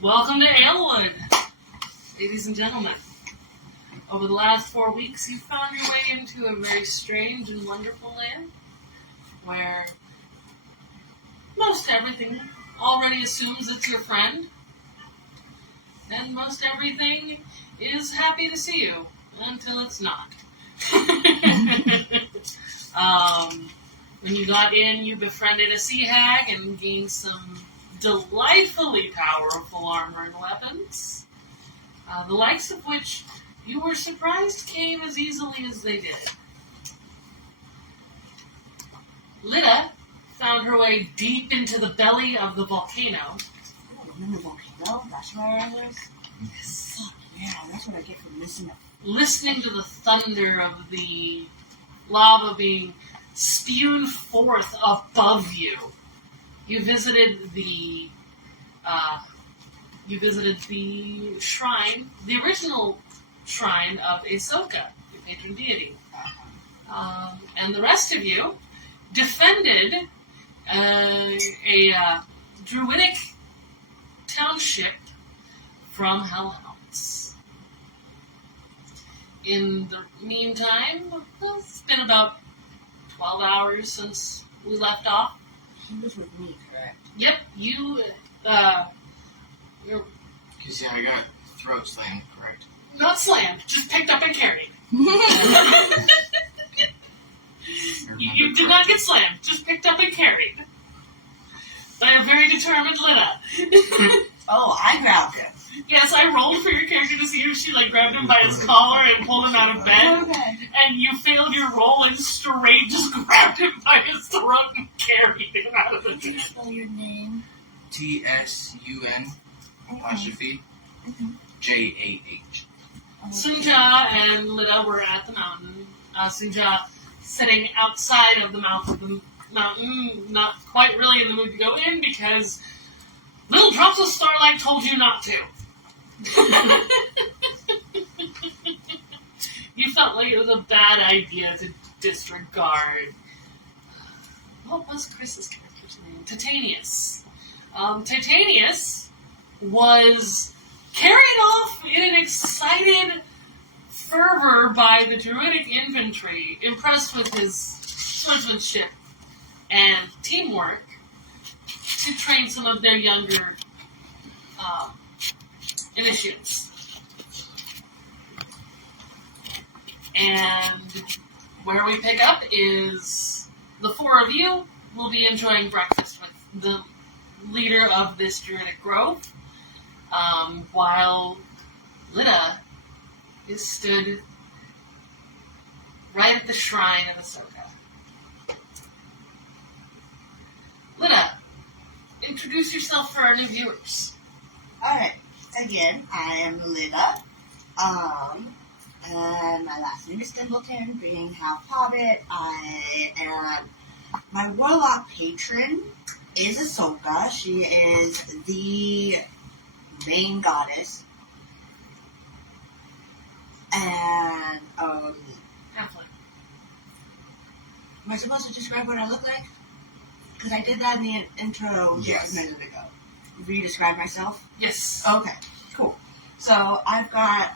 Welcome to Aelwood, ladies and gentlemen. Over the last 4 weeks, you've found your way into a very strange and wonderful land, where most everything already assumes it's your friend, and most everything is happy to see you, until it's not. When you got in, you befriended a sea hag and gained some delightfully powerful armor and weapons, the likes of which you were surprised came as easily as they did. Lita found her way deep into the belly of the volcano. Oh, I'm in the volcano? That's where I was? Yes. Fuck yeah, that's what I get for listening. Listening to the thunder of the lava being spewed forth above you. You visited the shrine, the original shrine of Ahsoka, your patron deity. And the rest of you defended a druidic township from hellhounds. In the meantime, well, it's been about 12 hours since we left off. He was with me, correct? Yep, you're... Because, yeah, I got throat slammed, correct? Not slammed, just picked up and carried. You did not get slammed, just picked up and carried. By a very determined Lita. Oh, I grabbed him. Yes, I rolled for your character to see if she grabbed him by his collar and pulled him out of bed. Okay. And you failed your roll and straight just grabbed him by his throat and carried him out of the Can you tent. spell your name? TSUN, apostrophe, Mm-hmm. JAH. Sunja and Lita were at the mountain. Sunja sitting outside of the mouth of the mountain, not quite really in the mood to go in because little drops of starlight told you not to. You felt like it was a bad idea to disregard. What was Chris's character's name? Titanius. Titanius was carried off in an excited fervor by the druidic infantry, impressed with his swordsmanship and teamwork, to train some of their younger initiates. And where we pick up is the four of you will be enjoying breakfast with the leader of this druidic grove, while Lita is stood right at the shrine of Ahsoka. Lita, introduce yourself for our new viewers. Alright, again, I am Lita. And my last name is Thimbleton, being half hobbit. I am... My warlock patron is Ahsoka. She is the main goddess. And, Halfling. am I supposed to describe what I look like? Because I did that in the intro Yes. just a minute ago. Re-describe myself? Yes. Okay, cool. So I've got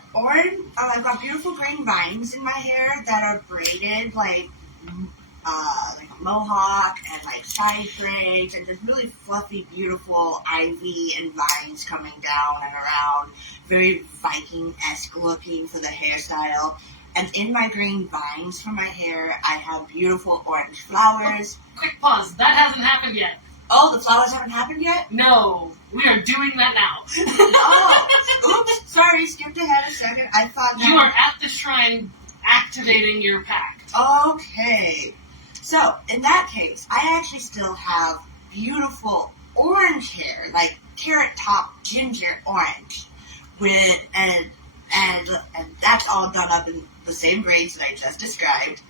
I've got beautiful green vines in my hair that are braided like a mohawk and like side braids and just really fluffy, beautiful ivy and vines coming down and around. Very Viking-esque looking for the hairstyle. And in my green vines for my hair, I have beautiful orange flowers. Quick pause. That hasn't happened yet. Oh, the flowers haven't happened yet? No. We are doing that now. Oh, oops, sorry, skipped ahead a second. I thought that... You are at the shrine activating your pact. Okay. So, in that case, I actually still have beautiful orange hair, like carrot top ginger orange, with and that's all done up in the same braids that I just described.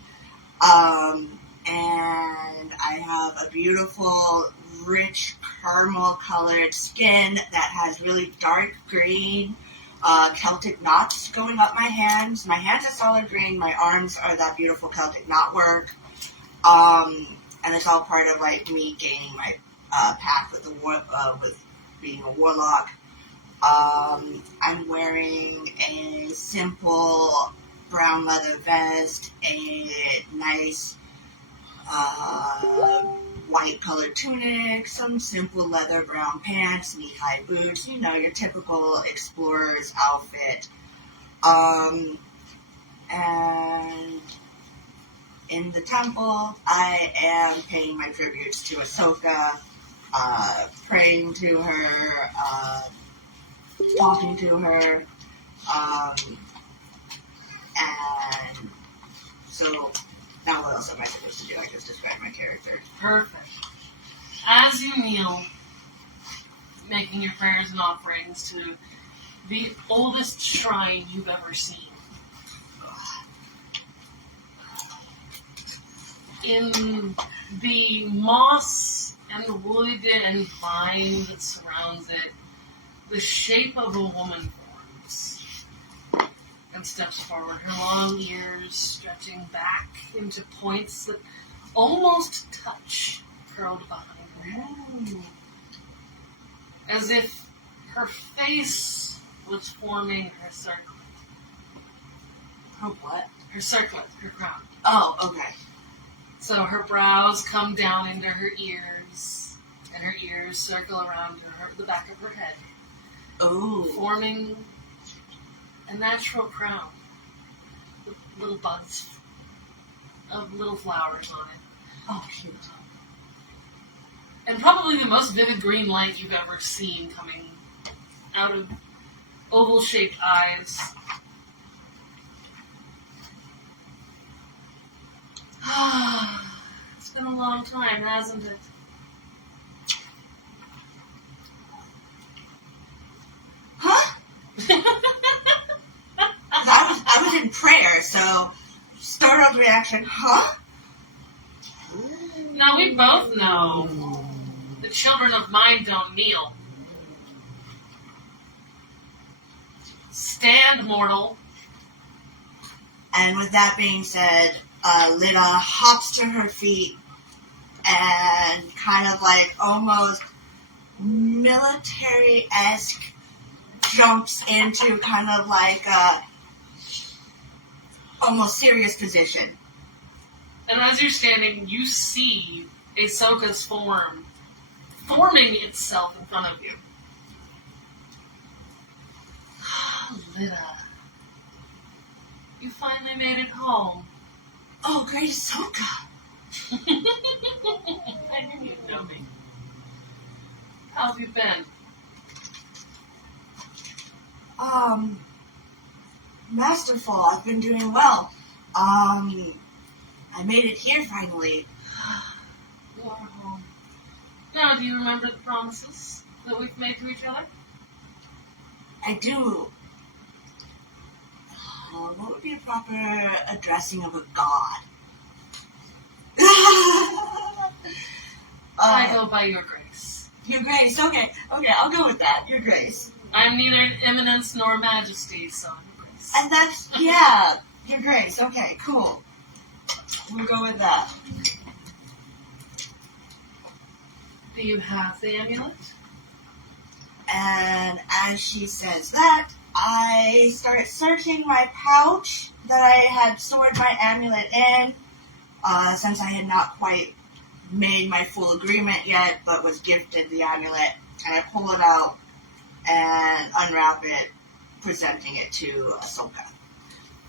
And I have a beautiful, rich, caramel-colored skin that has really dark green, Celtic knots going up my hands. My hands are solid green. My arms are that beautiful Celtic knot work. And it's all part of like me gaining my pact with with being a warlock. I'm wearing a simple brown leather vest, a nice white colored tunic, some simple leather brown pants, knee-high boots, you know, your typical explorer's outfit. And in the temple, I am paying my tributes to Ahsoka, praying to her, talking to her, and so now what else am I supposed to do? I just described my character. Perfect. As you kneel, making your prayers and offerings to the oldest shrine you've ever seen, in the moss and wood and vine that surrounds it, the shape of a woman forms and steps forward, her long ears stretching back into points that almost touch, curled behind her head. As if her face was forming her circlet. Her what? Her circlet, her crown. Oh, okay. So her brows come down into her ears, and her ears circle around the back of her head, forming a natural crown with little buds of little flowers on it. Oh, cute. And probably the most vivid green light you've ever seen coming out of oval-shaped eyes. It's been a long time, hasn't it? Huh? I was in prayer, so startled reaction, huh? Now we both know the children of mine don't kneel. Stand, mortal. And with that being said, Lita hops to her feet and kind of like almost military-esque jumps into kind of like a almost serious position. And as you're standing, you see Ahsoka's form forming itself in front of you. Lita, you finally made it home. Oh, great Ahsoka! I knew you'd know me. How have you been? Masterful. I've been doing well. I made it here finally. You are home. Now, do you remember the promises that we've made to each other? I do. What would be a proper addressing of a god? I go by your grace. Your grace, okay, I'll go with that. Your grace. I'm neither eminence nor majesty, so your grace. And that's, yeah, your grace. Okay, cool. We'll go with that. Do you have the amulet? And as she says that, I start searching my pouch that I had stored my amulet in, since I had not quite made my full agreement yet, but was gifted the amulet. And I pull it out and unwrap it, presenting it to Ahsoka.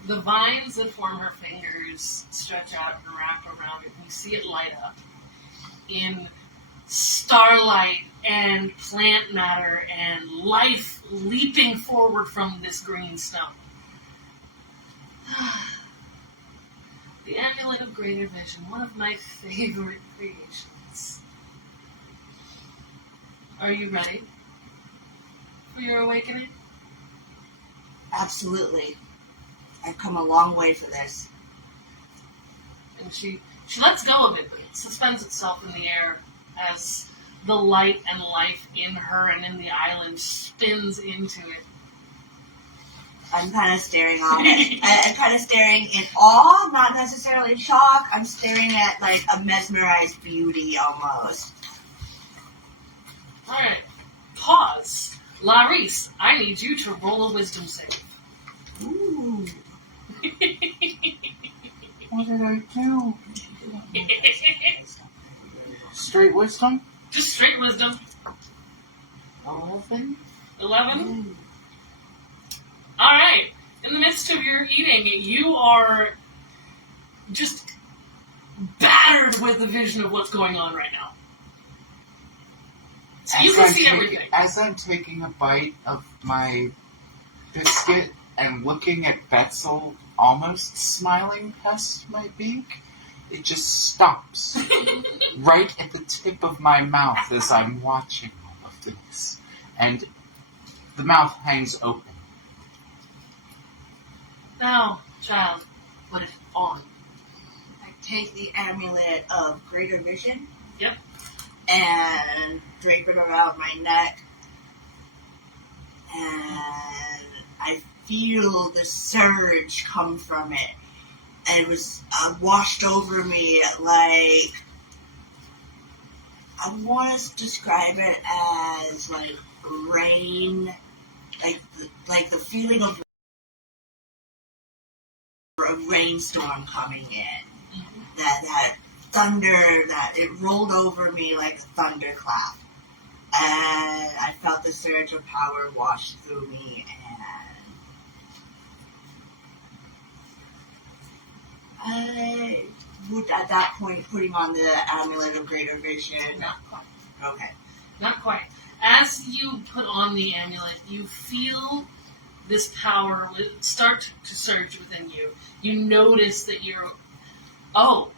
The vines that form her fingers stretch out and wrap around it, and you see it light up in starlight and plant matter and life leaping forward from this green stone. The Amulet of Greater Vision, one of my favorite creations. Are you ready for your awakening? Absolutely. I've come a long way for this. And she lets go of it, but it suspends itself in the air as the light and life in her and in the island spins into it. I'm kind of staring on it. I'm kind of staring in awe, not necessarily shock. I'm staring at like a mesmerized beauty almost. Alright. Pause. Laris, I need you to roll a wisdom save. Ooh. What did I do? Straight wisdom? Just straight wisdom. 11? 11? Alright. In the midst of your eating, you are just battered with the vision of what's going on right now. So you can see everything. As I'm taking a bite of my biscuit and looking at Betzel almost smiling past my beak, it just stops right at the tip of my mouth as I'm watching all of this. And the mouth hangs open. Now, child, put it on. I take the amulet of greater vision. Yep. And drape it around my neck. And I feel the surge come from it. And it was washed over me like... I want to describe it as like rain. Like the feeling of a rainstorm coming in. Mm-hmm. That thunder, that it rolled over me like a thunderclap. And I felt the surge of power wash through me, and I would, at that point, putting on the amulet of greater vision. Not quite. Okay. Not quite. As you put on the amulet, you feel this power start to surge within you. You notice that you're, oh,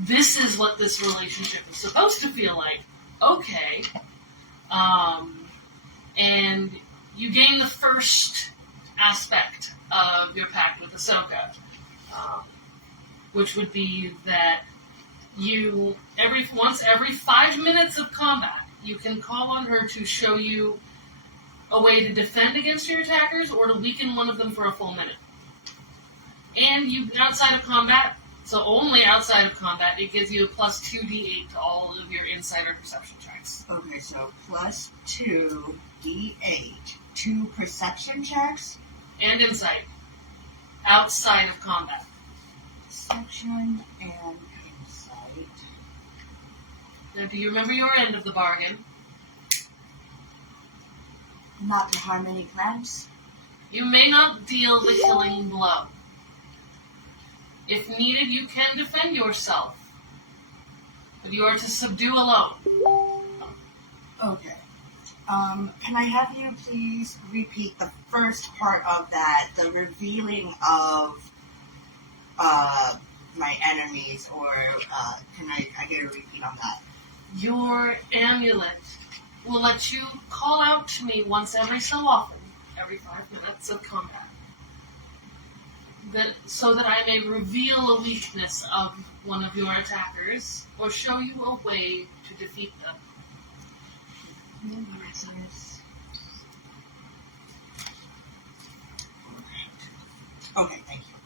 this is what this relationship is supposed to feel like. Okay. And you gain the first aspect of your pact with Ahsoka, which would be that you, every 5 minutes of combat, you can call on her to show you a way to defend against your attackers or to weaken one of them for a full minute. And you, outside of combat, so only outside of combat, it gives you a plus 2d8 to all of your insight or perception checks. Okay, so plus 2d8 to perception checks. And insight. Outside of combat. Perception and insight. Now, do you remember your end of the bargain? Not to harm any plants. You may not deal the killing blow. If needed, you can defend yourself. But you are to subdue alone. Okay. Can I have you please repeat the first part of that, the revealing of my enemies, or can I get a repeat on that? Your amulet will let you call out to me once every so often, every 5 minutes of combat. So that I may reveal a weakness of one of your attackers, or show you a way to defeat them. Okay, thank you.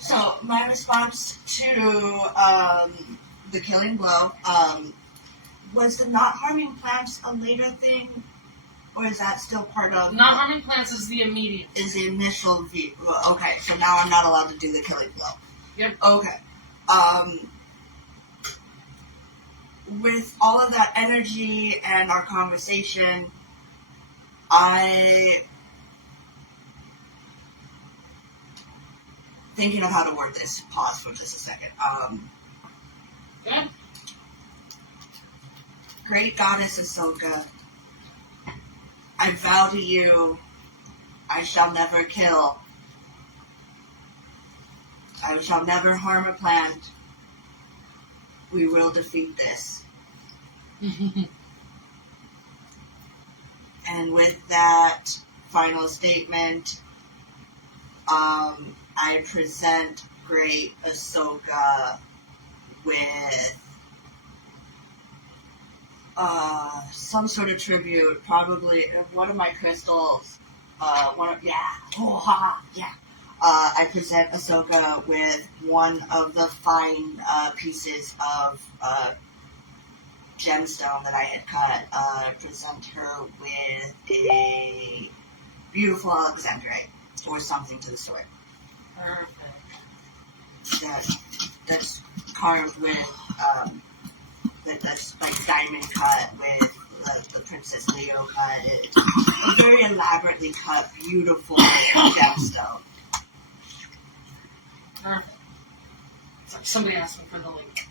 So my response to the killing blow, was the not harming plants a later thing, or is that still part of? Not harming plants is the immediate. Is the initial view? Okay, so now I'm not allowed to do the killing blow. Yep. Okay. With all of that energy and our conversation, thinking of how to word this. Pause for just a second. Good. Great Goddess Ahsoka, I vow to you, I shall never kill. I shall never harm a plant. We will defeat this. And with that final statement, I present Great Ahsoka with some sort of tribute, probably one of my crystals. I present Ahsoka with one of the fine pieces of gemstone that I had cut. Present her with a beautiful alexandrite or something to the sort. Perfect. That's carved with that's like diamond cut with like the Princess Leo cut. It's a very elaborately cut, beautiful gemstone. Perfect. It's like somebody asking for the link.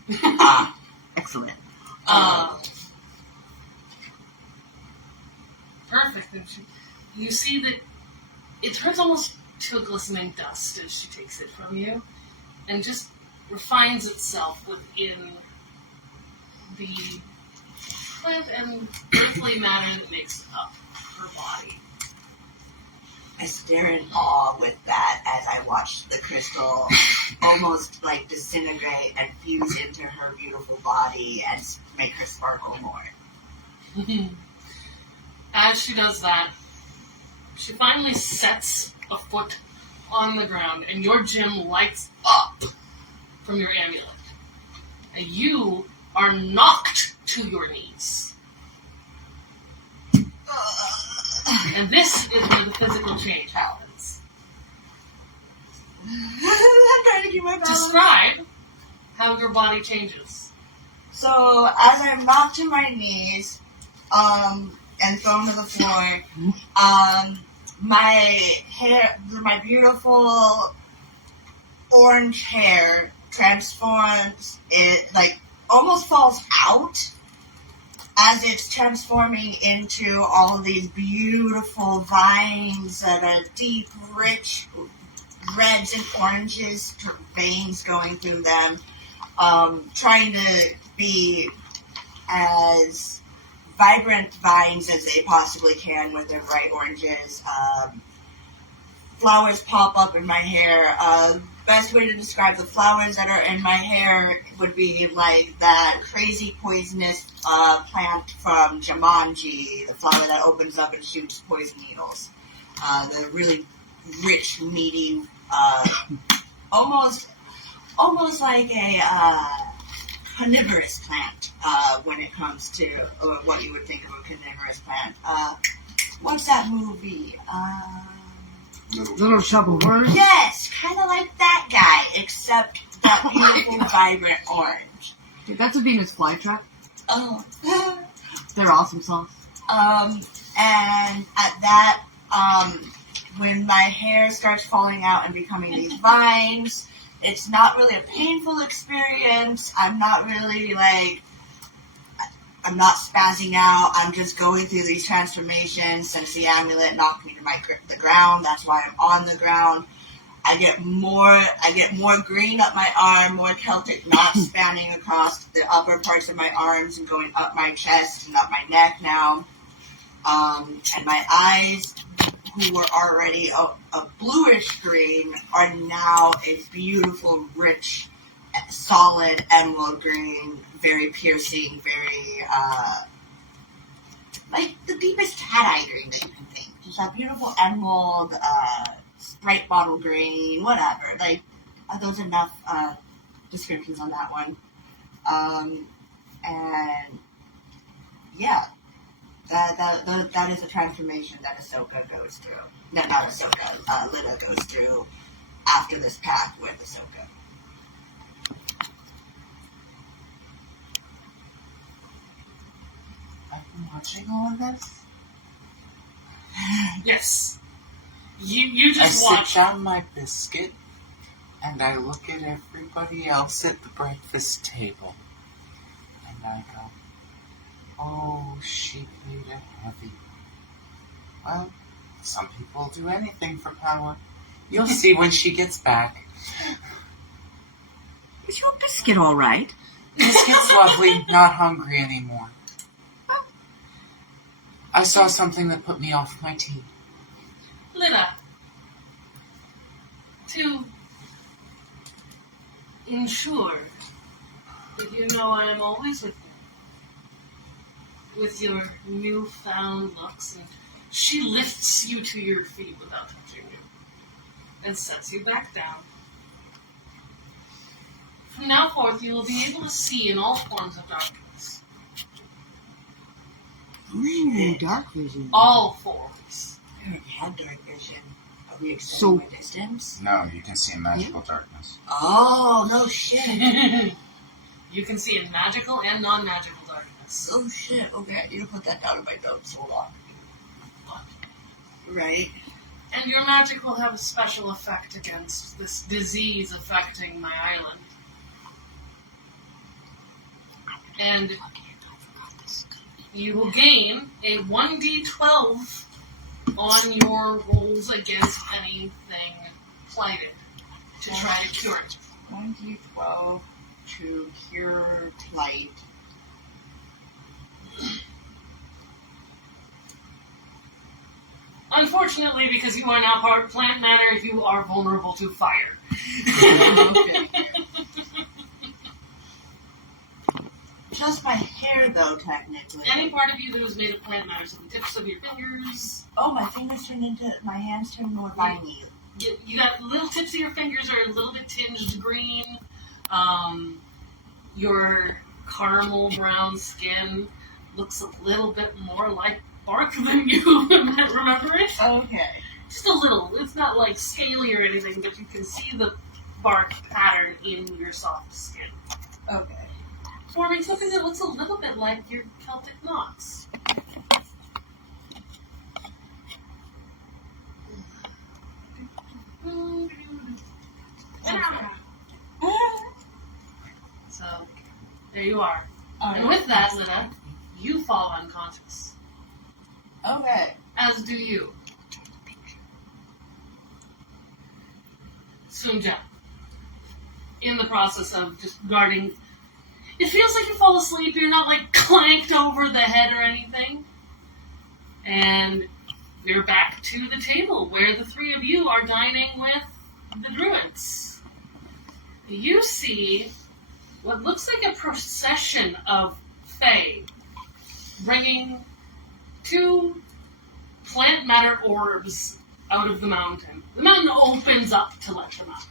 Excellent. Perfect. And you see that it turns almost to a glistening dust as she takes it from you, and just refines itself within the plant and earthly matter that makes up her body. I stare in awe with that as I watch the crystal almost like disintegrate and fuse into her beautiful body and make her sparkle more. As she does that, she finally sets a foot on the ground, and your gem lights up from your amulet. And you are knocked to your knees. And this is where the physical change happens. I'm trying to keep my balance. Describe how your body changes. So, as I'm knocked to my knees, and thrown to the floor, my hair, my beautiful orange hair transforms, it like almost falls out as it's transforming into all of these beautiful vines that are deep, rich reds and oranges, veins going through them, trying to be as vibrant vines as they possibly can with their bright oranges. Flowers pop up in my hair. Best way to describe the flowers that are in my hair would be like that crazy poisonous plant from Jumanji, the flower that opens up and shoots poison needles. The really rich, meaty, almost like a carnivorous plant when it comes to what you would think of a carnivorous plant. What's that movie? Little Shop of Horrors? Yes, kind of like that guy, except that beautiful, vibrant orange. Dude, that's a Venus flytrap. Oh. They're awesome sauce. And at that, when my hair starts falling out and becoming these vines, it's not really a painful experience. I'm not really I'm not spazzing out. I'm just going through these transformations. Since the amulet knocked me to the ground, that's why I'm on the ground. I get more green up my arm, more Celtic knots spanning across the upper parts of my arms and going up my chest and up my neck now. And my eyes, who were already a bluish green, are now a beautiful, rich, solid emerald green, very piercing, very, like the deepest cat-eye green that you can think. Just that beautiful emerald, Sprite bottle green, whatever. Like, those enough descriptions on that one. And yeah, that is a transformation that Ahsoka goes through. No, not Ahsoka. Lita goes through after this path with Ahsoka. I've been watching all of this. Yes. You I just watch. sit down my biscuit and I look at everybody else at the breakfast table. And I go, oh, she played a heavy. Well, some people do anything for power. You'll see when she gets back. Is your biscuit all right? Biscuit's lovely, not hungry anymore. I saw something that put me off my tea. Lita, to ensure that you know I am always with you, with your newfound looks, and she lifts you to your feet without touching you. and sets you back down. From now forth, you will be able to see in all forms of darkness. Ooh, dark vision. All forms. I don't have dark vision. Are we So- extending my distance? No, you can see magical darkness. Oh, no shit. You can see in magical and non-magical darkness. Oh shit. Okay, I need to put that down in my notes. Hold on. Right. And your magic will have a special effect against this disease affecting my island. And you will gain a 1d12 on your rolls against anything plighted to try to cure it. 1d12 to cure plight. Unfortunately, because you are now part plant matter, you are vulnerable to fire. Okay. Just my hair, though, technically. Any part of you that was made of plant matter, so the tips of your fingers, Oh, my fingers turned into... My hands turned more viney. you got little tips of your fingers are a little bit tinged green. Your caramel brown skin looks a little bit more like bark than you remember it. Okay. Just a little. It's not like scaly or anything, but you can see the bark pattern in your soft skin, Okay. forming something that looks a little bit like your Celtic knots. So, there you are. And with that, Lida, you fall unconscious. Okay. As do you. Sunja. In the process of just guarding. It feels like you fall asleep, you're not like clanked over the head or anything. And you're back to the table where the three of you are dining with the druids. You see what looks like a procession of fae bringing two plant matter orbs out of the mountain. The mountain opens up to let them out.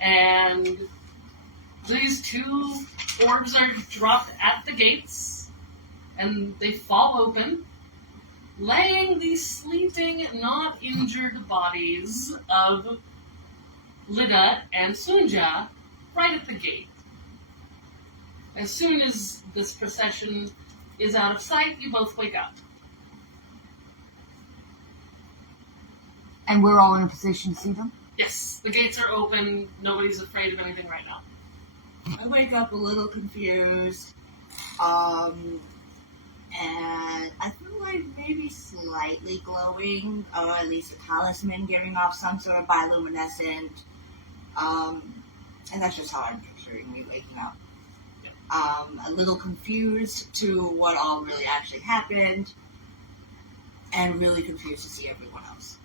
And these two orbs are dropped at the gates, and they fall open, laying the sleeping, not injured bodies of Lida and Sunja right at the gate. As soon as this procession is out of sight, you both wake up. And we're all in a position to see them? Yes, the gates are open. Nobody's afraid of anything right now. I wake up a little confused. And I feel like maybe slightly glowing, or at least a talisman giving off some sort of bioluminescent. And that's just how I'm picturing me waking up. A little confused to what all really actually happened, and really confused to see everyone else.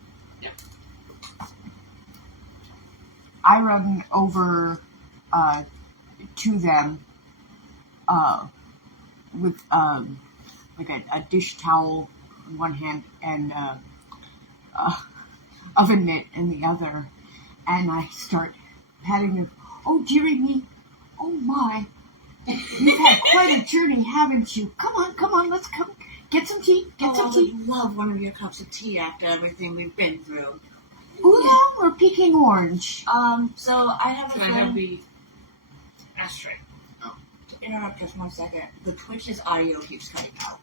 I run over to them with like a dish towel in one hand and oven mitt in the other, and I start patting them. Oh, dearie me! Oh my! You've had quite a journey, haven't you? Come on, let's come get some tea. Get some I tea. would love one of your cups of tea after everything we've been through. Oolong or Peking orange? So I have a Can I have friend. the ashtray? To interrupt just 1 second. The Twitch's audio keeps cutting out.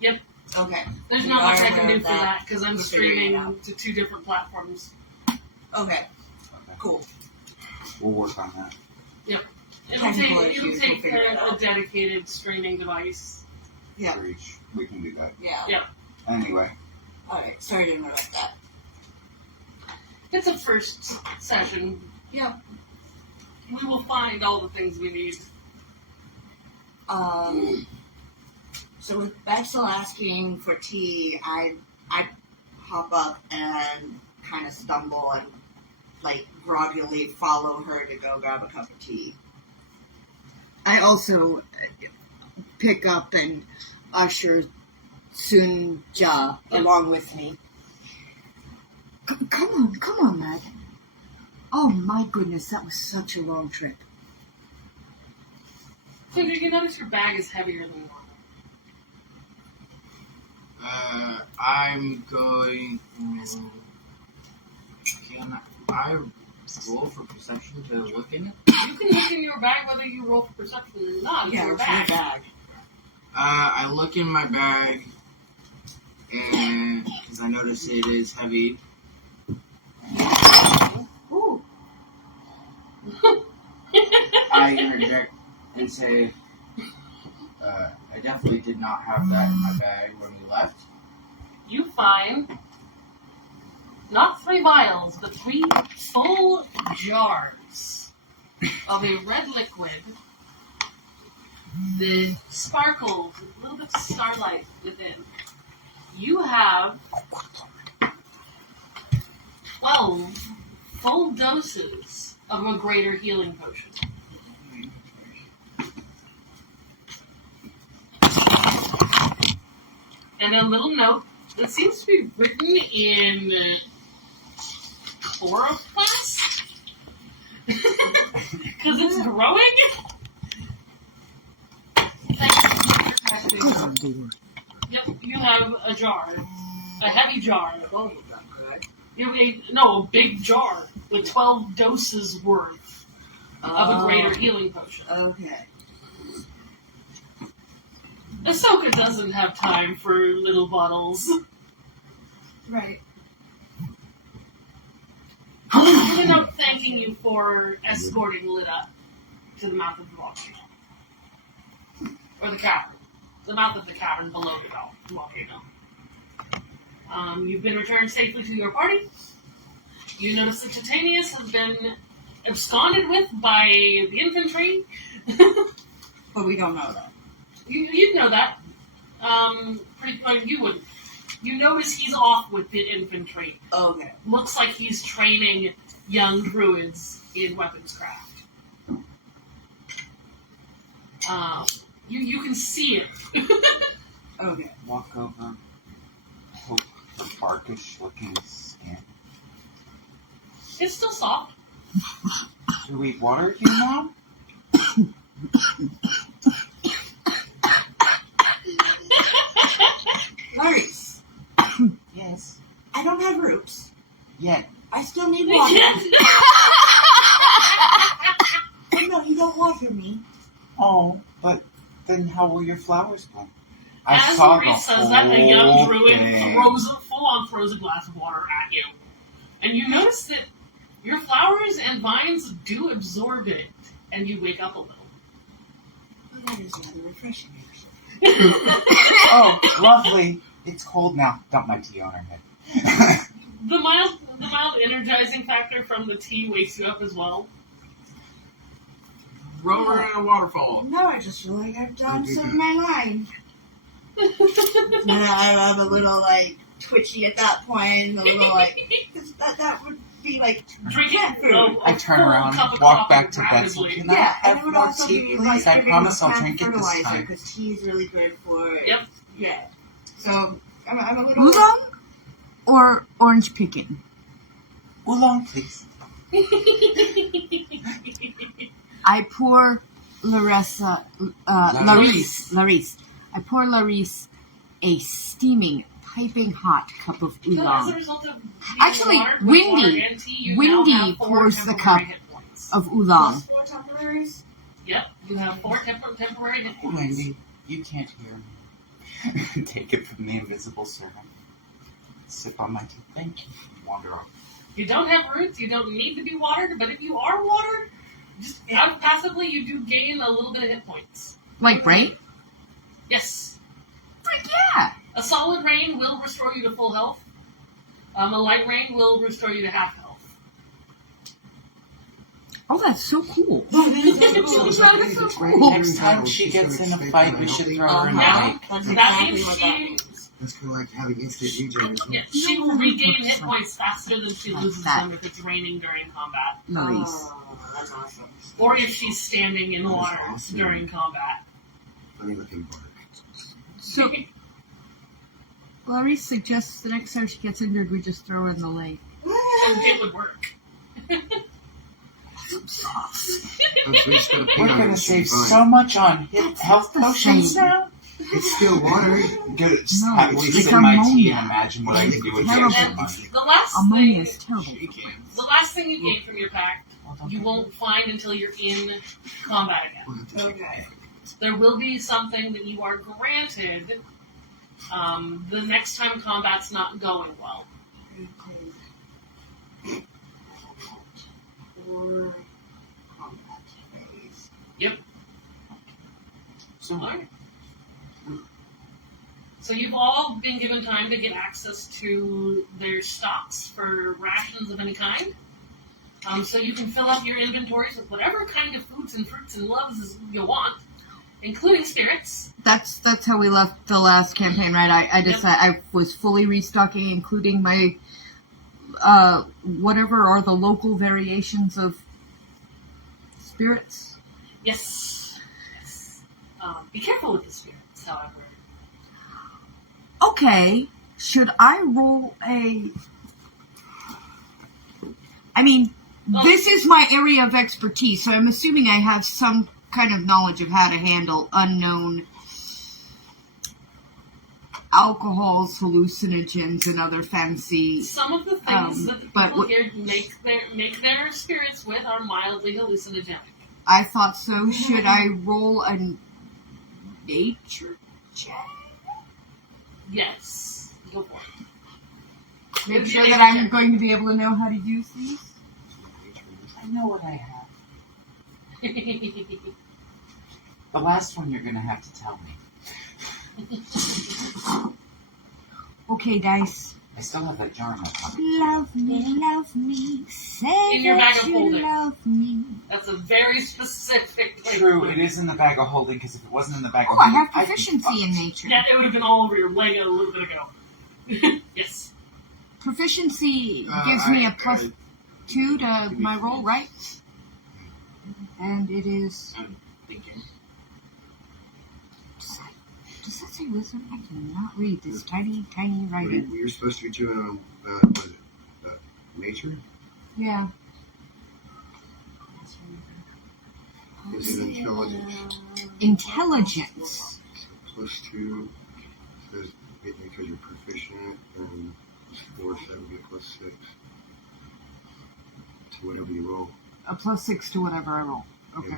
Yep. Okay. There's not much I can heard do for that because I'm We're figuring it streaming out. to 2 different platforms. Okay. Cool. We'll work on that. It'll Technical take issues, we'll a figure it out. dedicated streaming device. Yeah. For each. We can do that. Yeah. Anyway, Alright. Sorry to interrupt that. It's a first session. Yep. We will find all the things we need. So with Bexel asking for tea, I hop up and kind of stumble and like groggily follow her to go grab a cup of tea. I also pick up and usher Sunja along with me. Come on, lad. Oh my goodness, that was such a long trip. So you notice your bag is heavier than normal. I'm going. Can I roll for perception to look in it? You can look in your bag whether you roll for perception or not. Yeah, Your it's my bag. bag. I look in my bag, and because I notice it is heavy. Ooh. I interject and say, I definitely did not have that in my bag when we left. You find not 3 vials, but 3 full jars of a red liquid that sparkles with a little bit of starlight within. You have 12 full doses of a greater healing potion. And a little note that seems to be written in chloroplast because it's growing. Yep, you have a jar, a heavy jar. You have a big jar with 12 doses worth of a greater healing potion. Okay. Ahsoka doesn't have time for little bottles. Right. There's a note thanking you for escorting Lida to the mouth of the volcano. Or the cavern. The mouth of the cavern below the volcano. You've been returned safely to your party. You notice that Titanius has been absconded with by the infantry. But we don't know that. You'd know that. You wouldn't. You notice he's off with the infantry. Okay. Looks like he's training young druids in weaponscraft. You can see it. Okay. Walk over. Hope the barkish looking skin. It's still soft. Do we water you now? Clarice, Yes. I don't have roots. Yet. I still need water. Oh, no, you don't water me. Oh, but then how will your flowers bloom? As saw Maurice the says that, the young whole druid thing. throws a glass of water at you. And you notice that your flowers and vines do absorb it, and you wake up a little. Well, that is rather refreshing, actually. Oh, lovely. It's cold now. Dump my tea on her head. The mild energizing factor from the tea wakes you up as well. Rower in a waterfall. No, I just feel like I've done some of my line. And I have a little, twitchy at that point, a little, because that would be, Drinking I turn around, cup of walk coffee back to rapidly. Betsy. Can I yeah, and have it would more also tea, be, please? I giving promise the I'll plant drink it this time. because tea is really good for, Yep. yeah. So, I'm a little... Oolong or orange picking? Oolong, please. I pour Larisse. I pour Larisse a steaming, piping hot cup of So as a oolong. result of Actually, water, with Windy- water and tea, you Windy now have 4 pours the temporary cup. hit points. Of oolong. Plus 4 temporaries? Yep, you have 4 temporary hit points. Wendy, you can't hear me. Take it from the invisible servant. Sip on my tea. Thank you. Wander off. You don't have roots, you don't need to be watered, but if you are watered, just passively you do gain a little bit of hit points. Like rain? Yes. Frick yeah! A solid rain will restore you to full health. A light rain will restore you to half health. Oh, that's so cool. That is so cool. Next time she gets in a fight, we should throw her in the Now, lake. That's that exactly means what that means. That's kind of like having instant regen. she will regain hit points faster than she loses that. them if it's raining during combat. Larisse. Oh, that's awesome. Or if she's standing in That is water awesome. during combat. Funny looking bark. So, Larisse suggests the next time she gets injured, we just throw her in the lake. it would work. We just gotta pee We're on gonna it. save Fine. so much on health the potions same. now. It's still water. Good. Just No, happily it's sip my tea ammonia. and imagine what I can do with Terrible. extra money. The last Ammonia thing, is terrible. the last thing you gain from your pack, you won't find until you're in combat again. We'll have to take Okay. There will be something that you are granted the next time combat's not going well. Or combat phase. So, Alright. So you've all been given time to get access to their stocks for rations of any kind. So you can fill up your inventories with whatever kind of foods and fruits and loves you want, including spirits. That's how we left the last campaign, right? I decided I was fully restocking, including my whatever are the local variations of spirits. Yes. Yes. Be careful with the spirits, however. Okay, should I roll a... I mean, this is my area of expertise, so I'm assuming I have some kind of knowledge of how to handle unknown alcohols, hallucinogens, and other fancy... Some of the things that the but people what- here make their spirits with are mildly hallucinogenic. I thought so. Should I roll a nature check? Yes. Go for it. Make sure that I'm going to be able to know how to use these? I know what I have. The last one you're gonna have to tell me. Okay, dice. I still have that jar in my pocket. Love me, say In your bag that of you holding. love me. That's a very specific thing. True, it is in the bag of holding, because if it wasn't in the bag Oh, of I holding, have I'd be proficiency in fucked. nature. Yeah, it would have been all over your Lego a little bit ago. Yes. Proficiency gives me a plus 2 to my roll, right? And it is... I'm thinking. Does that say wisdom? I cannot read this tiny writing. You're supposed to be doing what is it? Nature? Yeah. Is it intelligence? Intelligence. Plus 2 says because you're proficient, and plus 4 so it'll be plus 6 to whatever you roll. A plus 6 to whatever I roll. Okay.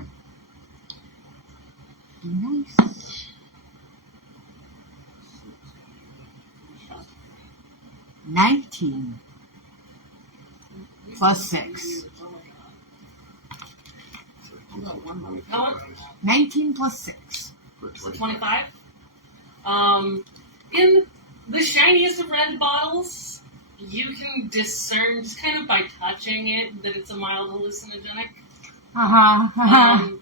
Yeah. Nice. $19 plus 6. How much? 19 plus 6. So 25. In the shiniest of red bottles, you can discern, just kind of by touching it, that it's a mild hallucinogenic. And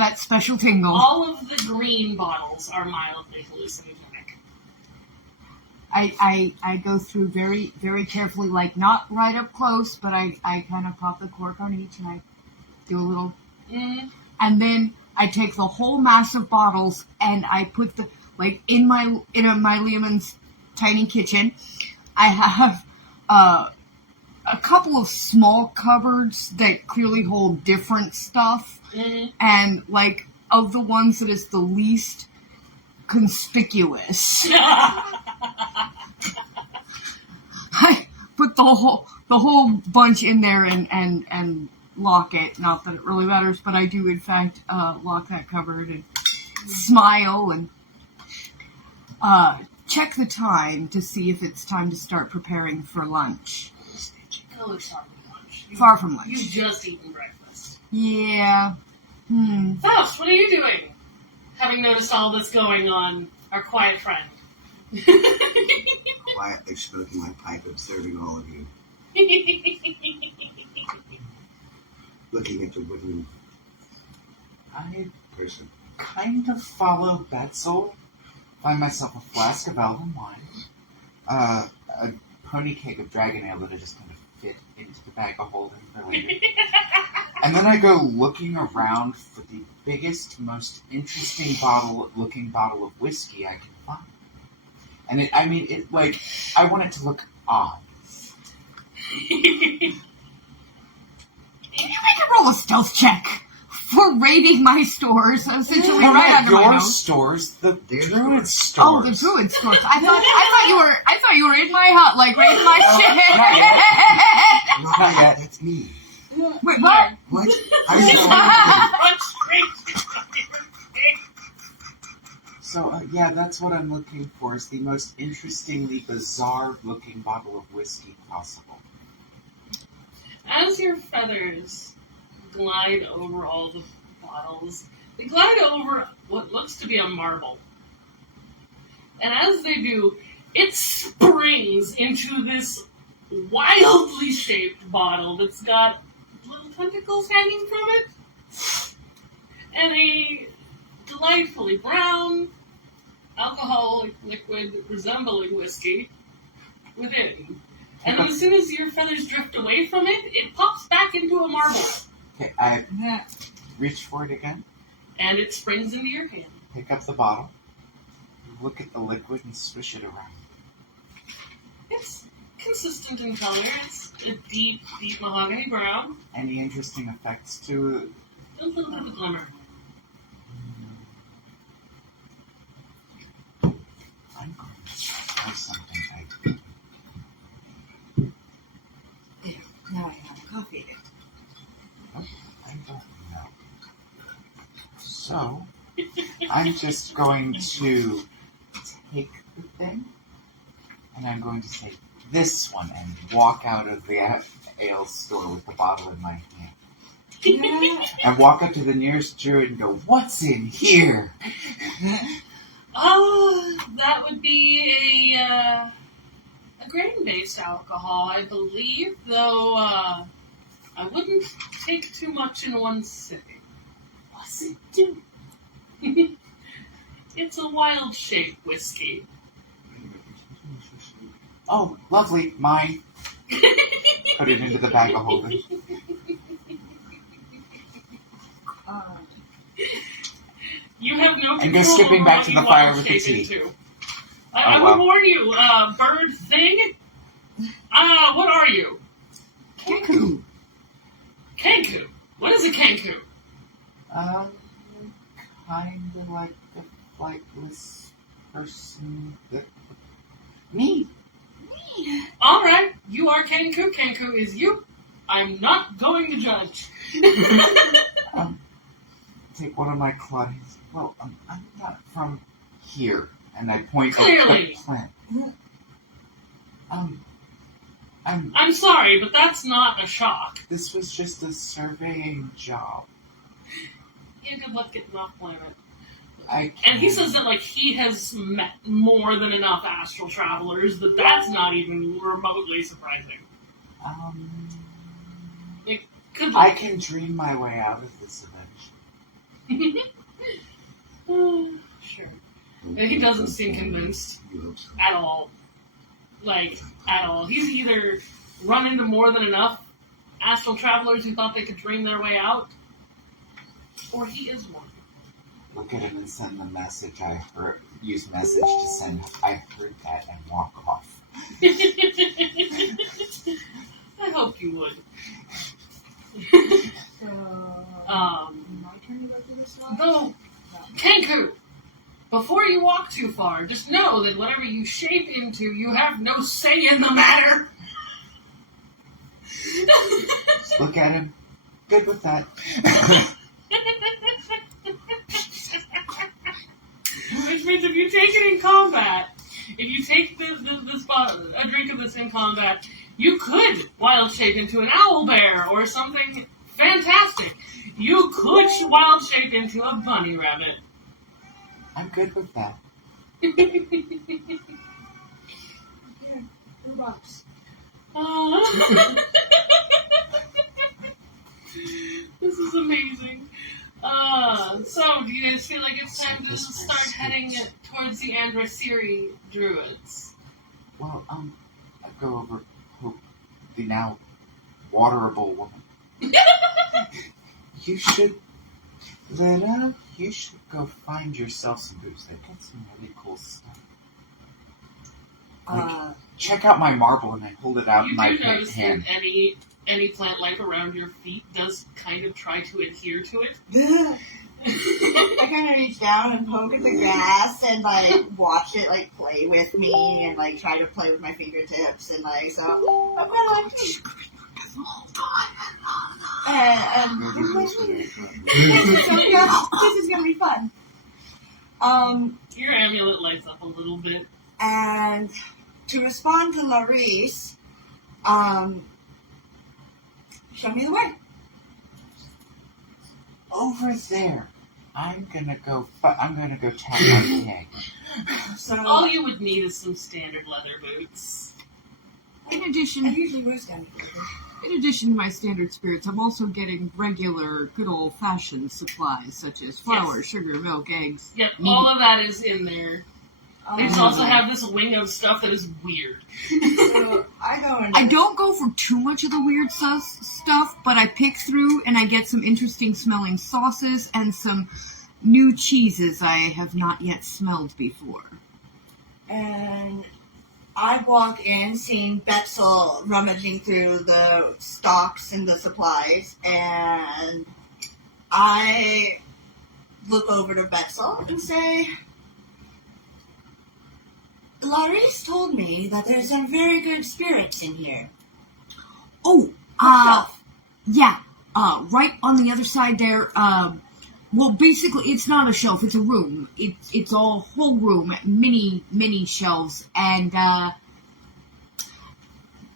that special tingle. All of the green bottles are mildly hallucinogenic. I go through very, very carefully, like not right up close, but I kind of pop the cork on each and I do a little, and then I take the whole mass of bottles and I put the, like in my Leoman's tiny kitchen, I have a couple of small cupboards that clearly hold different stuff, and like of the ones that is the least conspicuous. I put the whole bunch in there and lock it. Not that it really matters, but I do in fact lock that cupboard and smile and check the time to see if it's time to start preparing for lunch. Oh, it's far from lunch. Far from lunch. You've just eaten breakfast. Yeah. Faust, what are you doing? Having noticed all this going on, our quiet friend. Quietly smoking my pipe, observing all of you. Looking at the wooden I person. kind of follow Betzel. Find myself a flask of elven wine, a pony cake of dragon ale that I just kind of fit into the bag of holding for later. And then I go looking around for the biggest, most interesting looking bottle of whiskey I can find. And I want it to look odd. Can you make a roll a stealth check for raiding my stores? Essentially, They're right not under my your nose. stores, the druid stores. Oh, the druid stores. I thought you were in my hut, like raiding my shit. Not yet. That's me. Wait, what? What? Run straight. So, yeah, that's what I'm looking for, is the most interestingly bizarre-looking bottle of whiskey possible. As your feathers glide over all the bottles, they glide over what looks to be a marble. And as they do, it springs into this wildly shaped bottle that's got little tentacles hanging from it, and a delightfully brown alcoholic liquid resembling whiskey within. And as soon as your feathers drift away from it, it pops back into a marble. Okay, I reach for it again, And it springs into your hand. pick up the bottle, look at the liquid, and swish it around. It's consistent in color. It's a deep, deep mahogany brown. Any interesting effects to A little bit of a glimmer. I'm going to try something. Now I have coffee. I don't know. So, I'm just going to take the thing, and I'm going to say this one, and walk out of the ale store with the bottle in my hand. And walk up to the nearest druid and go, "What's in here?" Oh, that would be a grain-based alcohol, I believe, though I wouldn't take too much in one sipping. What's it do? It's a wild-shaped whiskey. Oh, lovely, mine. Put it into the bag of holding. You have no control And go skipping back to over the what you fire with the wild-shape tea. into. I Oh, will wow. warn you, bird thing. What are you? Kanku. Kanku. What is a kanku? Kind of like the flightless person. Me. All right, you are Kanku. Kanku is you. I'm not going to judge. Take one of my claws. Well, I'm not from here, and I point Clearly. at the plant. I'm sorry, but that's not a shock. This was just a surveying job. Yeah, good luck getting off planet. I And he says that like he has met more than enough astral travelers that that's not even remotely surprising. Could I can dream my way out of this eventually. Sure. But he doesn't seem convinced You hope so. at all. Like, at all. He's either run into more than enough astral travelers who thought they could dream their way out, or he is one. Look at him and send the message I heard. Use message to send. I heard that and walk off. I hope you would. My turn to go through this one? Though, Kanku, before you walk too far, just know that whatever you shape into, you have no say in the matter. Look at him. Good with that. Which means if you take it in combat, if you take a drink of this in combat, you could wild shape into an owl bear or something fantastic. You could wild shape into a bunny rabbit. I'm good with that. Rocks. This is amazing. So, do you guys feel like it's time to start heading towards the Andrasiri druids? Well, I go over Hope, the now waterable woman. You should go find yourself some booze. They've got some really cool stuff. Check out my marble, and I hold it out in You my do notice hand. that any plant life around your feet does kind of try to adhere to it. I kind of reach down and poke at the grass and like watch it like play with me and like try to play with my fingertips and like so I'm kind of like this is gonna be fun. Your amulet lights up a little bit. And to respond to Larice, show me the way. Over there. I'm gonna go tap my keg. So All you would need is some standard leather boots. In I addition usually wear standard. to my standard spirits, I'm also getting regular, good old-fashioned supplies such as flour, Yes. sugar, milk, eggs. Yep, meat. all of that is in there. They Um, also have this wing of stuff that is weird. so I don't go for too much of the weird stuff, but I pick through and I get some interesting smelling sauces and some new cheeses I have not yet smelled before. And I walk in seeing Betzel rummaging through the stocks and the supplies, and I look over to Betzel and say, Larice told me that there's some very good spirits in here. Oh, yeah, right on the other side there, well, basically, it's not a shelf, it's a room. It's a whole room, many shelves, and,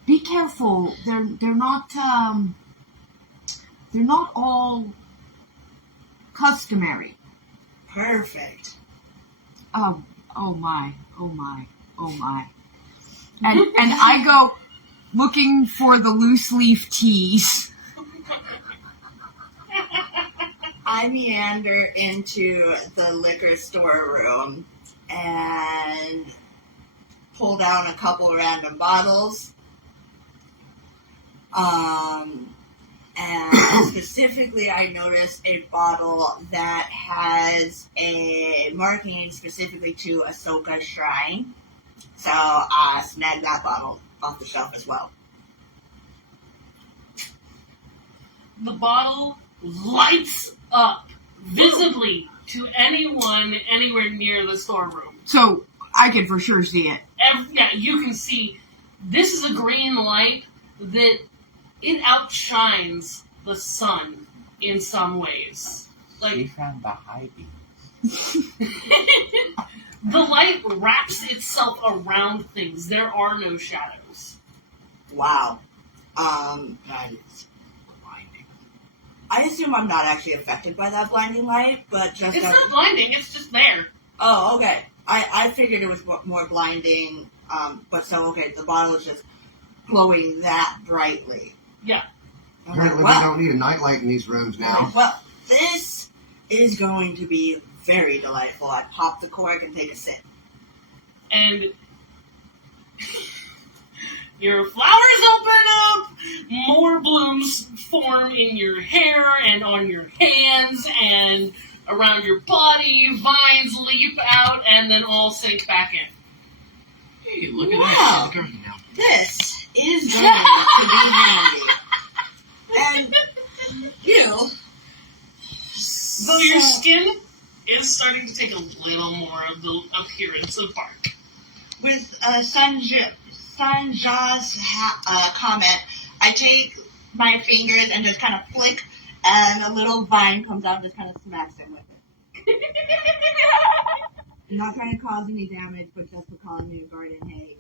be careful, they're not all customary. Perfect. Oh my. And I go looking for the loose leaf teas. I meander into the liquor store room and pull down a couple random bottles. And specifically, I noticed a bottle that has a marking specifically to Ahsoka's shrine. So I snagged that bottle off the shelf as well. The bottle lights up visibly to anyone anywhere near the storeroom. So I can for sure see it. Yeah, you can see this is a green light that it outshines the sun in some ways. We Like, found the high beam. the light wraps itself around things. There are no shadows. Wow. That is blinding. I assume I'm not actually affected by that blinding light, but just... It's not blinding, it's just there. Oh, okay. I figured it was more blinding, but so, okay, the bottle is just glowing that brightly. Yeah. I'm like, Apparently, we don't need a nightlight in these rooms now. well, this is going to be very delightful. I pop the cork and take a sip. And your flowers open up, more blooms form in your hair and on your hands and around your body, vines leap out and then all sink back in. Hey, look at Wow. that. She's a girl now. This is going to be handy. And, you know, Though your skin is starting to take a little more of the appearance of bark. with Sanja's comment, I take my fingers and just kind of flick, and a little vine comes out and just kind of smacks him with it. I'm not trying to cause any damage, but just for calling me a garden hate.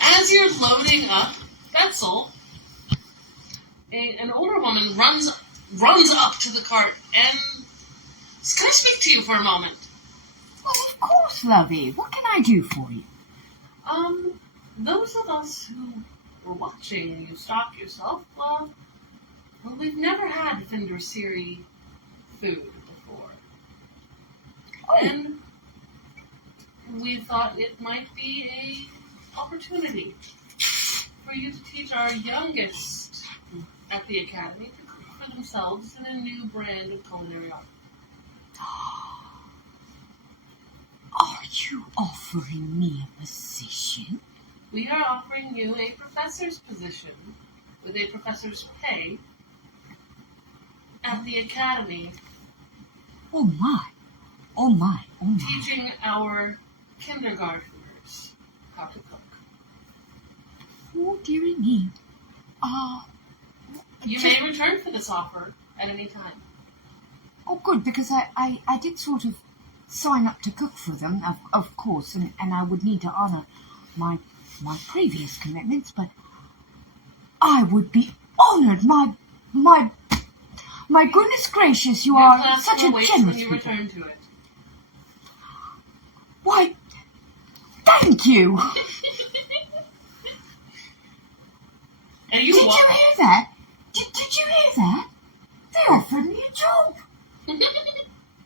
As you're loading up Betzel, an older woman runs up to the cart and is going to speak to you for a moment. Well, of course, lovey. What can I do for you? Those of us who we're watching you stock yourself. Well, we've never had Fender Siri food before. And we thought it might be a opportunity for you to teach our youngest at the academy to cook for themselves in a new brand of culinary art. Are you offering me a position? We are offering you a professor's position with a professor's pay at the academy, Oh my. Oh my. Oh my. teaching our kindergartners how to cook. Oh, dearie me. You may return for this offer at any time. Oh, good, because I did sort of sign up to cook for them, of course, and I would need to honor my previous commitments, but I would be honored. My goodness gracious, you Your are class such will a wait generous when you people. return to it. Why, thank you. And Did you you walk. hear that? Did you hear that? They offered me a job.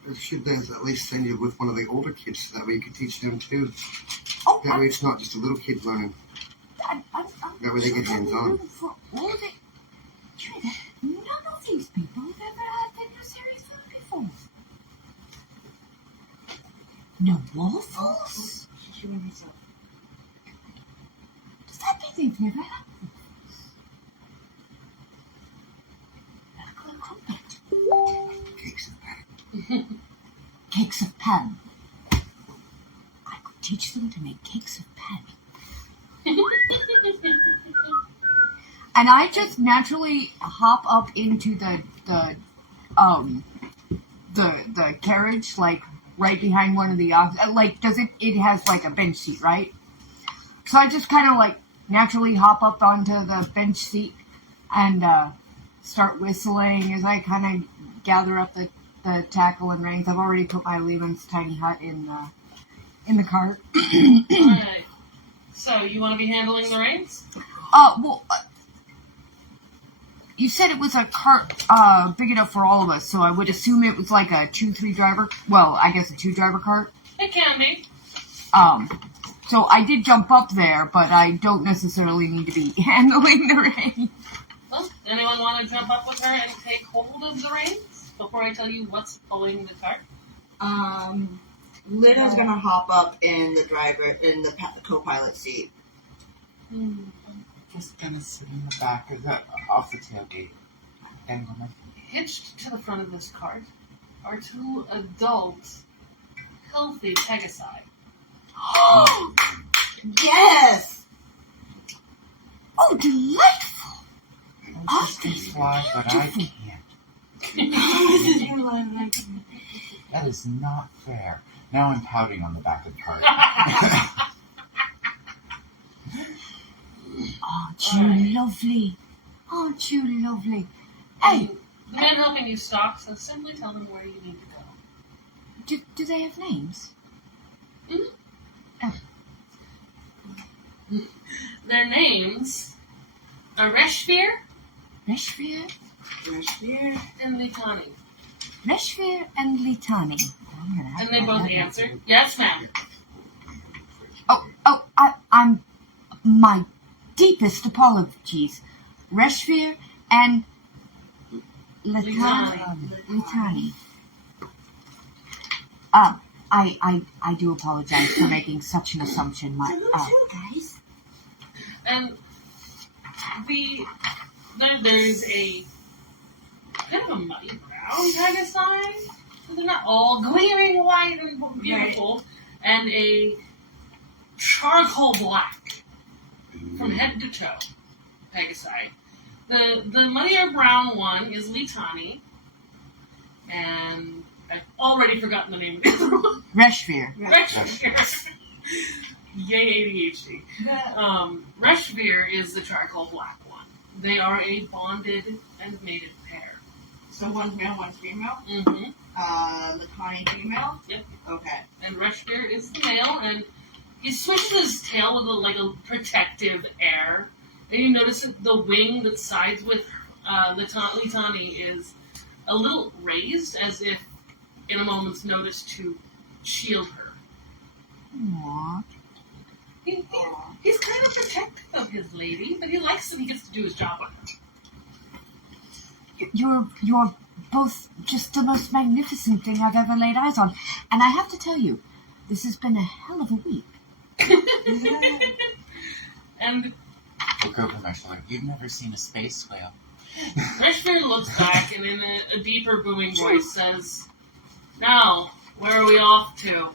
Or should they at least send you with one of the older kids so that way you could teach them too? Oh, That way it's not just a little kid learning. I'm That way they get hands-on. for all of it. Do you hear that? None of these people have ever had Fender Series food before. No waffles? She's doing herself. Does that mean they've never had waffles? Crumpet. Cakes of that. Cakes of pan. I could teach them to make cakes of pan. And I just naturally hop up into the carriage, like right behind one of the like it has like a bench seat, right? So I just kind of like naturally hop up onto the bench seat and start whistling as I kind of gather up the tackle and reins. I've already put my Lehman's tiny hut in the cart. Alright. So, you want to be handling the reins? You said it was a cart big enough for all of us, so I would assume it was like a 2-3 driver. Well, I guess a 2-driver cart. It can be. So I did jump up there, but I don't necessarily need to be handling the reins. Well, anyone want to jump up with her and take hold of the reins before I tell you what's pulling the cart? Lyda's gonna hop up in the co-pilot seat. I'm just gonna sit in the back of off the tailgate. And go Hitched to the front of this cart are 2 adult, healthy Pegasi. Yes! Oh, delightful! I just can fly, but I can't. That is not fair. Now I'm pouting on the back of the cart. Aren't you lovely? Aren't you lovely? Hey, The man helping you stock, so simply tell them where you need to go. do they have names? Their names are Reshfir Reshfir and Litani. Reshfir and Litani. And they both answer, yes, ma'am. I'm my deepest apologies. Reshfir and Litani. I do apologize for making such an assumption. Guys. And there's a kind of a muddy brown Pegasi. They're not all gleaming white and beautiful. Right. And a charcoal black from head to toe Pegasi. The muddier brown one is Litani. And I've already forgotten the name of the other one. Reshfir. Reshfir. Yay, ADHD. Reshfir is the charcoal black one. They are a bonded and mated pair. So one's male, one's female? Mm-hmm. Litani female? Yep. Okay. And Reshfir is the male, and he switches his tail with a protective air And you notice that the wing that sides with Litani is a little raised, as if in a moment's notice to shield her. Aww. He's kind of protective of his lady, but he likes that he gets to do his job on her. You're both just the most magnificent thing I've ever laid eyes on. And I have to tell you, this has been a hell of a week. And Look over my shoulder. You've never seen a space whale. Reshford looks back and in a deeper booming voice says, "Now, where are we off to?"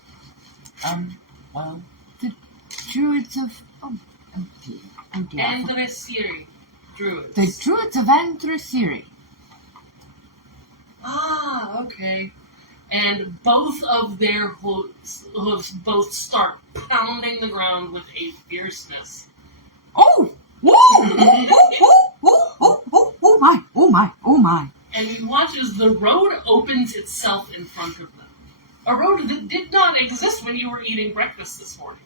Well, the Druids of... Oh dear. Andresiri. Druids. The Druids of Andresiri. Ah, okay. And both of their hooves both start pounding the ground with a fierceness. Oh! Oh my. And you watch as the road opens itself in front of them. A road that did not exist when you were eating breakfast this morning.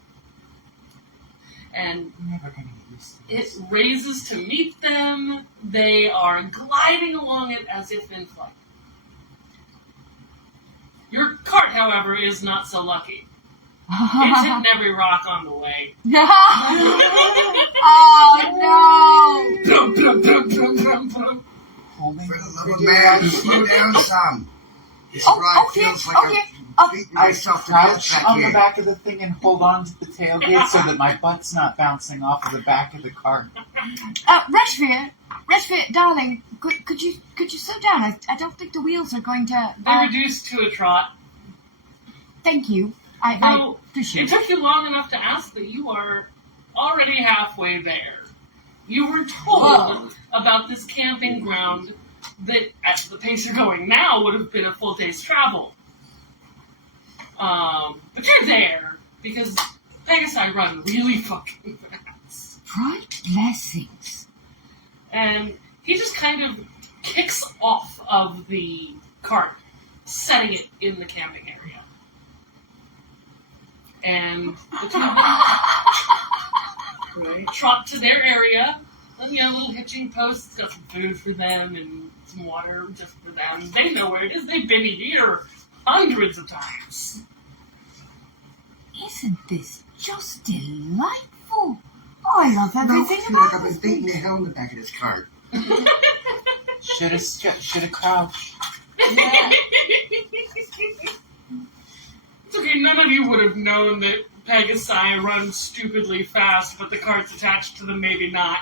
And I'm never going to get used to it this. raises to meet them. They are gliding along it as if in flight. Your cart, however, is not so lucky. It's hitting every rock on the way. Oh no! Plum, plum, plum, plum, plum, plum. Holding For the love of man, slow down some. This Oh, ride okay, feels like okay. I'm beating myself to death crouch back on the here. back of the thing and hold on to the tailgate so that my butt's not bouncing off of the back of the cart. Reshford, darling, could you slow down? I don't think the wheels are going to... They're reduced to a trot. Thank you. I Though appreciate it took you long enough to ask that you are already halfway there. You were told about this camping ground that, at the pace you're going now, would have been a full day's travel. But you're there, because Pegasi run really fucking fast. Bright blessings. And he just kind of kicks off of the cart, setting it in the camping area. And the two trot to their area. A little hitching post. It's got some food for them and some water just for them. They know where it is. They've been here hundreds of times. Isn't this just delightful? Oh, I love No, I everything feel like about I've been this beating the place. hell in the back of this cart. Should have crouched. It's okay, none of you would have known that Pegasi runs stupidly fast, but the cart's attached to them, maybe not.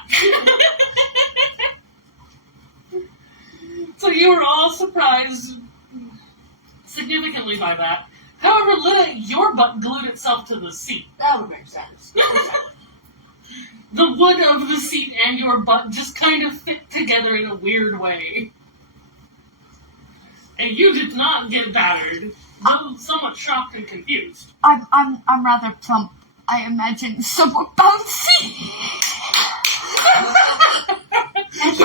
So you were all surprised significantly by that. However, Lita, your butt glued itself to the seat. That would make sense. The wood of the seat and your butt just kind of fit together in a weird way. And you did not get battered, though somewhat shocked and confused. I'm rather plump. I imagine somewhat bouncy. And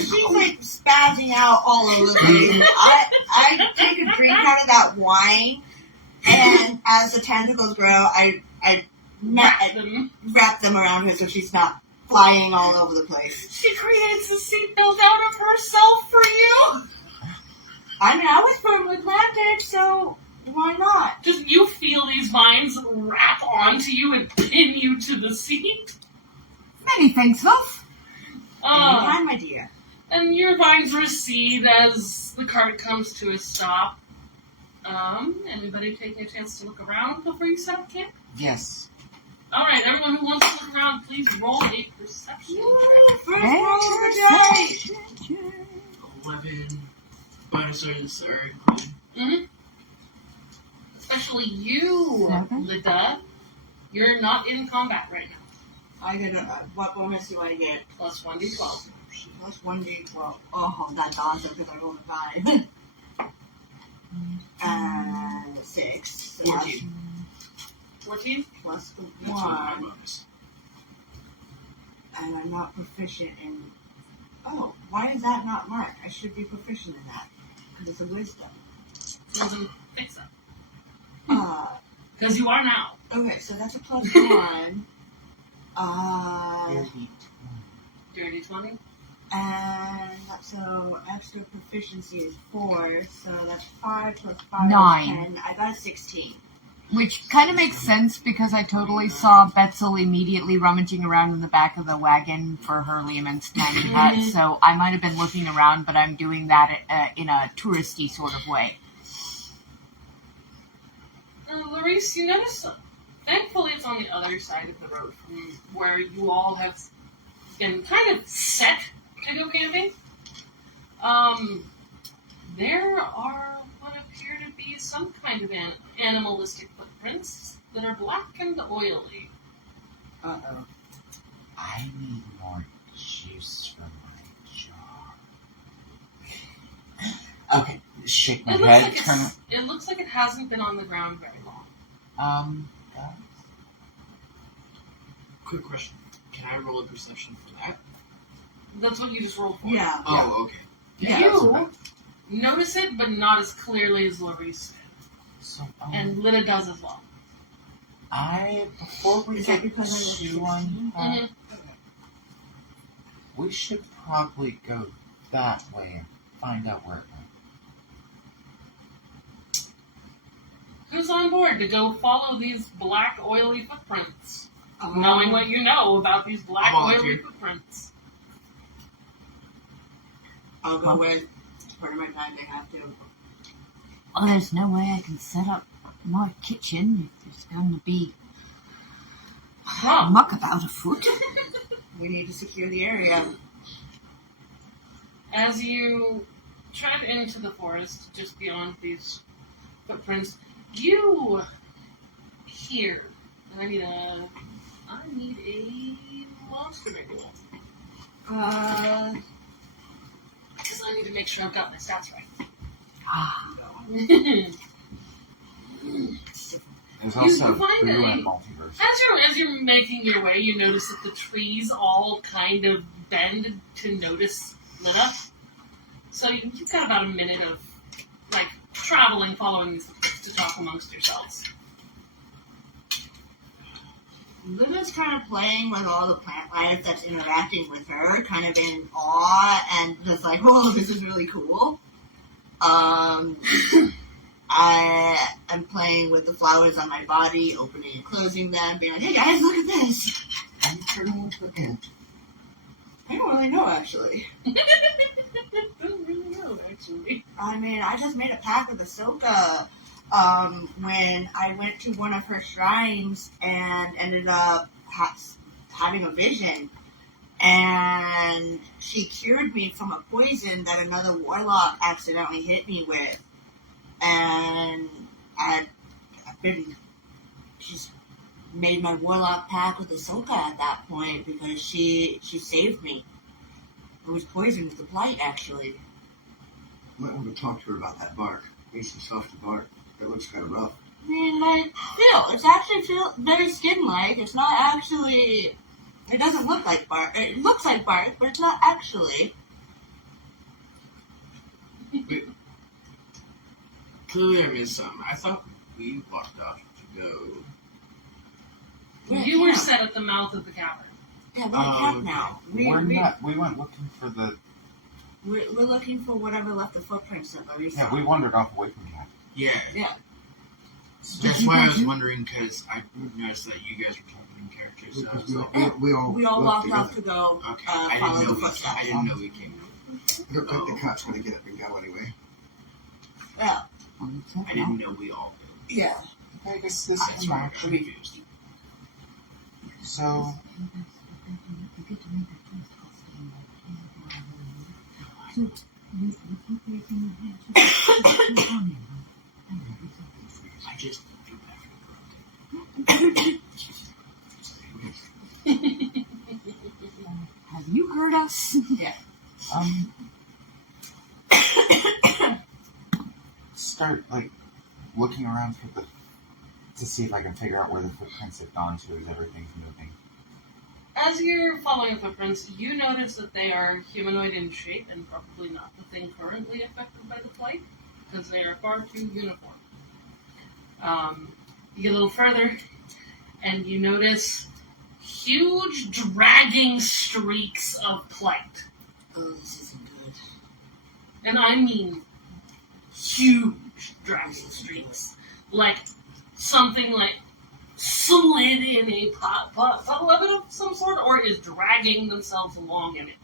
she's like spazzing out all over the place. I take a drink out of that wine, and as the tentacles grow, I wrap them around her so she's not flying all over the place. She creates a seatbelt out of herself for you. I mean, I was firmly planted, so why not? Just you feel these vines wrap onto you and pin you to the seat. Many thanks, love. Anytime, my dear. And your vines recede as the cart comes to a stop. Anybody taking a chance to look around before you set up camp? Yes. Alright, everyone who wants to look around, please roll a perception check. First roll of the day. 11. Sorry, the third. Mm-hmm. Especially you, 7. Lida. You're not in combat right now. I get what bonus do I get? Plus 1d12. Plus 1d12. Oh, that's awesome because I rolled a 5. 6. So 14. 14? Plus the That's what my 1. bonus. And I'm not proficient in... Oh, why is that not marked? I should be proficient in that. Because it's a wisdom. Doesn't fix it. Because you are now. Okay, so that's a plus 1. Dirty 20? And so extra proficiency is 4, so that's 5 plus 5 9. is 10. I got a 16. Which kind of makes sense because I totally saw Betzel immediately rummaging around in the back of the wagon for her Lehman's tiny hut, so I might have been looking around, but I'm doing that in a touristy sort of way. Larice, you notice, thankfully it's on the other side of the road from where you all have been kind of set to go camping. There are what appear to be some kind of animalistic footprints that are black and oily. Uh-oh. I need more juice for my jaw. Okay, shake my head, turn it. It looks like it hasn't been on the ground very long. Guys? Quick question. Can I roll a perception for that? That's what you just rolled for. Yeah. Oh, okay. Yeah. You notice it, but not as clearly as Larice did. So, And Lita does as well. before we Is get that because I was too 16? on, we should probably go that way and find out where it went. Who's on board to go follow these black, oily footprints? Uh-huh. Knowing what you know about these black, Volunteer. oily footprints. I'll go with part of my time they have to. Oh, there's no way I can set up my kitchen if there's going to be muck about afoot. We need to secure the area. As you tread into the forest, just beyond these footprints, you hear. And I need a monster manual. Because I need to make sure I've got my stats right. There's also find Blue a- and Multiverse. As you're making your way, you notice that the trees all kind of bend to notice Lita. So you've got about a minute of traveling, following these to talk amongst yourselves. Luna's kind of playing with all the plant life that's interacting with her, kind of in awe, and just like, oh, this is really cool. I am playing with the flowers on my body, opening and closing them, being like, hey guys, look at this. I'm turning into an I don't really know, actually. I don't really know, actually. I mean, I just made a pact with Ahsoka when I went to one of her shrines and ended up having a vision. And she cured me from a poison that another warlock accidentally hit me with. And I've been just made my warlock pact with Ahsoka at that point because she saved me. It was poisoned with the blight, actually. Might want to talk to her about that bark. Needs some softer bark. It looks kind of rough. I mean, it's actually very skin-like. It's not actually, it doesn't look like bark. It looks like bark, but it's not actually. Clearly I missed something. I thought we walked off to go. Yeah, You were camp. set at the mouth of the cavern. Yeah, we're at camp now. We went looking for the... We're looking for whatever left the footprints that Larry saw. Yeah, we wandered off away from that. Yeah. Yeah. That's why I was wondering, because I noticed that you guys were talking in characters. So I was like, We all walked together. off to go okay, follow the footsteps. I didn't know we came out. Look like the cop's gonna get up and go anyway. Yeah. I didn't know we all go. Yeah. I guess this That's is why I my got confused. So, I just feel Have you heard us? Yeah. start looking around to see if I can figure out where the footprints have gone to as everything's moving. As you're following the footprints, you notice that they are humanoid in shape and probably not the thing currently affected by the plague, because they are far too uniform. You get a little further, and you notice huge dragging streaks of plight. Oh, this isn't good. And I mean huge dragging streaks. Like something like slid in a puddle of it of some sort, or is dragging themselves along in it.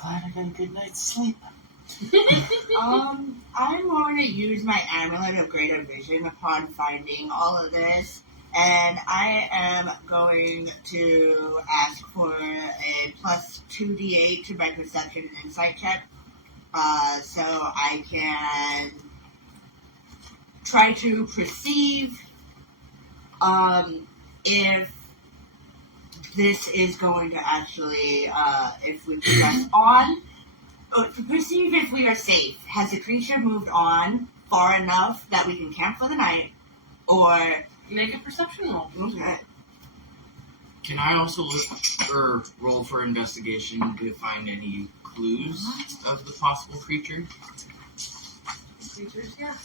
Glad I got a good night's sleep. I'm going to use my amulet of greater vision upon finding all of this, and I am going to ask for a plus 2d8 to my perception and insight check, so I can try to perceive if this is going to actually, if we progress on, or to perceive if we are safe. Has the creature moved on far enough that we can camp for the night, or... Make a perception roll. Okay. Can I also look or roll for investigation to find any clues of the possible creature? Creatures, yeah.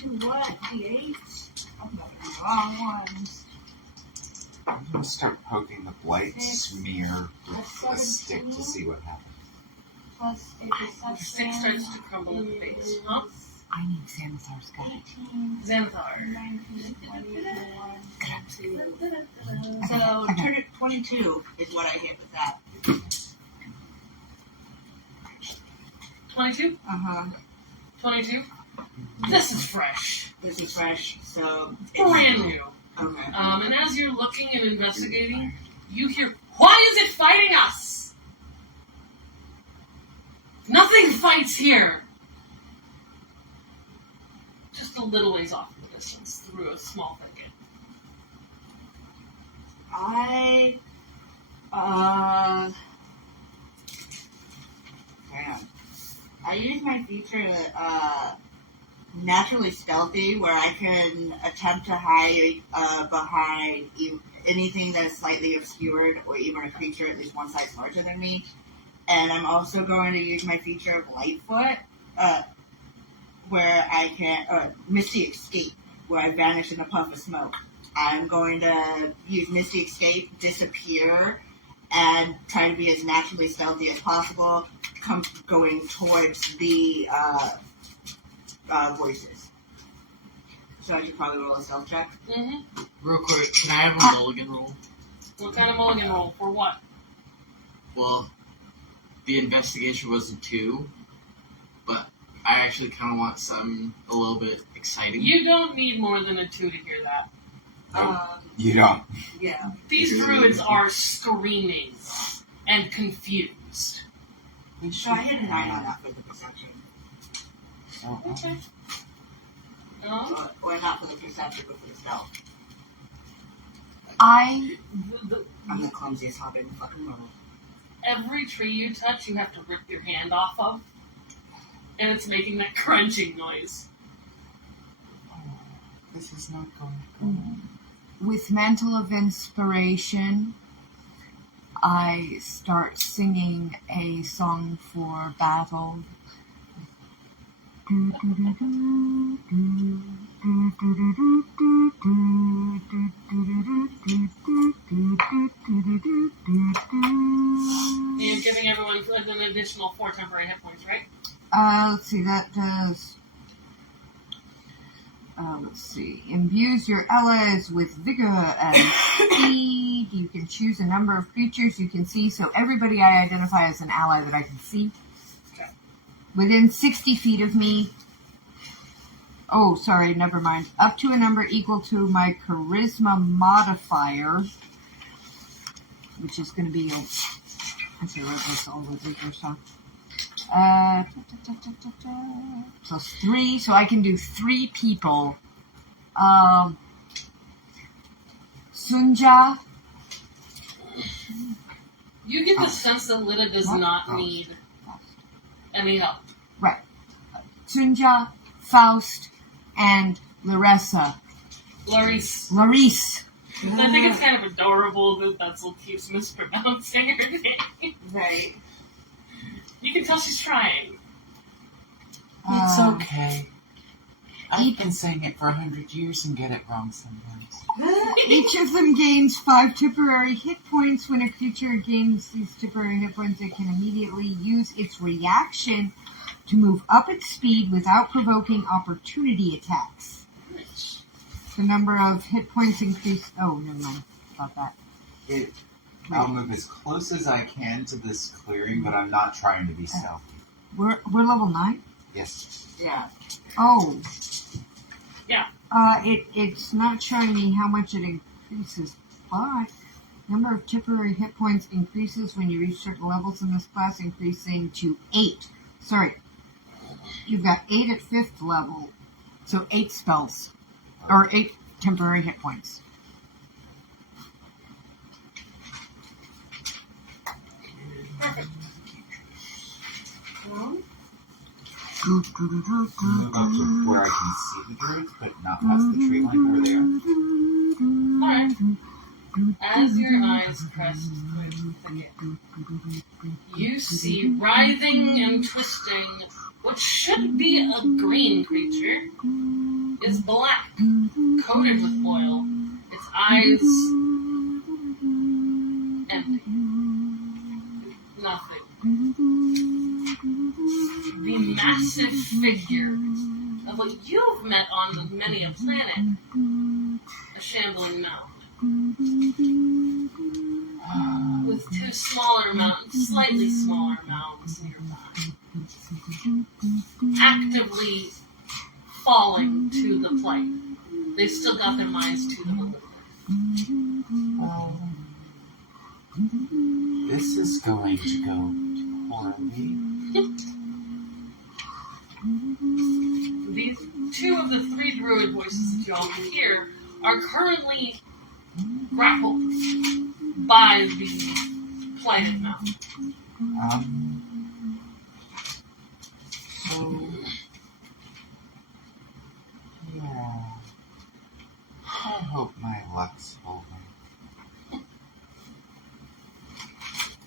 To what? D8? I'm looking at the wrong ones. I'm gonna start poking the blight smear with a That's stick to 17. see what happens. Plus a The stick starts to crumble in the face. Huh? I need Xanathar's guy. 18, Xanthar. 19, 21. So, 22 is what I get with that. 22? Uh-huh. 22? This is fresh. This is fresh, so... Brand new. Okay. And as you're looking and investigating, you hear, "Why is it fighting us? Nothing fights here." Just a little ways off in the distance, through a small thicket. I use my feature, naturally stealthy, where I can attempt to hide behind anything that is slightly obscured, or even a creature at least one size larger than me. And I'm also going to use my feature of Lightfoot, where I can Misty Escape, where I vanish in a puff of smoke. I'm going to use Misty Escape, disappear, and try to be as naturally stealthy as possible, going towards the voices. So I should probably roll a stealth check. Mm-hmm. Real quick, can I have a mulligan roll? What kind of mulligan roll? For what? Well, the investigation was a 2, but I actually kind of want something a little bit exciting. You don't need more than a 2 to hear that. You don't. Yeah. These druids are screaming and confused. So I hit a 9 on that for the perception. Okay. Or not for the perception, but for the stealth. I I'm the clumsiest hop in the fucking world. Every tree you touch, you have to rip your hand off of. And it's making that crunching noise. This is not going to with Mantle of Inspiration, I start singing a song for battle. You're giving everyone an additional 4 temporary hit points, right? Let's see, that does... let's see. Imbues your allies with vigor and speed. You can choose a number of creatures you can see, so everybody I identify as an ally that I can see. Okay. Within 60 feet of me. Oh, sorry, never mind. Up to a number equal to my charisma modifier, which is going to be... Actually, I wrote this all over here, so... plus 3, so I can do 3 people. Sunja. You get the sense that Lita does not need any help. Right. Sunja, Faust, and Larissa. Clarice. Larice. I think it's kind of adorable that Betzel keeps mispronouncing her name. Right. You can tell she's trying. It's okay. I've been saying it for 100 years and get it wrong sometimes. Each of them gains 5 temporary hit points. When a creature gains these temporary hit points, it can immediately use its reaction to move up its speed without provoking opportunity attacks. The number of hit points increase. Oh, never mind about that. I'll move as close as I can to this clearing, but I'm not trying to be stealthy. We're level 9? Yes. Yeah. Oh. Yeah. It's not showing me how much it increases, but number of temporary hit points increases when you reach certain levels in this class, increasing to 8. Sorry. You've got 8 at 5th level, so 8 spells. Or 8 temporary hit points. Move up to where I can see the druids, but not past the tree line where they are. Alright. As your eyes press through the thicket, you see writhing and twisting what should be a green creature is black, coated with oil, its eyes empty. Nothing. The massive figure of what you've met on many a planet, a shambling mound. With 2 smaller mounds, slightly smaller mounds nearby. Actively falling to the plane. They've still got their minds to the balloon. Well, this is going to go poorly. These 2 of the 3 druid voices that y'all can hear are currently grappled by the planet mountain. So, yeah. I hope my luck's holding.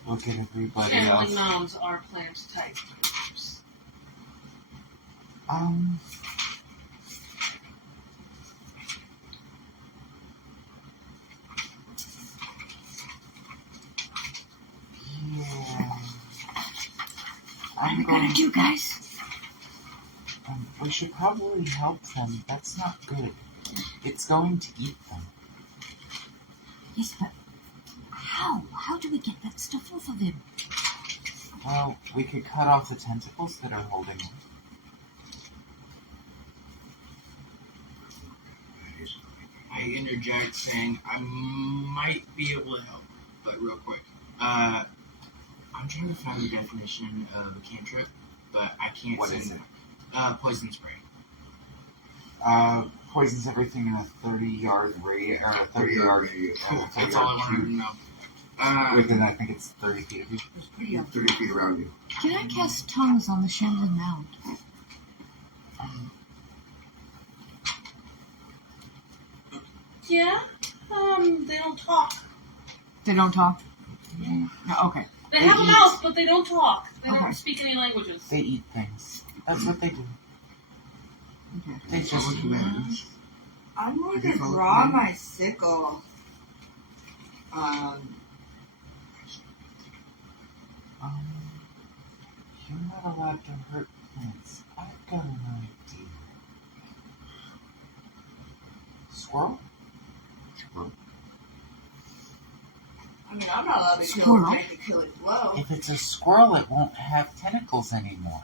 Look at everybody Shambling else. mounds are plant type creatures. Yeah. What are we gonna do, guys? We should probably help them. That's not good. It's going to eat them. Yes, but how? How do we get that stuff off of him? Well, we could cut off the tentacles that are holding him. I interject saying I might be able to help, but real quick. I'm trying to find the definition of a cantrip, but I can't What say is it? Poison spray. Poisons everything in a 30-yard radius, or a 30-yard Cool. That's all I wanted to know. Within, I think it's 30 feet of you. You have 30 feet around you. Can I cast tongues on the shambling mound? Yeah, they don't talk. They don't talk? No, okay. They have a mouth, but they don't talk. They Okay. don't speak any languages. They eat things. That's what they do. Okay. They just eat things. I'm going Okay, to follow draw me. my sickle. You're not allowed to hurt plants. I've got an idea. Squirrel? I mean, I'm not allowed to kill Squirrel? it to kill it slow. If it's a squirrel, it won't have tentacles anymore.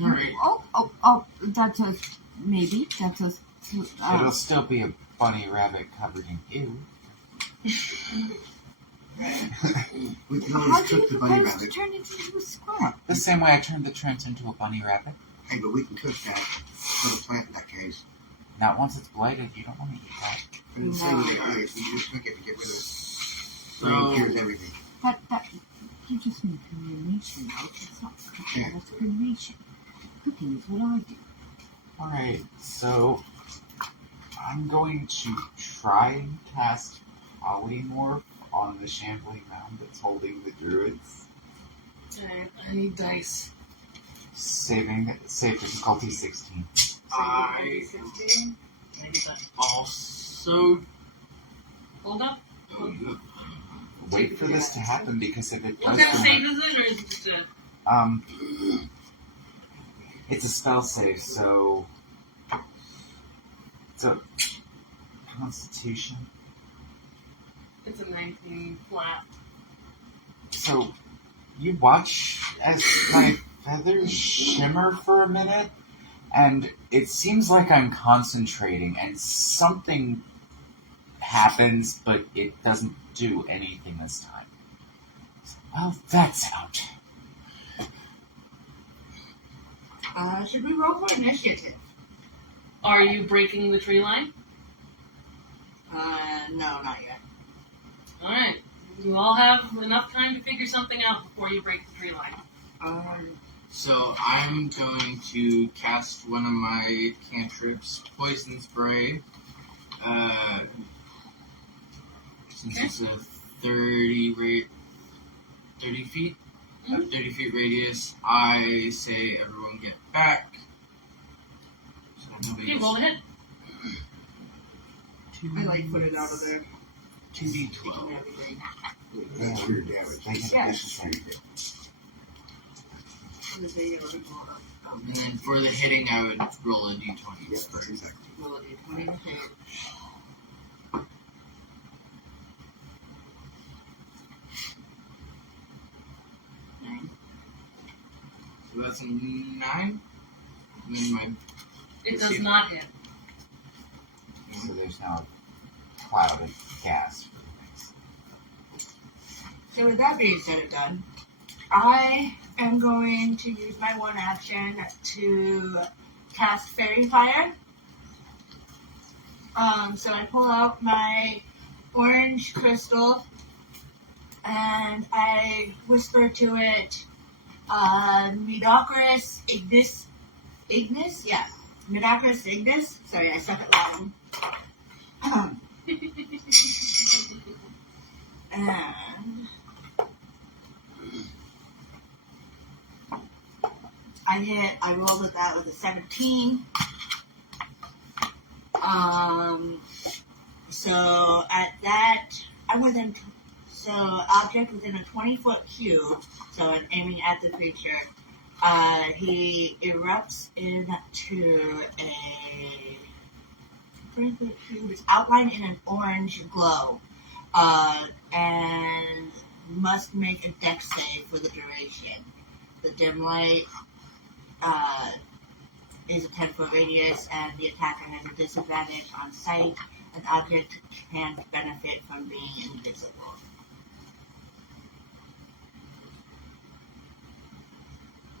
Alright. Oh, that's a, maybe, that's a, It'll still be a bunny rabbit covered in ew. We can how always do you cook the bunny propose to rabbit. turn it into a squirrel? The same way I turned the trance into a bunny rabbit. Hey, but we can cook that for the plant in that case. Not once it's blighted, you don't want to eat that. I didn't say what it is. We can just cook it and get rid of it. So it cures everything. That, you just need cremation, right? It's not cooking, Yeah. that's cremation. Cooking is what I do. Alright, so I'm going to try and cast polymorph on the shambling mound that's holding the druids. Alright, I need dice. So save difficulty 16. I 16. also. Hold up. Oh, you Wait for this to happen because if it What does kind of not, save is it, or is it just a... it's a spell save, so it's a Constitution. It's a 19 flat. So you watch as my feathers shimmer for a minute, and it seems like I'm concentrating, and something happens, but it doesn't do anything this time. Well, that's out. Should we roll for initiative? Are you breaking the tree line? No, not yet. Alright. You all have enough time to figure something out before you break the tree line. So I'm going to cast one of my cantrips, Poison Spray. Since it's a 30 feet, 30 feet radius, I say everyone get back. So Okay, roll a hit. I put it out of there. 2d12. That's for your damage. Yeah. This is for your hit. And then for the hitting, I would roll a d20. Yeah, that's exactly. Roll a d20 to hit. So that's a 9. And then my It does not hit. So there's now a cloud of gas for the next. So with that being said and done, I am going to use my one action to cast Fairy Fire. So I pull out my orange crystal and I whisper to it, Midocris Ignis? Yeah. Midocris Ignis? Sorry, I suck at Latin. And I rolled with that with a 17. So at that, I'm within, so object within a 20-foot cube, so I'm aiming at the creature, he erupts into a 20-foot cube. It's outlined in an orange glow, and must make a dex save for the duration. The dim light is a 10-foot radius, and the attacker has a disadvantage on sight. An object can't benefit from being invisible.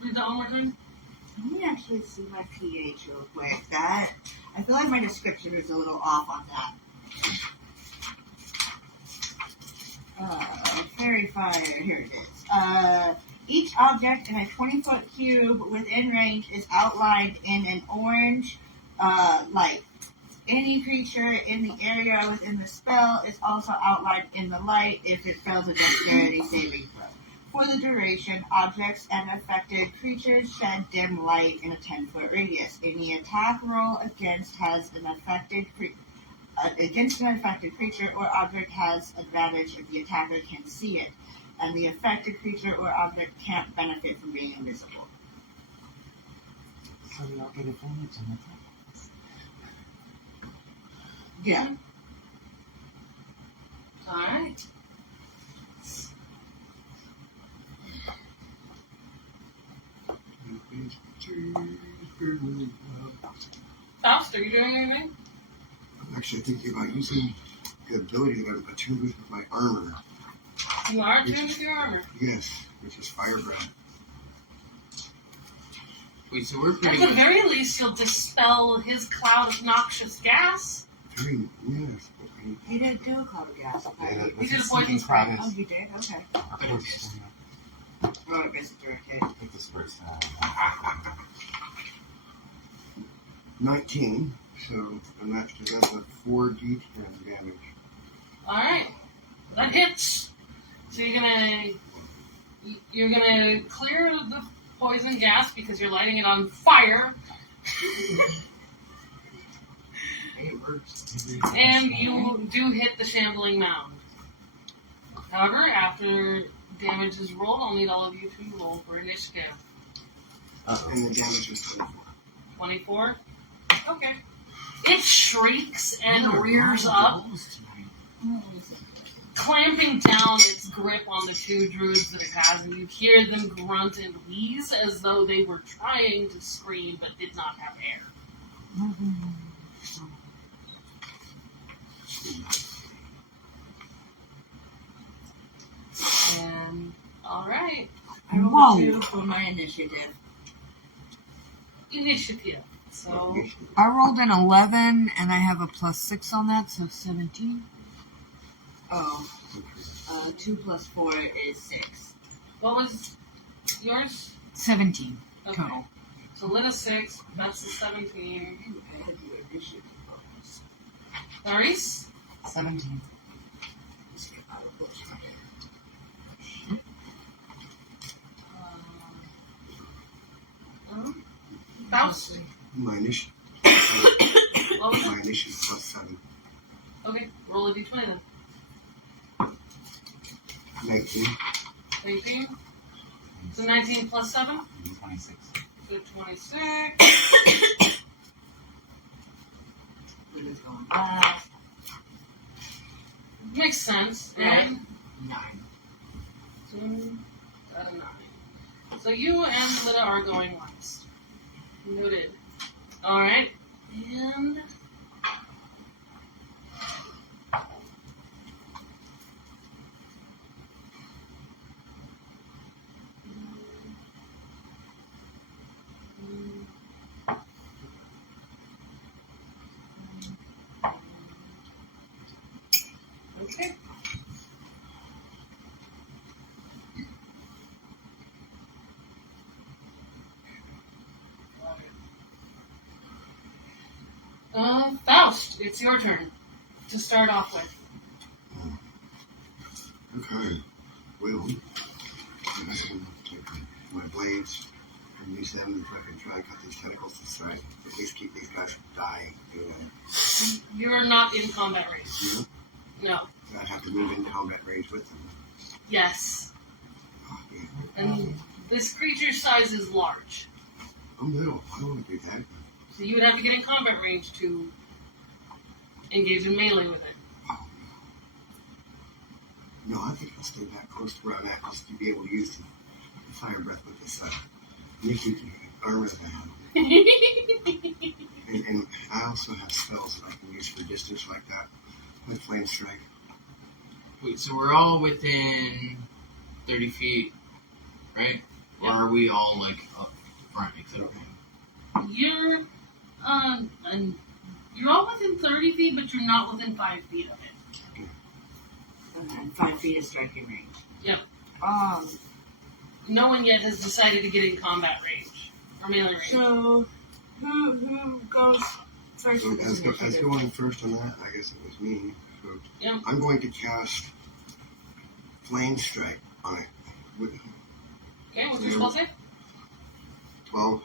Read that one more time. Let me actually see my pH real quick. That I feel like my description is a little off on that. Fairy Fire, here it is. Each object in a 20-foot cube within range is outlined in an orange light. Any creature in the area within the spell is also outlined in the light if it fails a dexterity saving throw. For the duration, objects and affected creatures shed dim light in a 10-foot radius. Any attack roll against an affected creature or object has advantage if the attacker can see it, and the affected creature or object can't benefit from being invisible. So we all get advantage on attack. Yeah. Alright. Faust, are you doing anything? I'm actually thinking about using the ability that I'm attuned with my armor. You are attuned with your armor. Yes, which is firebrand. Wait, so we're At pretty the much. very least, you'll dispel his cloud of noxious gas. Very, yes. He didn't do a cloud of gas. Yeah, We that's did a a poison sneaking spray. cloud. Oh, you did? Okay. Roll a basic direct hit. Get this first 19, so and that's a 4d10 damage. Alright. That hits. So you're gonna clear poison gas because you're lighting it on fire. It works. And you do hit the shambling mound. However, after damage is rolled, I'll need all of you to roll for initiative. And the damage is 24. 24? Okay. It shrieks and rears up, clamping down its grip on the two druids that it has, and you hear them grunt and wheeze as though they were trying to scream but did not have air. And, alright. I rolled a 2 for my initiative. Initiative. So, I rolled an 11, and I have a +6 on that, so 17. Oh. 2 plus 4 is 6. what was yours? 17 Okay. total. So Lita 6, that's the 17. I had your initiative bonus. Clarice? 17. Let's get out of books. Faust? My initiative. What was My it? initiative plus 7. Okay, roll a d20 then. 19. 19. So 19 plus 7? 26. So 26. It is going fast. Makes sense. And 9. 2, 9. So you and Lita are going last. Noted. Alright. And okay. Faust, it's your turn to start off with. Okay. Well, I can take my blades and use them if I can try and cut these tentacles aside. At least keep these guys from dying. You're not in combat range. You know? No. I have to move in combat range with them. Yes. Oh, yeah. And this creature's size is large. Oh no, I don't want to do that. So you would have to get in combat range to engage in melee with it. Oh no. No, I think I'll stay that close to where I'm at just to be able to use the fire breath with this nuking armor that I have. And I also have spells that I can use for distance like that. Like flame strike. Wait, so we're all within 30 feet, right? Or are we all, like, up front? You're you're all within 30 feet, but you're not within 5 feet of it. And 5 feet is striking range. Yep. No. No one yet has decided to get in combat range or melee range. So, who goes first? So with this as initiative? going first on that, I guess it was me. So Yep. I'm going to cast flame strike on it. With Okay, what's your spell save? 12.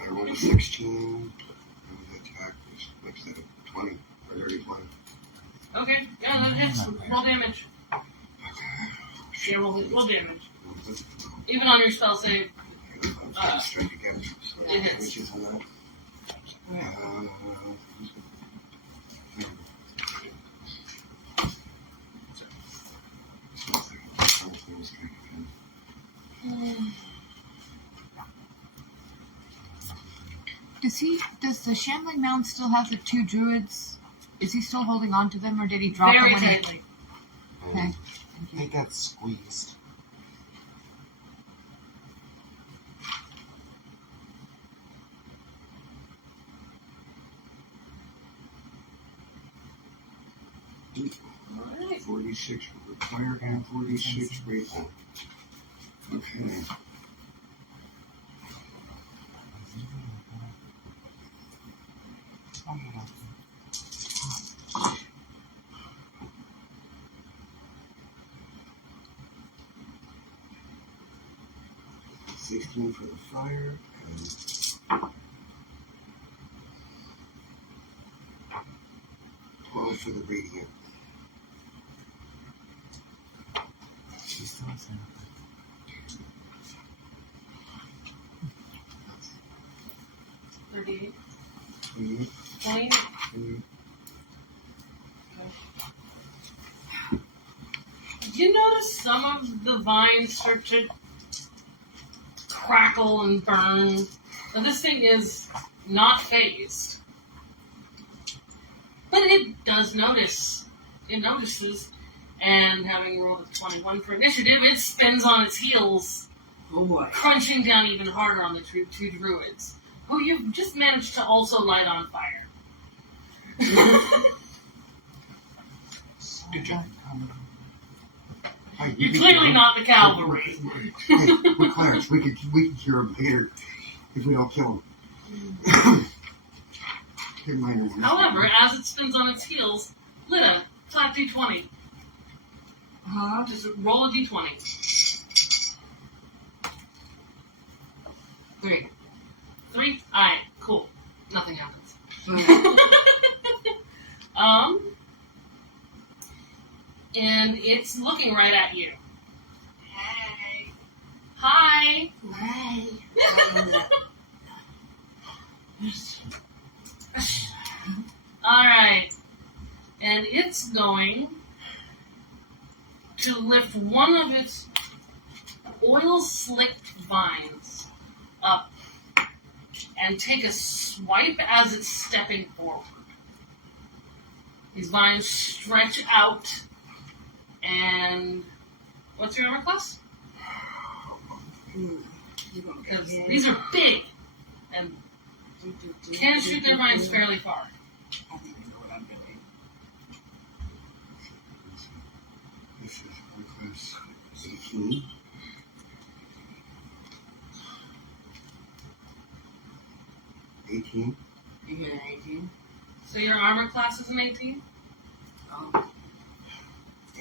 I rolled a 16. And the attack makes that a 20. Or dirty 20. Okay, yeah, that hits. Roll damage. Yeah, roll damage. Even on your spell save, Flame strike again. So it hits. damages on that. Does the shambling mound still have the two druids? Is he still holding on to them, or did he drop them very when he... tightly. Okay. I think that's squeezed. Alright. 46 for fire and 46 rifle. Okay. 16 for the fire, and 12 for the radiant. She's still saying. 38. Mhm. 20. Mhm. You notice some of the vines start to crackle and burn. Now this thing is not phased. But it does notice. It notices. And having rolled a 21 for initiative, it spins on its heels, Oh boy. crunching down even harder on the two druids, who you've just managed to also light on fire. Good job. You're clearly not the cavalry. Hey, we're clerics. We can cure him later if we don't kill him. However, as it spins on its heels, Lita, flat d20. Huh? Just roll a d20. 3. 3? Alright, cool. Nothing happens. And it's looking right at you. Hey. Hi! Hey. Alright. And it's going to lift one of its oil-slicked vines up and take a swipe as it's stepping forward. These vines stretch out, and what's your armor class? Because these are big and can shoot their vines fairly far. I think I know what I'm doing. This is my class 18. You get an 18? So your armor class is an 18? Oh.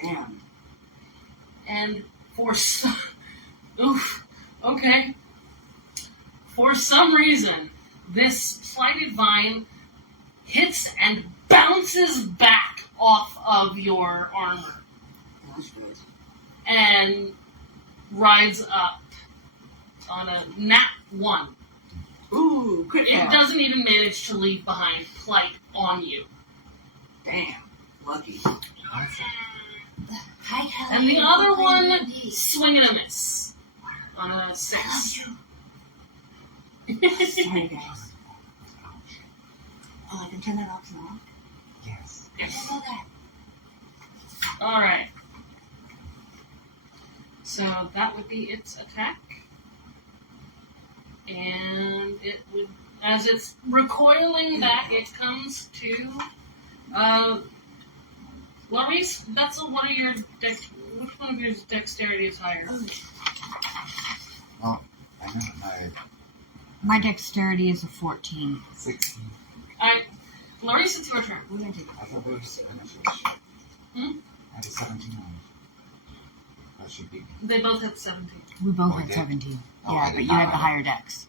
Damn. And for some... Oof. Okay. For some reason, this slighted vine hits and bounces back off of your armor That's good. and rides up on a nat 1. Ooh, good It doesn't even manage to leave behind plight on you. Damn. Lucky. And the other one, swing and a miss on a 6. Sorry, guys. Oh, I can turn that off now. Yes. Okay. Alright. So that would be its attack. And it would, as it's recoiling back, it comes to, Laurice, Betzel, which one of your dexterity is higher? Well, I know my My dexterity is a 14. 16. Alright, Laurice, it's your turn. We're gonna take I thought there was 17. Hmm? I had a 17 on. That should be. They both had 17. We both Oh, had okay. 17. Oh, I Yeah, did but you not had the have- higher dex.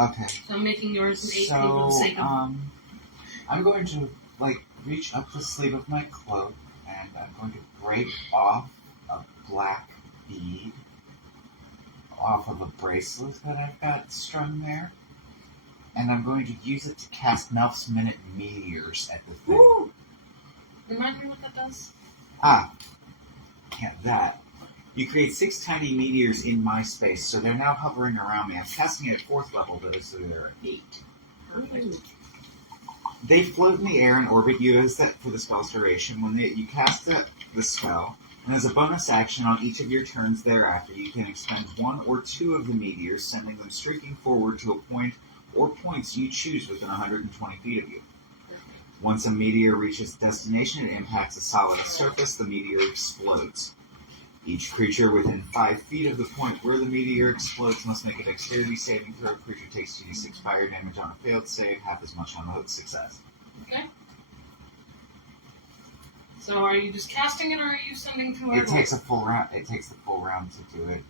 Okay. So I'm making yours an 18 for the So, sake of... I'm going to, reach up the sleeve of my cloak, and I'm going to break off a black bead off of a bracelet that I've got strung there. And I'm going to use it to cast Melf's Minute Meteors at the thing. Woo! Remind me what that does? Can't that. You create 6 tiny meteors in my space, so they're now hovering around me. I'm casting it at 4th level, but so they're 8. Perfect. They float in the air and orbit you as that for the spell's duration. When you cast the spell, and as a bonus action on each of your turns thereafter, you can expend 1 or 2 of the meteors, sending them streaking forward to a point or points you choose within 120 feet of you. Once a meteor reaches destination, it impacts a solid surface. The meteor explodes. Each creature within 5 feet of the point where the meteor explodes must make a dexterity saving throw. Creature takes 2d6 fire damage on a failed save, half as much on a success. Okay. So are you just casting it, or are you sending through It takes a full round. It takes the full round to do it.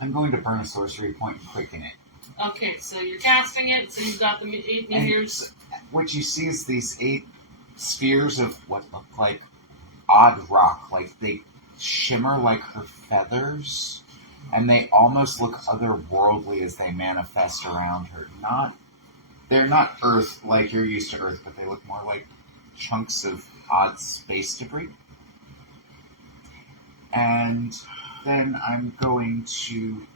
I'm going to burn a sorcery point and quicken it. Okay, so you're casting it, so you've got the 8 meteors. What you see is these 8 spheres of what look like odd rock. Like they shimmer like her feathers, and they almost look otherworldly as they manifest around her. They're not Earth like you're used to Earth, but they look more like chunks of odd space debris. And then I'm going to...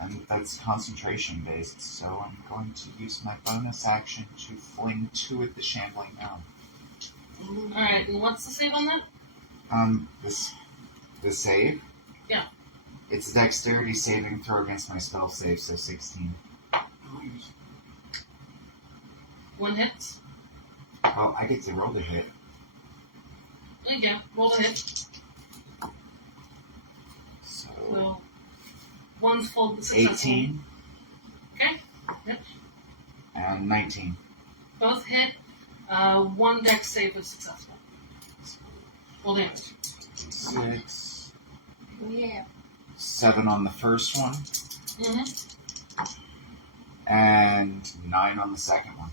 And that's concentration based, so I'm going to use my bonus action to fling 2 at the shambling mound. Alright, and what's the save on that? The save? Yeah. It's a dexterity saving throw against my spell save, so 16. 1 hit. Well, I get to roll the hit. There you go. Roll the hit. So, 1's full successful. 18. Okay. Yep. And 19. Both hit. 1 dex save is successful. Roll damage. 6. Yeah. 7 on the first one. Mm-hmm. And 9 on the second one.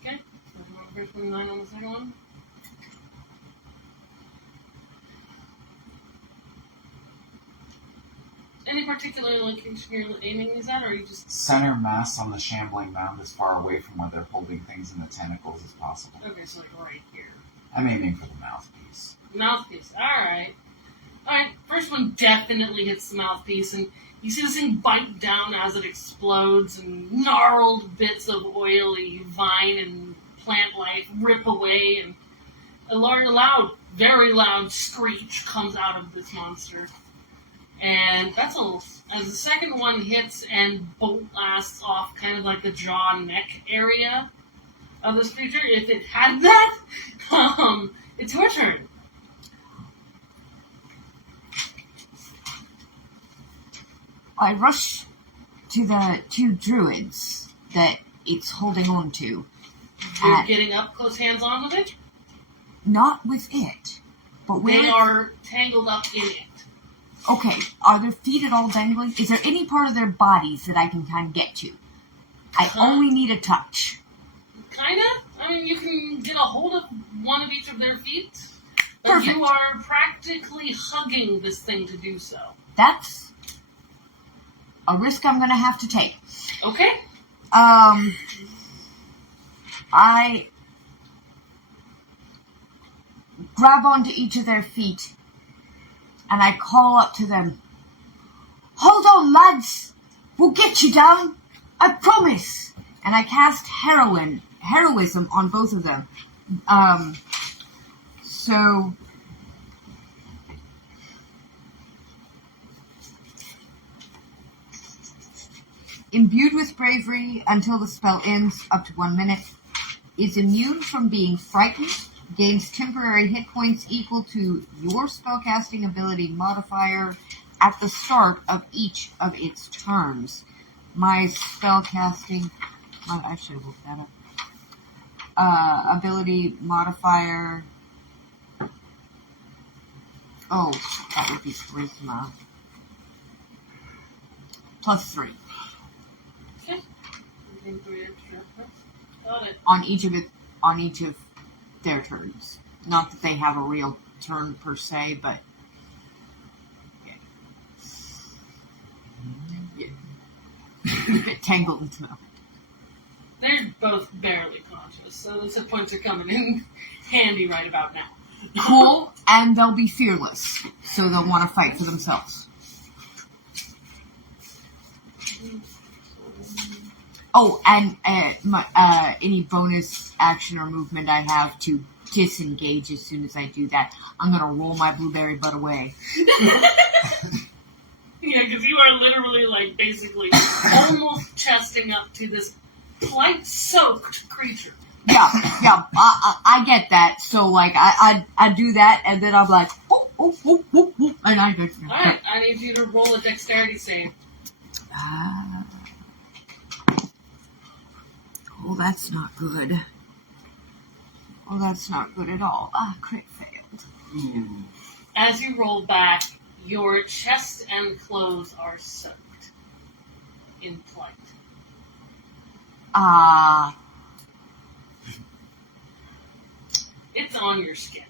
Okay. 7 on the first one, 9 on the second one. Any particular location you're aiming these at, or are you just... Center mass on the shambling mound as far away from where they're holding things in the tentacles as possible. Okay, so like right here. I'm aiming for the mouthpiece. Mouthpiece. Alright. Alright, first one definitely hits the mouthpiece, and you see this thing bite down as it explodes, and gnarled bits of oily vine and plant life rip away, and a very loud screech comes out of this monster. And that's as the second one hits and bolt blasts off kind of like the jaw and neck area of this creature, if it had that, it's your turn. I rush to the 2 druids that it's holding on to. You're getting up close hands on with it? Not with it, but where They are tangled up in it. Okay, are their feet at all dangling? Is there any part of their bodies that I can kind of get to? I only need a touch. Kinda. I mean, you can get a hold of one of each of their feet, but Perfect. you are practically hugging this thing to do so. That's a risk I'm going to have to take. Okay. I grab onto each of their feet and I call up to them. Hold on, lads. We'll get you down. I promise. And I cast heroism on both of them. So imbued with bravery until the spell ends, up to 1 minute, is immune from being frightened, gains temporary hit points equal to your spellcasting ability modifier at the start of each of its turns. My spellcasting... I should have looked that up. Ability modifier... Oh, that would be charisma. +3. Okay. Got it. On each of their turns. Not that they have a real turn per se, but yeah. Tangled into them. They're both barely conscious, so those hit points are coming in handy right about now. Cool, and they'll be fearless, so they'll want to fight for themselves. Oh, and any bonus action or movement I have to disengage as soon as I do that, I'm going to roll my blueberry butt away. Yeah, because you are literally, like, basically almost chesting up to this blight-soaked creature. Yeah, I get that. So, like, I do that, and then I'm like, oh, and I go. Alright, I need you to roll a dexterity save. Oh, that's not good. Oh, that's not good at all. Crit failed. As you roll back, your chest and clothes are soaked in plight. It's on your skin.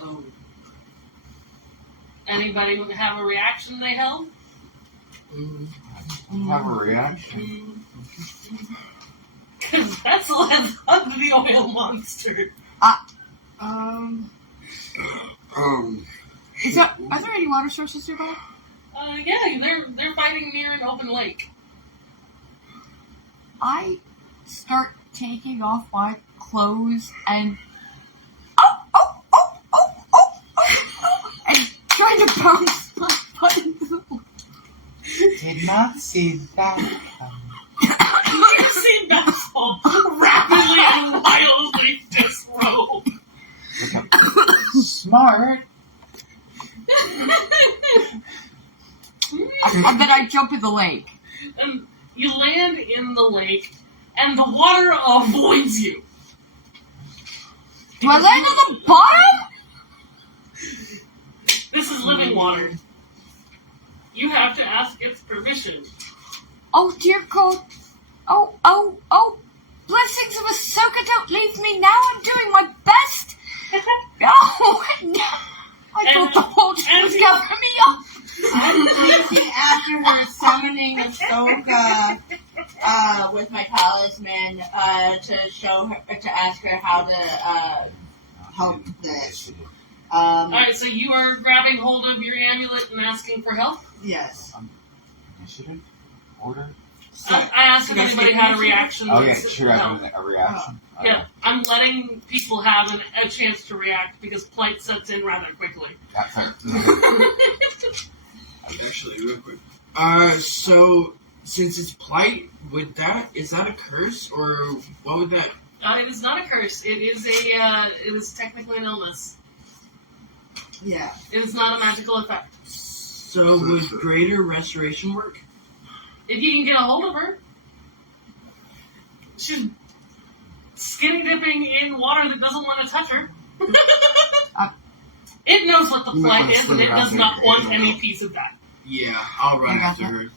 Oh. Anybody have a reaction they held? Have a reaction. Because Vessel has hugged the oil monster. Are there any water sources nearby? Yeah, they're fighting near an open lake. I start taking off my clothes and and trying to bounce my buttons. Did not see that coming. You see Vessel rapidly and wildly disrobe. Smart. And then I jump in the lake. And you land in the lake, and the water avoids you. Do I land on the bottom? This is living water. You have to ask its permission. Oh, dear God. Oh. Blessings of Ahsoka, don't leave me now. I'm doing my best. Oh, no. I thought the whole time was covering me up. I'm chasing after her, summoning Ahsoka with my talisman to ask her how to help this. Alright, so you are grabbing hold of your amulet and asking for help? Yes. Initiative? Order? I asked if anybody had a reaction. Oh, yeah, sure, having a reaction. Yeah, I'm letting people have a chance to react because plight sets in rather quickly. That's fair. Actually, real quick. So since it's plight, is that a curse or what would that? It is not a curse. It is technically an illness. Yeah. It is not a magical effect. So would greater restoration work? If you can get a hold of her, she's skinny dipping in water that doesn't want to touch her. It knows what the plight is, and it does not want any piece of that. Yeah, I'll run after her.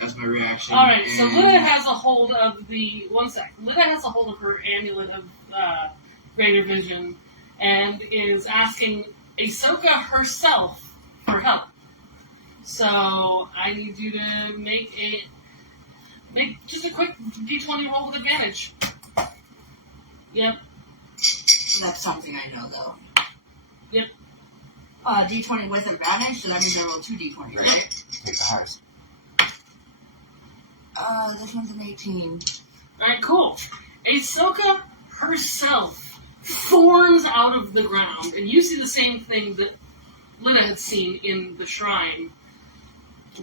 That's my reaction. Alright, so Lida has a hold of the... One sec. Lida has a hold of her amulet of greater vision and is asking Ahsoka herself for help. So, I need you to make just a quick D20 roll with advantage. Yep. That's something I know, though. Yep. D20 with advantage, so that means I roll 2 D20s, right? Take the highest. This one's an 18. Alright, cool. Ahsoka herself forms out of the ground, and you see the same thing that Lida had seen in the shrine.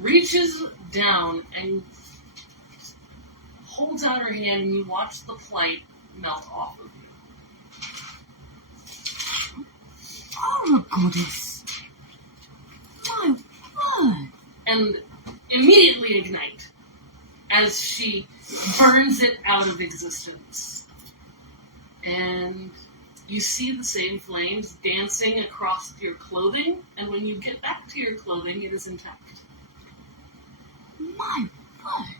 Reaches down and holds out her hand, and you watch the plight melt off of you. Oh, goodness. My word. And immediately ignite as she burns it out of existence. And you see the same flames dancing across your clothing, and when you get back to your clothing, it is intact. My word.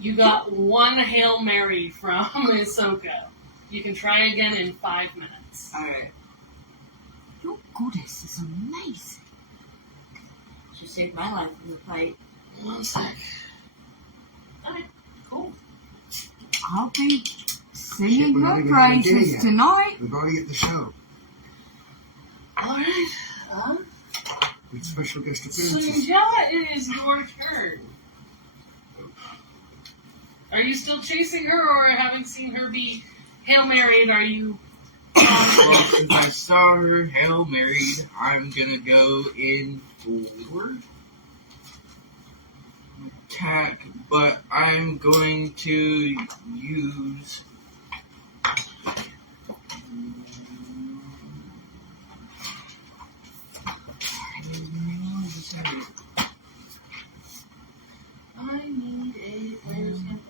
You got one Hail Mary from Ahsoka. You can try again in 5 minutes. Alright. Your goddess is amazing. She saved my life in the fight. 1 sec. Alright, cool. I'll be Shit, singing we're not her even gonna do praises yet. tonight. We've already at the show. Alright, With special guest so appearances. Angela, it is your turn. Are you still chasing her, or having seen her be Hail Married, are you... Well, since I saw her Hail Married, I'm gonna go in forward. Attack, but I'm going to use... I need a player's handbook.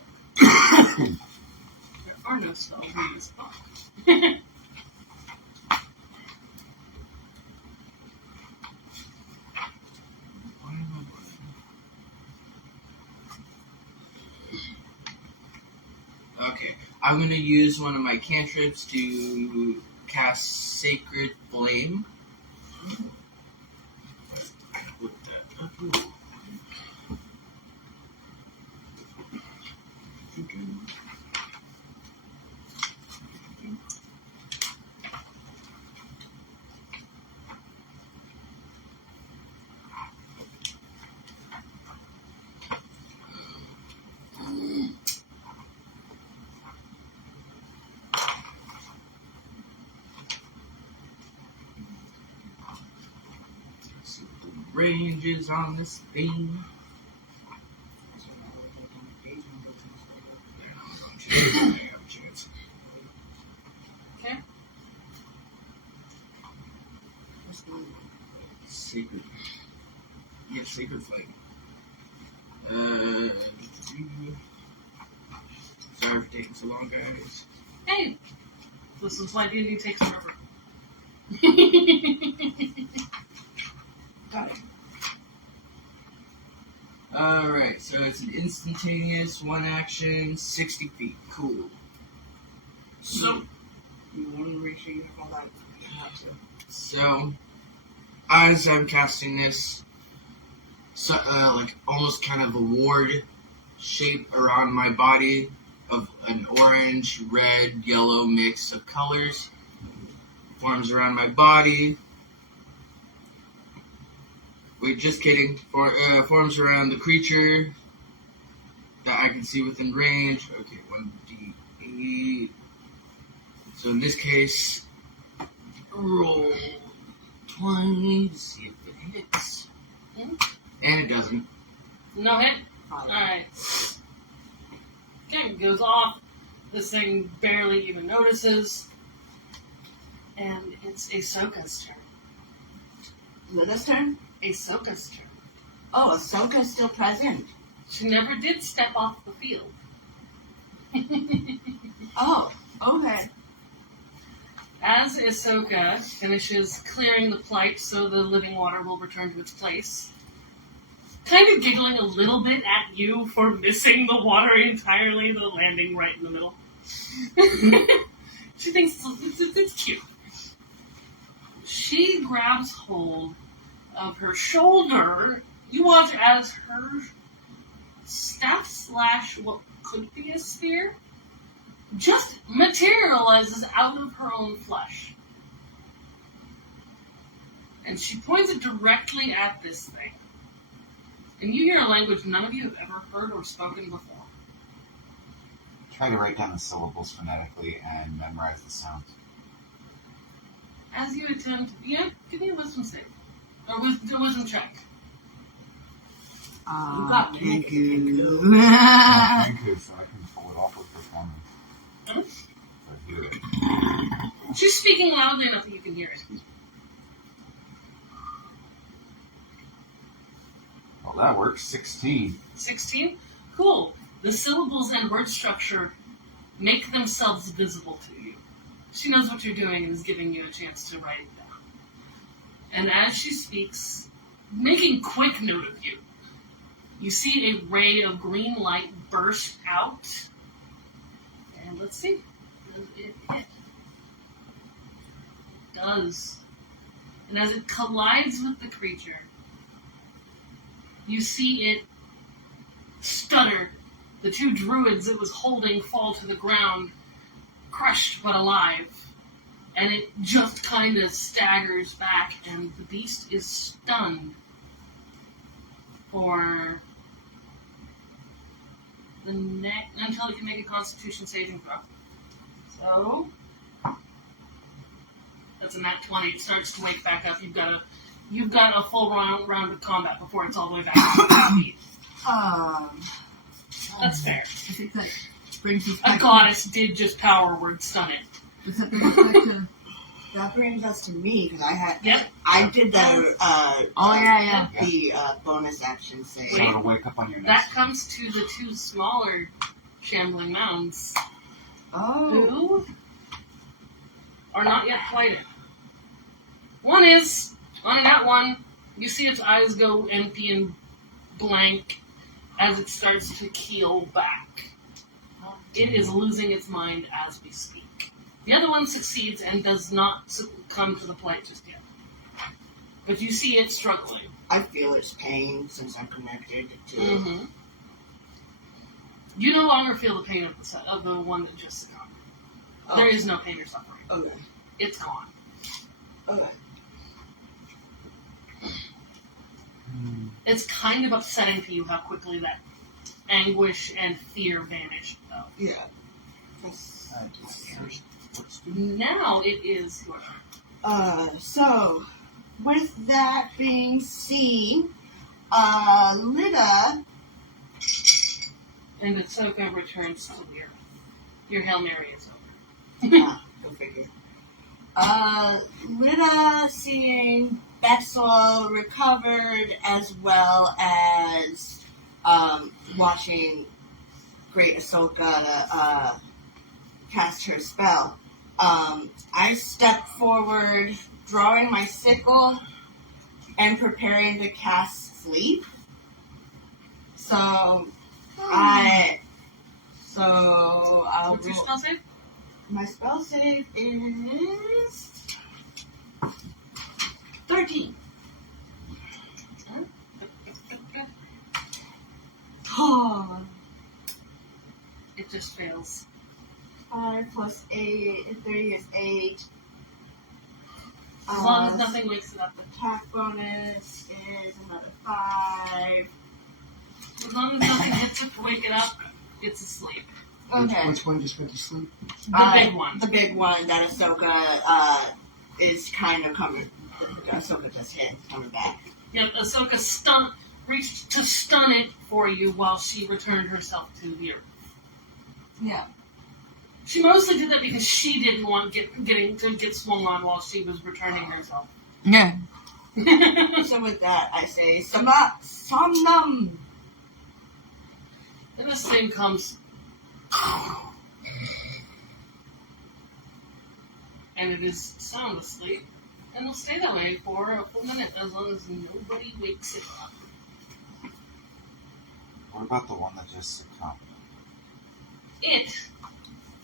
There are no spells in this book. Okay, I'm gonna use one of my cantrips to cast Sacred Flame. I looked that up. See what the range is on this thing. I have a chance. Okay. Sacred. Yeah, Sacred Flame. Sorry for taking so long, guys. Hey, this is why D&D takes forever. Got it. Alright, so it's an instantaneous, one action, 60 feet. Cool. So, You want to make sure you hold on. So, as I'm casting this, so, like almost kind of a ward shape around my body of an orange, red, yellow mix of colors forms around my body. Wait, just kidding. Forms around the creature that I can see within range. Okay, 1d8. So in this case, roll 20 to see if it hits. And it doesn't. no hit. Alright. Okay, it goes off. This thing barely even notices. And it's Ahsoka's turn. Is it this turn? Ahsoka's turn. Oh, Ahsoka's still present. She never did step off the field. Oh, okay. As Ahsoka finishes clearing the plight so the living water will return to its place, kind of giggling a little bit at you for missing the water entirely, the landing right in the middle. She thinks it's cute. She grabs hold of her shoulder. You watch as her staff slash what could be a spear just materializes out of her own flesh. And she points it directly at this thing. And you hear a language none of you have ever heard or spoken before. Try to write down the syllables phonetically and memorize the sounds. As you attempt, give me a wisdom save. Or wisdom check. You got Thank me. you. Thank you, so I can pull it off with performance. Okay. So I hear it. She's speaking loudly enough that you can hear it. Well, that works. 16. 16? Cool. The syllables and word structure make themselves visible to you. She knows what you're doing and is giving you a chance to write it down. And as she speaks, making quick note of you, you see a ray of green light burst out. And let's see. Does it hit? It does. And as it collides with the creature, you see it stutter. The two druids it was holding fall to the ground, crushed but alive. And it just kind of staggers back, and the beast is stunned for the until it can make a Constitution saving throw. So that's a nat 20. It starts to wake back up. You've got a full round of combat before it's all the way back to the feet. That's fair. I think that brings us A back goddess did just power word stun it. Does that bring us back to... That brings us to me because Yep. I did the bonus action save. So it'll wake up on your That next comes to the two smaller shambling mounds Oh, who are not yet plighted. One is, on that one, you see its eyes go empty and blank as it starts to keel back. It is losing its mind as we speak. The other one succeeds and does not succumb to the plight just yet. But you see it struggling. I feel its pain since I'm connected to it. Mm-hmm. You no longer feel the pain of the one that just succumbed. Oh. There is no pain or suffering. Okay. It's gone. Okay. It's kind of upsetting to you how quickly that anguish and fear vanished, though. Yeah. Now it is your turn. So, with that being seen, Lida... And Ahsoka returns to the earth. Your Hail Mary is over. Go figure. Lida seeing Bexel recovered as well as watching Great Ahsoka cast her spell. I step forward, drawing my sickle and preparing to cast Sleep. I'll What's your spell save? My spell save is 13. Oh. It just fails. 5 plus 8, 30 is 8. As long as nothing wakes it up. Attack bonus is another 5. As long as nothing hits it to wake it up, it's asleep. Okay. Which one just went to sleep? The big one. The big one that Ahsoka is kind of coming. Ahsoka just hit, coming back. Yep, Ahsoka reached to stun it for you while she returned herself to the earth. Yeah. She mostly did that because she didn't want to get swung on while she was returning herself. Yeah. So with that, I say, Somnum! And this thing comes... And it is sound asleep. And it'll stay that way for a full minute as long as nobody wakes it up. What about the one that just succumbed? It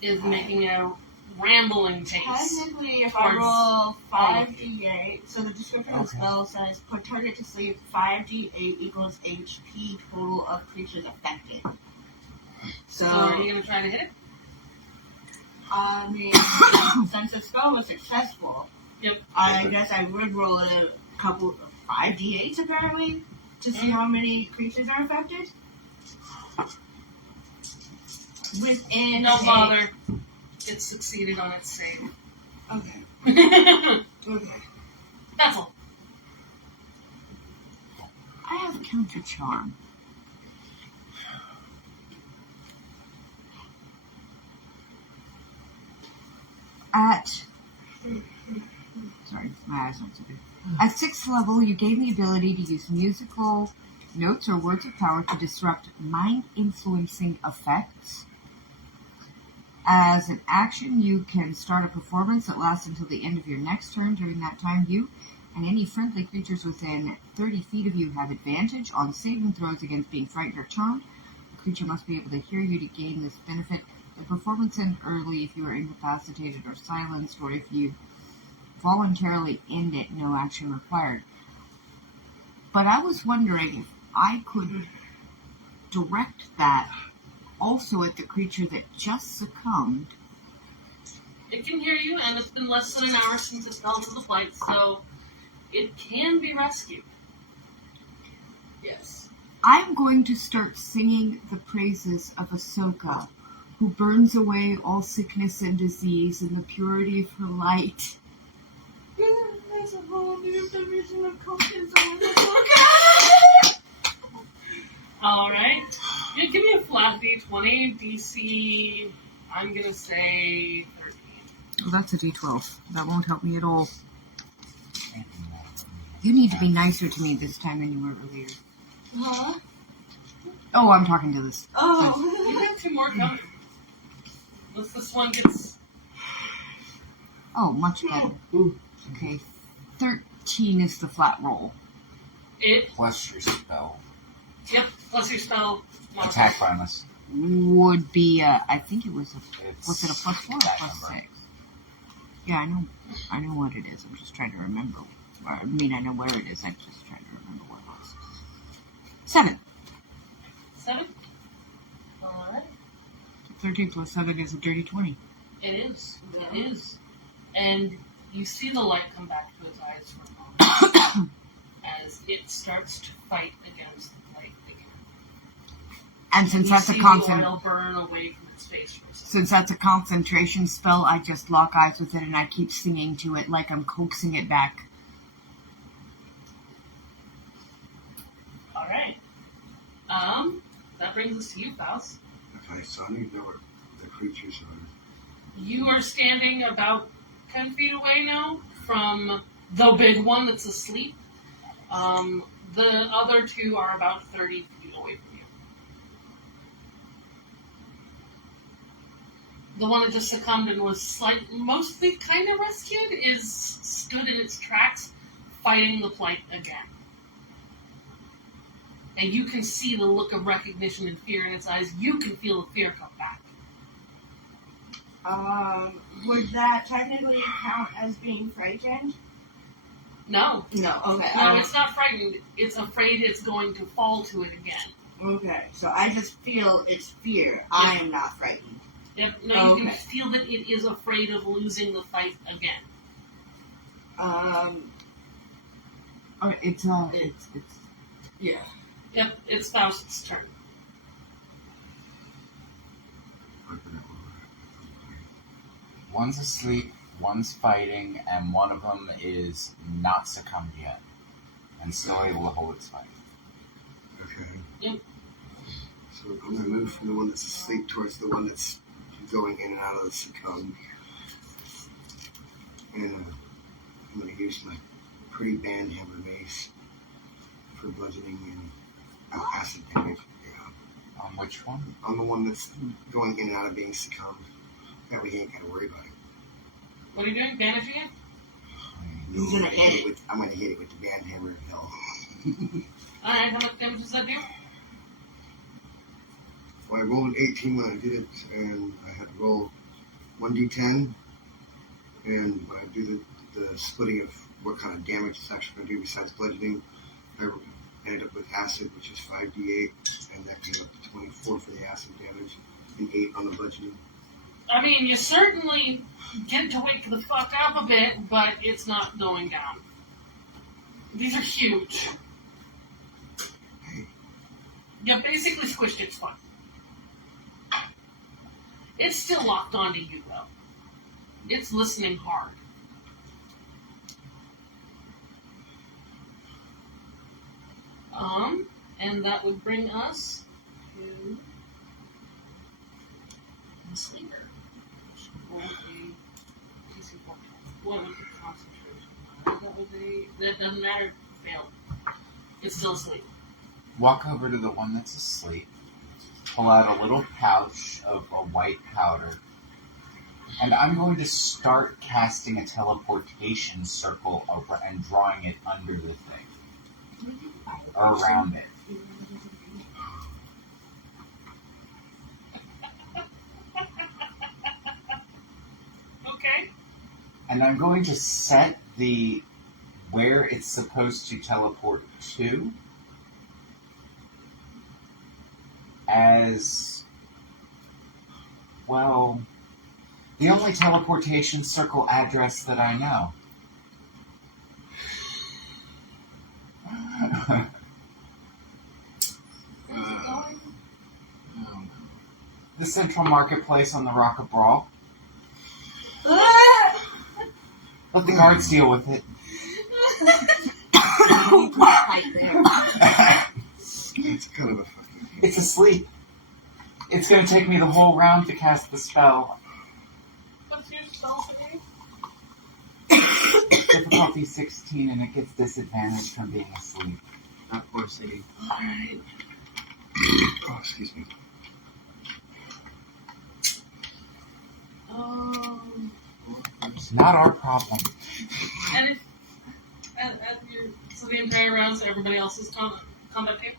is making a rambling pace. Technically, if I roll 5d8, so the description of the spell says, put target to sleep, 5d8 equals HP total of creatures affected. So, Are you going to try to hit it? I mean, since the spell was successful, Yep. I guess I would roll a couple of 5d8s apparently to see how many creatures are affected. Within No bother. It succeeded on its save. Okay. Okay. That's all. I have counter charm. Sorry, my eyes aren't so good. At 6th level, you gain the ability to use musical notes or words of power to disrupt mind-influencing effects. As an action, you can start a performance that lasts until the end of your next turn. During that time, you and any friendly creatures within 30 feet of you have advantage on saving throws against being frightened or charmed. The creature must be able to hear you to gain this benefit. The performance ends early if you are incapacitated or silenced, or if you voluntarily end it, no action required. But I was wondering if I could direct that also at the creature that just succumbed. It can hear you, and it's been less than an hour since it fell to the flight, so it can be rescued. Yes. I'm going to start singing the praises of Ahsoka, who burns away all sickness and disease in the purity of her light. There's a whole new division of cultures on Ahsoka. Alright. Yeah, give me a flat D20, DC, I'm gonna say 13. Oh, that's a D12. That won't help me at all. You need to be nicer to me this time than you were earlier. Huh? Oh, I'm talking to this. Oh. You have 2 more coming. Once this one gets... Oh, much better. Okay, 13 is the flat roll. It, Plus your spell. yep, plus your spell. Attack bonus. would be, I think it was was it a +4 or that +6? number. Yeah, I know what it is. I'm just trying to remember. I mean, I know where it is. I'm just trying to remember what it was. 7. 7? Alright. 13 plus 7 is a dirty 20. It is. It is. And you see the light come back to his eyes for a moment as it starts to fight against the light again. And since You that's see a the oil burn away from its face for a second. since that's a concentration spell, I just lock eyes with it and I keep singing to it like I'm coaxing it back. Alright. That brings us to you, Faust. Okay, so I need to know what the creatures are. You are standing about 10 feet away now from the big one that's asleep. The other two are about 30 feet away from you. The one that just succumbed and was mostly kind of rescued is stood in its tracks, fighting the plight again. And you can see the look of recognition and fear in its eyes. You can feel the fear come back. Would that technically count as being frightened? No. No, okay. No, it's not frightened. It's afraid it's going to fall to it again. Okay, so I just feel its fear. I am not frightened. Yep. No, you can Okay. feel that it is afraid of losing the fight again. It's Yeah. Yep, it's Faust's turn. One's asleep, one's fighting, and one of them is not succumbed yet and still able to hold its fight. Okay. Yep. So I'm going to move from the one that's asleep towards the one that's going in and out of the succumb. And I'm going to use my pretty band hammer mace for bludgeoning and acid damage. Yeah. On which one? I'm the one that's going in and out of being succumbed. That way he ain't got to worry about it. What are you doing? Bandaging it? He's gonna hit it. I'm going to hit it with the band hammer of hell. Alright, how much damage does that do? Well, I rolled an 18 when I did it, and I had to roll 1d10. And when I do the splitting of what kind of damage it's actually going to do besides bludgeoning, I ended up with acid, which is 5d8, and that came up to 24 for the acid damage, and 8 on the bludgeoning. I mean, you certainly get to wake the fuck up a bit, but it's not going down. These are huge. You basically squished its foot. It's still locked onto you, though. It's listening hard. And that would bring us to the sleeper. Roll a DC 14. One with the concentration. That doesn't matter. Failed. It's still asleep. Walk over to the one that's asleep, pull out a little pouch of a white powder, and I'm going to start casting a teleportation circle and drawing it under the thing. Or around it. Okay. And I'm going to set where it's supposed to teleport to as, well, the only teleportation circle address that I know. Where's it going? The Central Marketplace on the Rock of Brawl. Let the guards deal with it. It's kind of a fucking... It's asleep. It's going to take me the whole round to cast the spell. What's your spell today? Difficulty 16, and it gets disadvantage from being asleep. Not poor city. Alright. Oh, excuse me. It's not our problem. And if, so the entire round, so everybody else's combat team?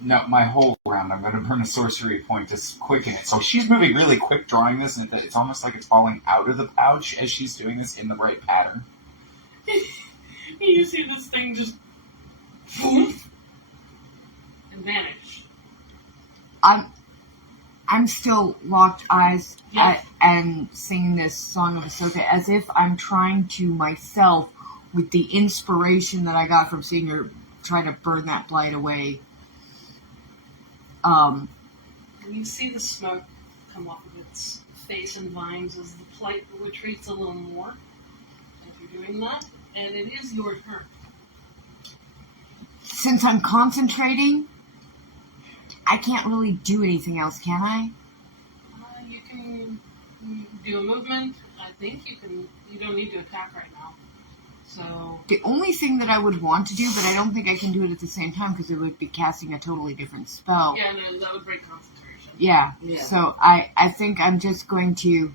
No, my whole round. I'm going to burn a sorcery point to quicken it. So she's moving really quick drawing this, and it's almost like it's falling out of the pouch as she's doing this in the right pattern. You see this thing just poof and vanish. I'm still locked eyes Yeah. and singing this Song of Ahsoka as if I'm trying to myself, with the inspiration that I got from seeing her try to burn that blight away. You see the smoke come off of its face and vines as the plight retreats a little more. If you're doing that, and it is your turn. Since I'm concentrating, I can't really do anything else, can I? You can do a movement. I think you can. You don't need to attack right now. So The only thing that I would want to do, but I don't think I can do it at the same time because it would be casting a totally different spell. yeah, no, that would break concentration. Yeah. Yeah. So I think I'm just going to.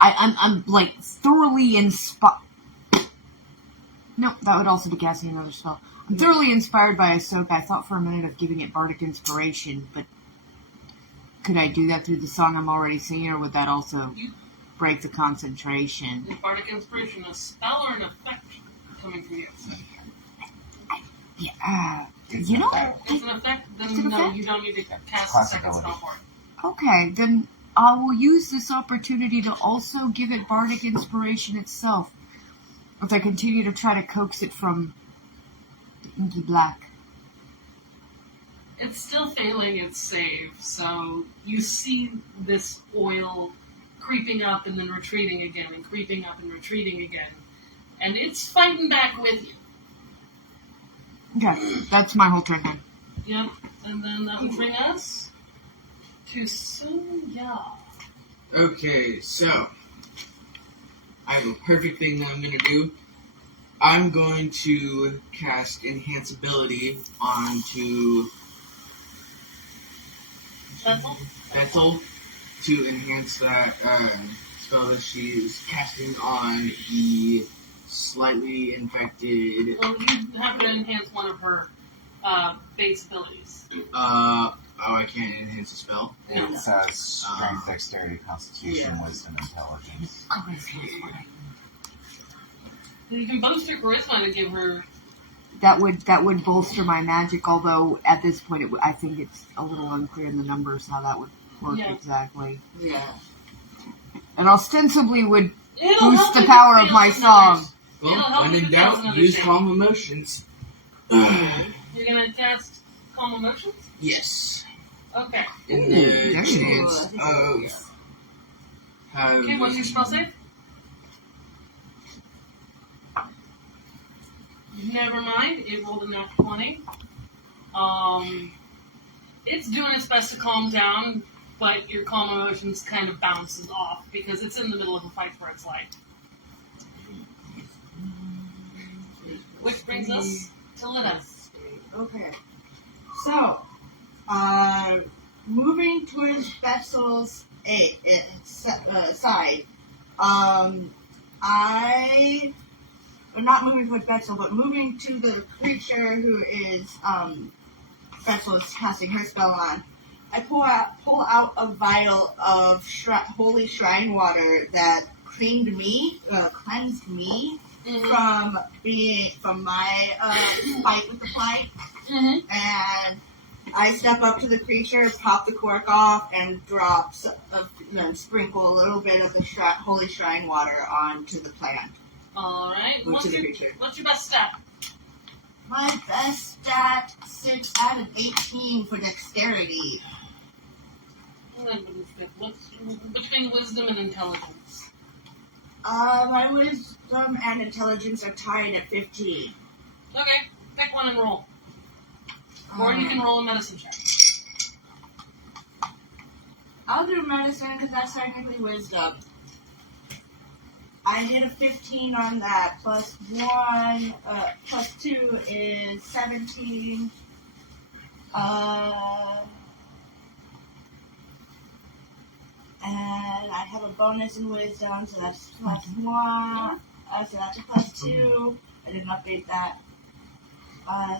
I'm like thoroughly inspired. No, that would also be casting another spell. I'm thoroughly inspired by Ahsoka. I thought for a minute of giving it bardic inspiration, but could I do that through the song I'm already singing, or would that also break the concentration? Is bardic inspiration a spell or an effect coming from you? Yeah. It's You an know, effect. It's an effect. Then It's an no, effect? you don't need to Yeah, cast a class second ability. spell for it. Okay, then I will use this opportunity to also give it bardic inspiration itself, as I continue to try to coax it from the inky black. It's still failing its save, so you see this oil creeping up and then retreating again, and creeping up and retreating again. And it's fighting back with you. Okay, that's my whole turn then. Yep, and then that would bring us to Sunya. Okay, so I have a perfect thing that I'm going to do. I'm going to cast Enhance Ability onto Bethel to enhance that spell that she's casting on the slightly infected. Well, you have to enhance one of her base abilities. I can't enhance a spell. No. It says strength, dexterity, constitution, wisdom, intelligence. You can boost her charisma to give her. That would bolster my magic, although at this point I think it's a little unclear in the numbers how that would work exactly. Yeah. And ostensibly would It'll boost help the you power to of feel my some song. others. Well, It'll help when you in to doubt, feel some use other Calm Emotions. You're gonna cast Calm Emotions? Yes. Okay. In Ooh, the that's chance cool. of having... Okay, what's your spell save? Never mind, it rolled a nat 20. It's doing its best to calm down, but your calm emotions kind of bounces off because it's in the middle of a fight for its life. Which brings us to Linus. Okay. So, moving towards Betzel's side, or not moving towards Betzel, but moving to the creature who is, Betzel is casting her spell on. I pull out a vial of holy shrine water that cleansed me from my fight with the plague. Mm-hmm. And I step up to the creature, pop the cork off, and sprinkle a little bit of the holy shrine water onto the plant. Alright, Go to the creature. what's your best stat? My best stat, 6 out of 18 for dexterity. What's between wisdom and intelligence? My wisdom and intelligence are tied at 15. Okay, pick one and roll. Or you can roll a medicine check. I'll do medicine because that's technically wisdom. I did a 15 on that, plus 1, plus 2 is 17. And I have a bonus in wisdom, so that's plus 1. So that's a plus 2. I didn't update that.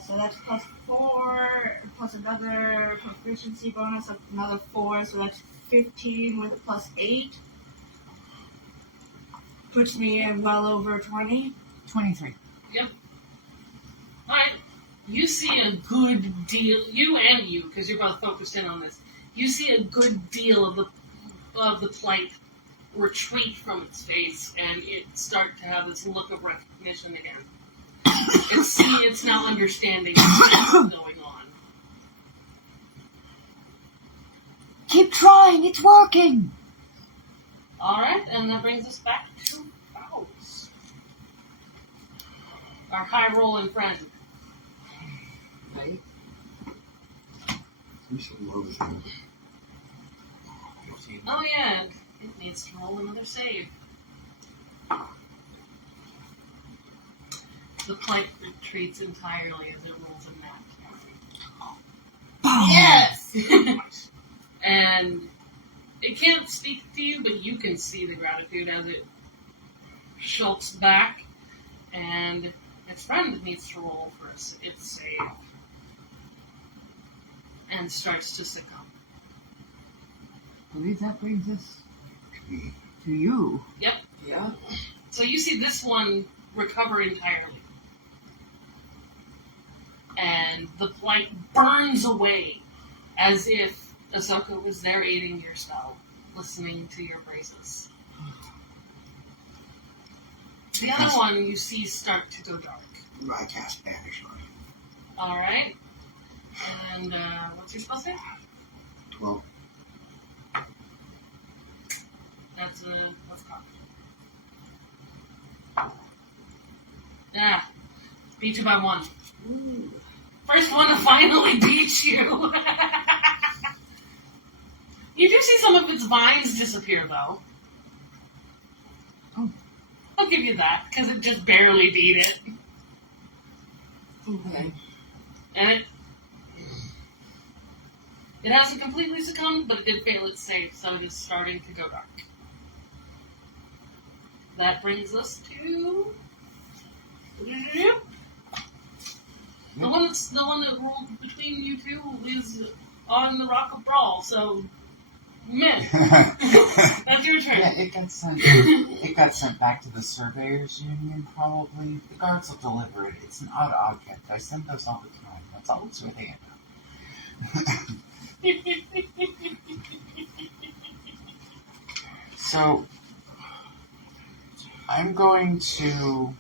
So that's plus 4, plus another proficiency bonus of another 4, so that's 15 with plus 8. Puts me in well over 20. 23. Alright, you see a good deal, you, because you're both focused in on this, you see a good deal of the plight retreat from its face, and it start to have this look of recognition again. It's now understanding what's going on. Keep trying, it's working! Alright, and that brings us back to Fowls. Our high rolling friend. Right? We should load this in. 15. Oh yeah, it needs to roll another save. The plank retreats entirely as it rolls a nat. Yes! And it can't speak to you, but you can see the gratitude as it shulks back, and its friend needs to roll for its save. And starts to succumb. I believe that brings us To me. to you. Yeah. So you see this one recover entirely. And the plight burns away as if Ahsoka was there aiding your spell, listening to your praises. The other one you see start to go dark. I cast Banish on it. Alright. And what's your spell save? 12. That's cocked. Ah, beat you by 1. Ooh. First one to finally beat you. You do see some of its vines disappear, though. Oh. I'll give you that, because it just barely beat it. Okay. And it hasn't completely succumbed, but it did fail its save, so it is starting to go dark. That brings us to the one that rolled between you two is on the Rock of Brawl, so meh. That's your turn. Yeah, it got sent back to the Surveyors Union, probably. The guards will deliver it. It's an odd object. I send those all the time. That's all it's really So, I'm going to...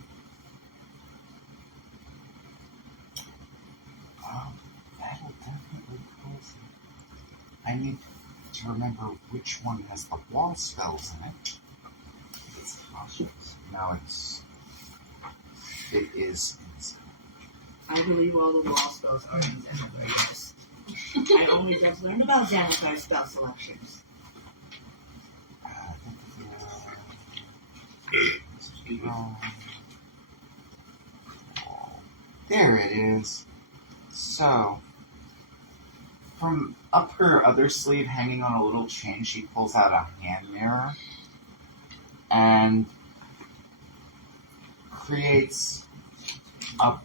Oh, that'll definitely close it. I need to remember which one has the wall spells in it. It's cautious. No, it is inside. I believe all the wall spells are in Xanathar, yes. I only just learned about Xanathar spell selections. There it is. So, from up her other sleeve, hanging on a little chain, she pulls out a hand mirror and creates a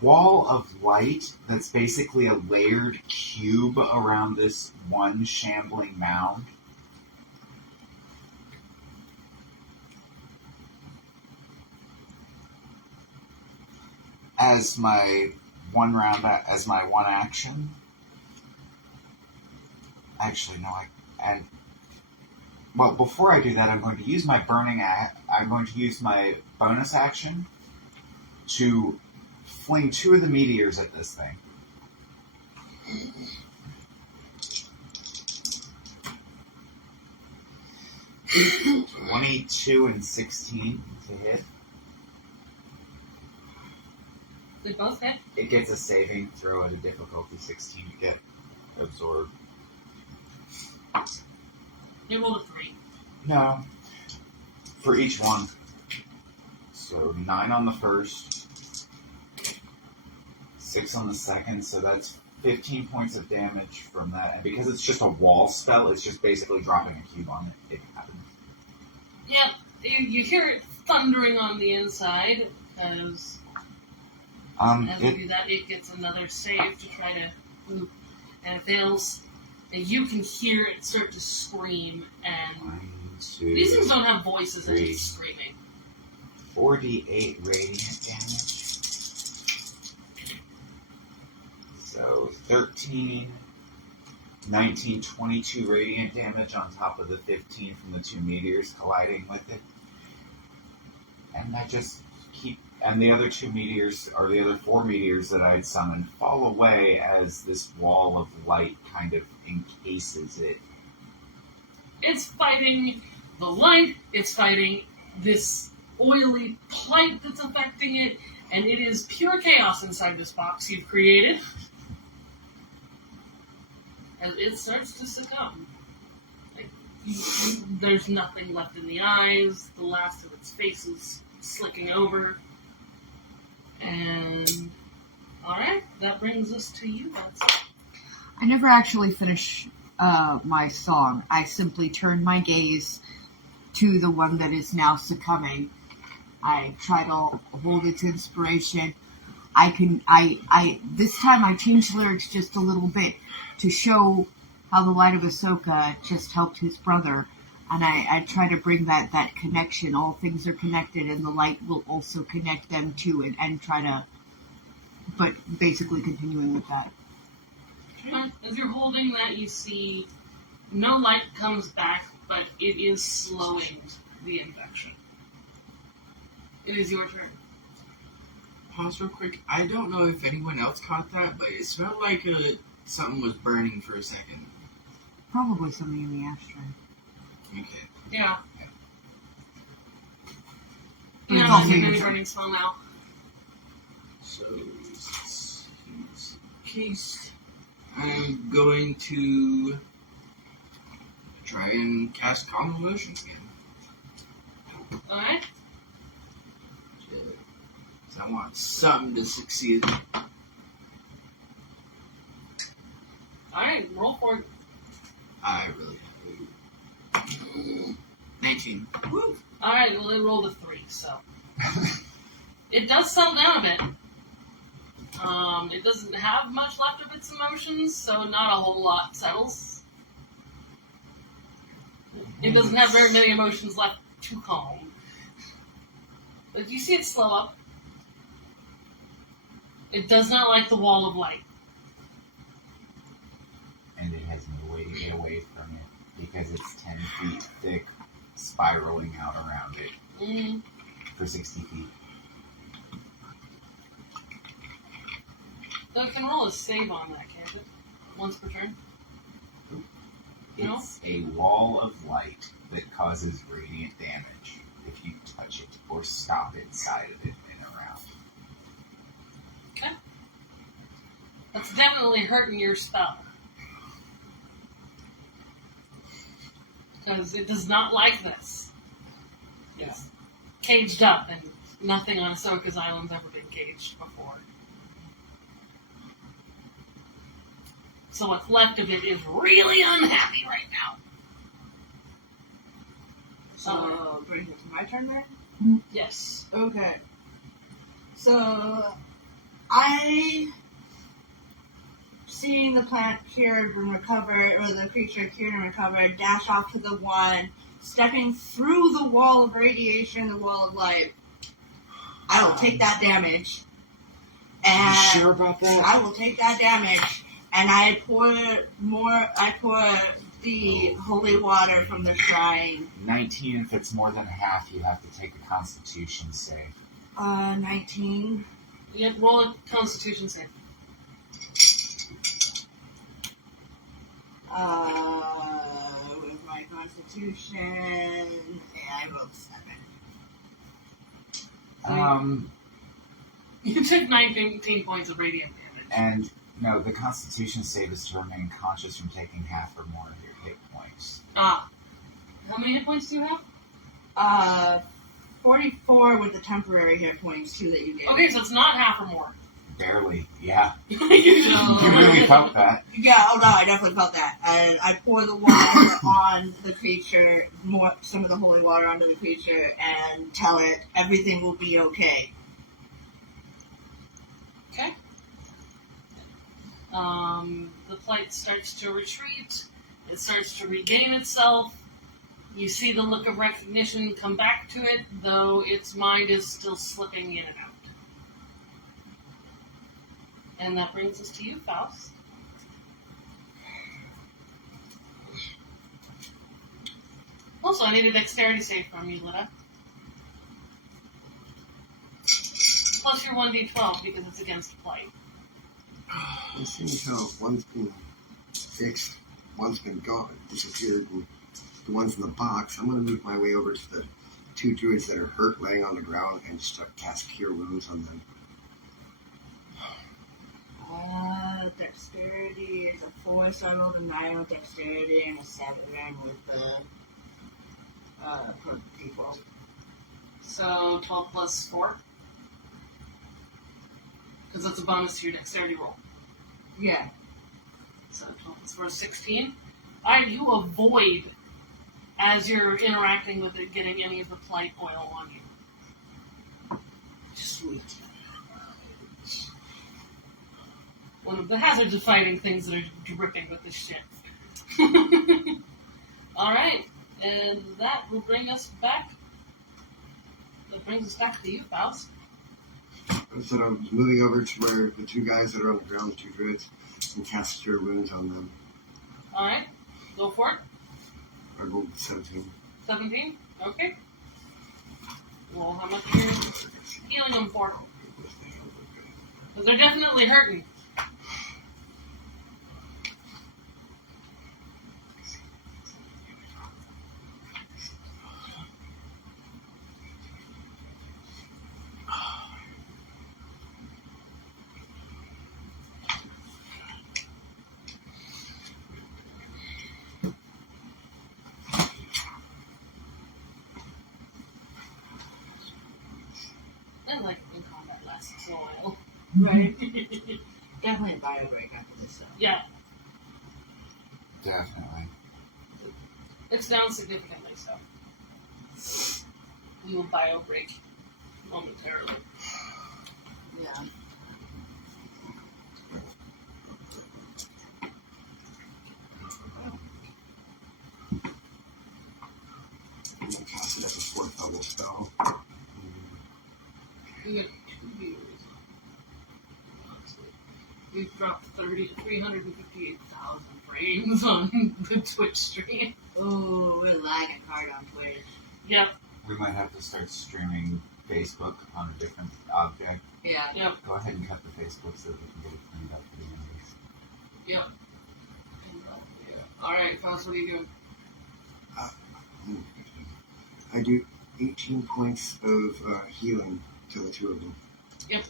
wall of light that's basically a layered cube around this one shambling mound. As my one action. Actually, no, well, before I do that, I'm going to use my I'm going to use my bonus action to fling 2 of the meteors at this thing. (22 and 16 to hit). They both hit. It gets a saving throw at a difficulty 16 to get absorbed. You rolled a 3. No. For each one. So 9 on the first, 6 on the second, so that's 15 points of damage from that. And because it's just a wall spell, it's just basically dropping a cube on it. It happened. Yeah, you hear it thundering on the inside as As we do that, it gets another save to try to... And it fails. And you can hear it start to scream, and... 1, 2, These things don't have voices, they're 3. just screaming. 48 radiant damage. So 13, 19, 22 radiant damage on top of the 15 from the 2 meteors colliding with it. And I just keep... And the other 2 meteors, or the other 4 meteors that I'd summoned, fall away as this wall of light kind of encases it. It's fighting the light, it's fighting this oily plight that's affecting it, and it is pure chaos inside this box you've created. As it starts to succumb. There's nothing left in the eyes, the last of its face is slicking over. And, alright, that brings us to you, Betsy. I never actually finish my song. I simply turn my gaze to the one that is now succumbing. I try to hold its inspiration. This time I changed the lyrics just a little bit to show how the light of Ahsoka just helped his brother. And I try to bring that connection. All things are connected, and the light will also connect them too, and try to, but basically continuing with that. As you're holding that, you see no light comes back, but it is slowing the infection. It is your turn. Pause real quick. I don't know if anyone else caught that, but it smelled like something was burning for a second. Probably something in the ashtray. Okay. Yeah. But You it's know, also you your maybe turn. burning smell now. So, here's case. I'm going to try and cast Calm Emotions again. Alright. I want something to succeed. Alright, roll for it. I really don't. 19. Woo! Alright, well, it rolled a 3, so. It does settle down a bit. It doesn't have much left of its emotions, so not a whole lot settles. It doesn't have very many emotions left to calm. But you see it slow up. It does not like the wall of light. And it has no way to get away from it because it's 10 feet thick, spiraling out around it for 60 feet. So it can roll a save on that, can't it? Once per turn? No? It's a wall of light that causes radiant damage if you touch it or stop inside of it and around. Okay. That's definitely hurting your spell. Because it does not like this. It's caged up, and nothing on Ahsoka's Island's ever been caged before. So what's left of it is really unhappy right now. So, brings it to my turn then? Yes. Okay. So, I, seeing the plant cured and recovered, or the creature cured and recovered, dash off to the one, stepping through the wall of radiation, the wall of light. I will take that damage. And you sure about that? I will take that damage. And I pour the holy water from the shrine. 19, if it's more than half, you have to take a Constitution save. 19. You roll a Constitution save. With my Constitution, I rolled 7. You took 19 points of radiant damage. And no, the Constitution save is to remain conscious from taking half or more of your hit points. How many hit points do you have? 44 with the temporary hit points, 2 that you gave. Okay, so it's not half or more. Barely, yeah. You You really felt that. Yeah, oh no, I definitely felt that. And I pour the water on the creature, some of the holy water onto the creature, and tell it everything will be okay. The plight starts to retreat. It starts to regain itself. You see the look of recognition come back to it, though its mind is still slipping in and out. And that brings us to you, Faust. Also, I need a dexterity save from you, Lita. Plus your 1d12 because it's against the plight. You see how one's been fixed, one's been gone, disappeared, and the ones in the box. I'm going to move my way over to the 2 druids that are hurt, laying on the ground, and just cast Cure Wounds on them. Dexterity is a 4, so I rolled a 9 with dexterity and a 7 with the D12. So 12 plus 4? Because that's a bonus to your dexterity roll. Yeah. So 12 plus 4 is 16. Alright, you avoid, as you're interacting with it, getting any of the plight oil on you. Sweet. One of the hazards of fighting things that are dripping with this shit. Alright, and that will bring us back. That brings us back to you, Faust. So I'm moving over to where the 2 guys that are on the ground, the 2 druids, and cast Cure Wounds on them. Alright, go for it. I rolled 17. 17? Okay. Well, how much are you healing them for? Because they're definitely hurting. I like it when combat lasts so long. Right. Definitely a bio break after this, though. Yeah, Definitely. it's down significantly, so we will bio break momentarily. Yeah. I'm going to cast it as a 4th level spell. We got 2 viewers. We've dropped 358,000 frames on the Twitch stream. Oh, we're lagging hard on Twitch. Yep, We might have to start streaming Facebook on a different object. Yeah. yep, Go ahead and cut the Facebook so that we can get it cleaned up for the members. yep. Alright, Faust, what are you doing? I do 18 points of healing to the 2 of them. 18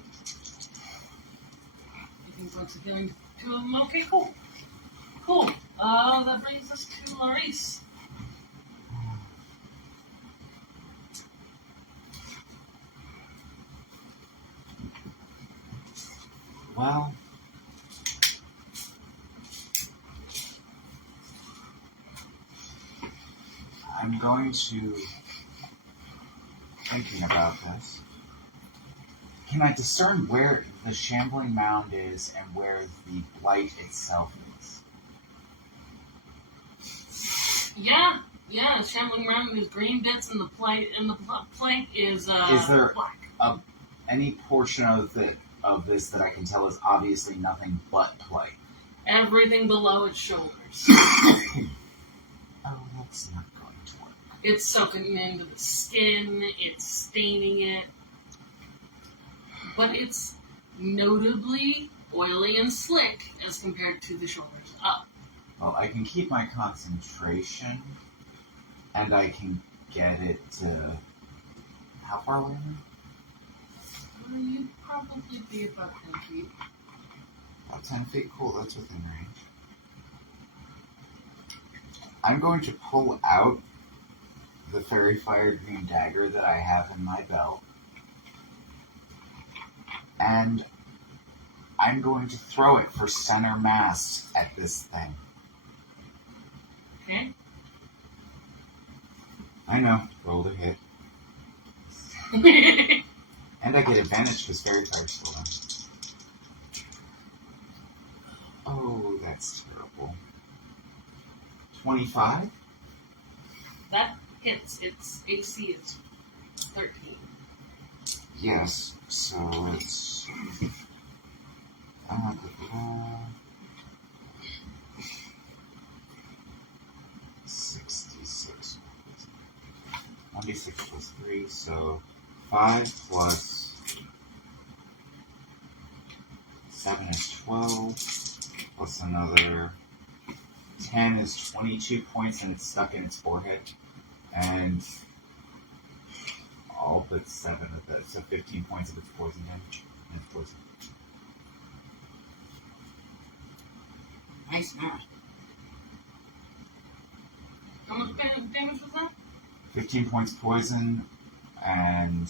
points of healing to 2 of them. Okay, cool. Cool. That brings us to Maurice. Well, I'm going to, thinking about this, can I discern where the shambling mound is and where the blight itself is? Yeah, shambling around is green bits, and the plank is there black. Any portion of this that I can tell is obviously nothing but blight? Everything below its shoulders. Oh, that's not going to work. It's soaking into the skin, it's staining it, but it's notably oily and slick as compared to the shoulders up. Well, I can keep my concentration, and I can get it to... How far away am Well, you'd probably be about 10 feet. I? About 10 feet? Cool, that's within range. I'm going to pull out the fairy fire green dagger that I have in my belt, and I'm going to throw it for center mass at this thing. Okay? I know, roll to hit. And I get advantage because fairy fire's still on. That's terrible. 25? That hits. Its AC is 13. Yes, so it's... 66. 1d6 plus 3, so 5 plus 7 is 12, plus another 10 is 22 points, and it's stuck in its forehead. And all but 7 of it, so 15 points of its poison damage. And it's poison. Nice math. How much damage was that? 15 points poison, and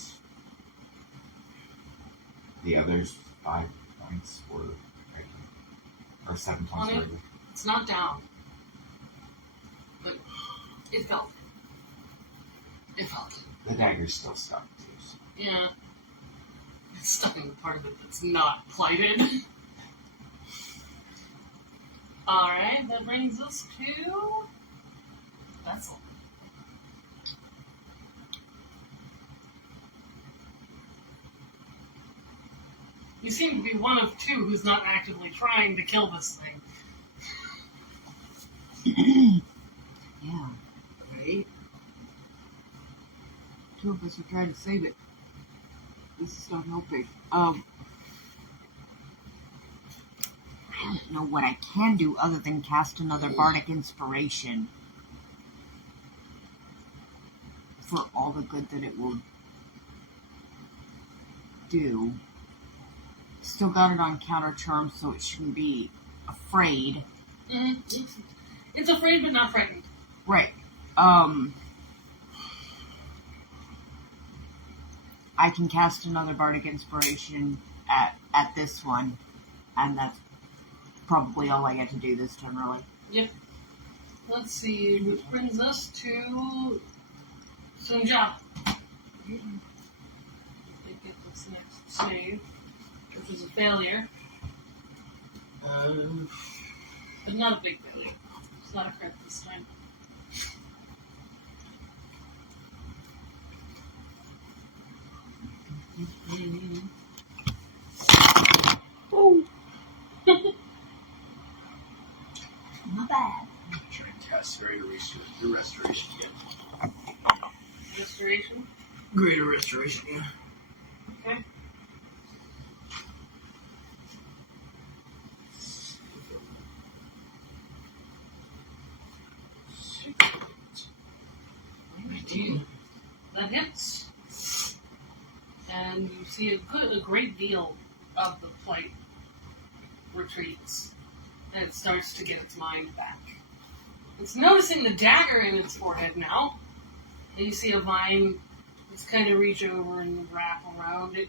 the others 5 points were regular. Or 7 points Okay. regular. It's not down. But it felt. It felt. The dagger's still stuck, too. So. Yeah. It's stuck in the part of it that's not plighted. Alright, that brings us to Vessel. You seem to be one of two who's not actively trying to kill this thing. Yeah. Right? 2 of us are trying to save it. This is not helping. I don't know what I can do other than cast another bardic inspiration. For all the good that it will do. Still got it on counter charm, so it shouldn't be afraid. It's afraid but not frightened. Right. I can cast another bardic inspiration at this one, and that's probably all I get to do this turn, really. Yep. Let's see, which brings us to Sunja. Get this next save, which is a failure, but not a big failure. It's not a crit this time. Oh! Not bad. Try and cast Greater Restoration again. Restoration. Greater Restoration, yeah. Okay. That hits. And you see a great deal of the plight retreats. And it starts to get its mind back. It's noticing the dagger in its forehead now. And you see a vine that's kind of reach over and wrap around it.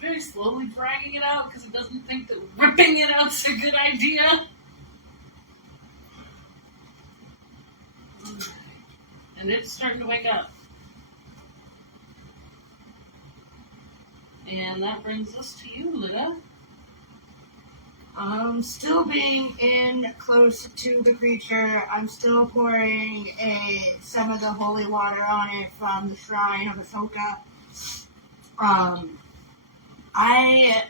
Very slowly dragging it out because it doesn't think that ripping it out's a good idea. And it's starting to wake up. And that brings us to you, Lida. Still being in close to the creature, I'm still pouring some of the holy water on it from the shrine of Ahsoka. I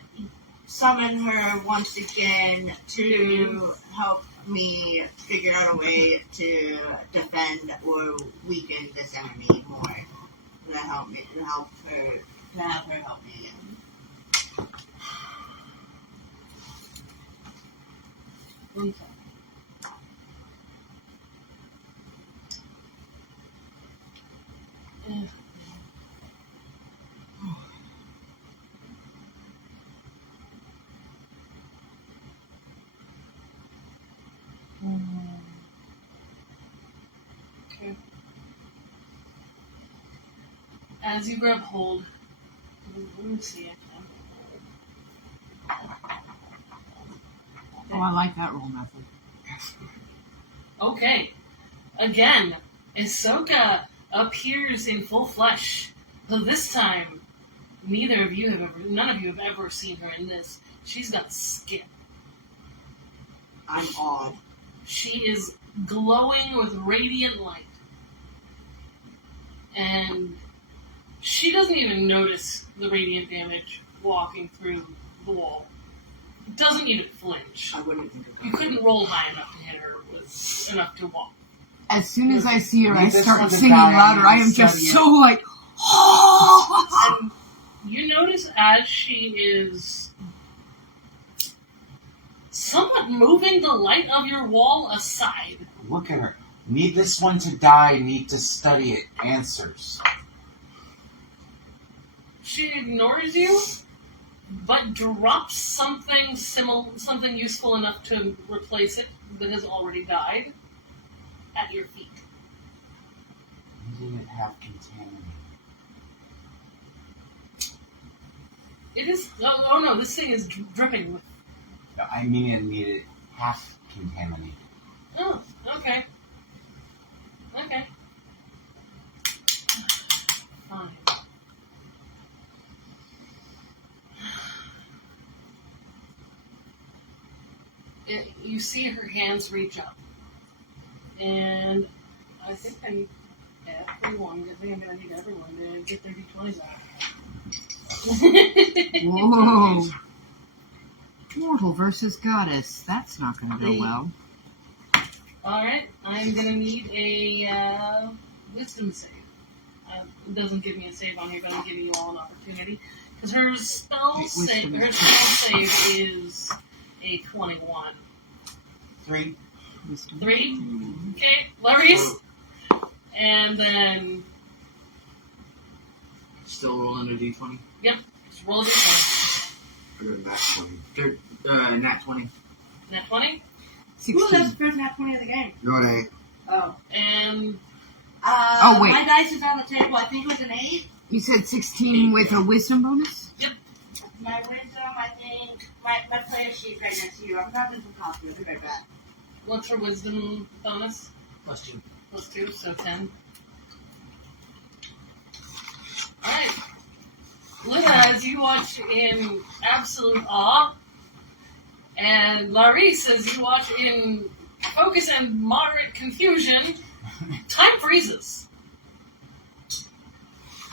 summon her once again to help me figure out a way to defend or weaken this enemy more. To have her help me again. Okay. Okay. As you grab hold, let me see it. Oh, I like that roll method. Okay. Again, Ahsoka appears in full flesh. Though this time, none of you have ever seen her in this. She's got skin. I'm awed. She is glowing with radiant light. And she doesn't even notice the radiant damage walking through the wall. Doesn't even flinch. I wouldn't think of that. You couldn't roll high enough to hit her with enough to walk. As soon as I see her, I This start one's a singing guy louder. I am who's just studying. so like, oh! And you notice as she is somewhat moving the light of your wall aside. Look at her. Need this one to die, need to study it. Answers. She ignores you, but drops something something useful enough to replace it that has already died at your feet. Needing it half contaminated. It is. Oh no! This thing is dripping with. No, I mean it needed half contaminated. Oh, okay. Okay. Fine. You see her hands reach up. And I think I need everyone. I think I'm going to need everyone to get their D20s out. Whoa. Mortal versus goddess. That's not going to go well. Alright, I'm going to need a wisdom save. It doesn't give me a save on here, but I'm giving you all an opportunity. Because her spell save is a 21. 3. Wisdom. 3? Okay, Larry's. And then, Still rolling a d20. just roll a d20. I got that one. Nat 20. Nat 20? Ooh, 16. that's the first nat 20 of the game. No, it ain't. Oh. And Oh, wait. My dice is on the table. I think it was an 8. You said 16 with a wisdom bonus? My wisdom, I think. My player sheet right next to you. I'm grabbing some coffee. I'll be right back. what's her wisdom bonus? +2. Plus 2, so 10. Alright. Luna, as you watch in absolute awe, and Larice, as you watch in focus and moderate confusion, time freezes.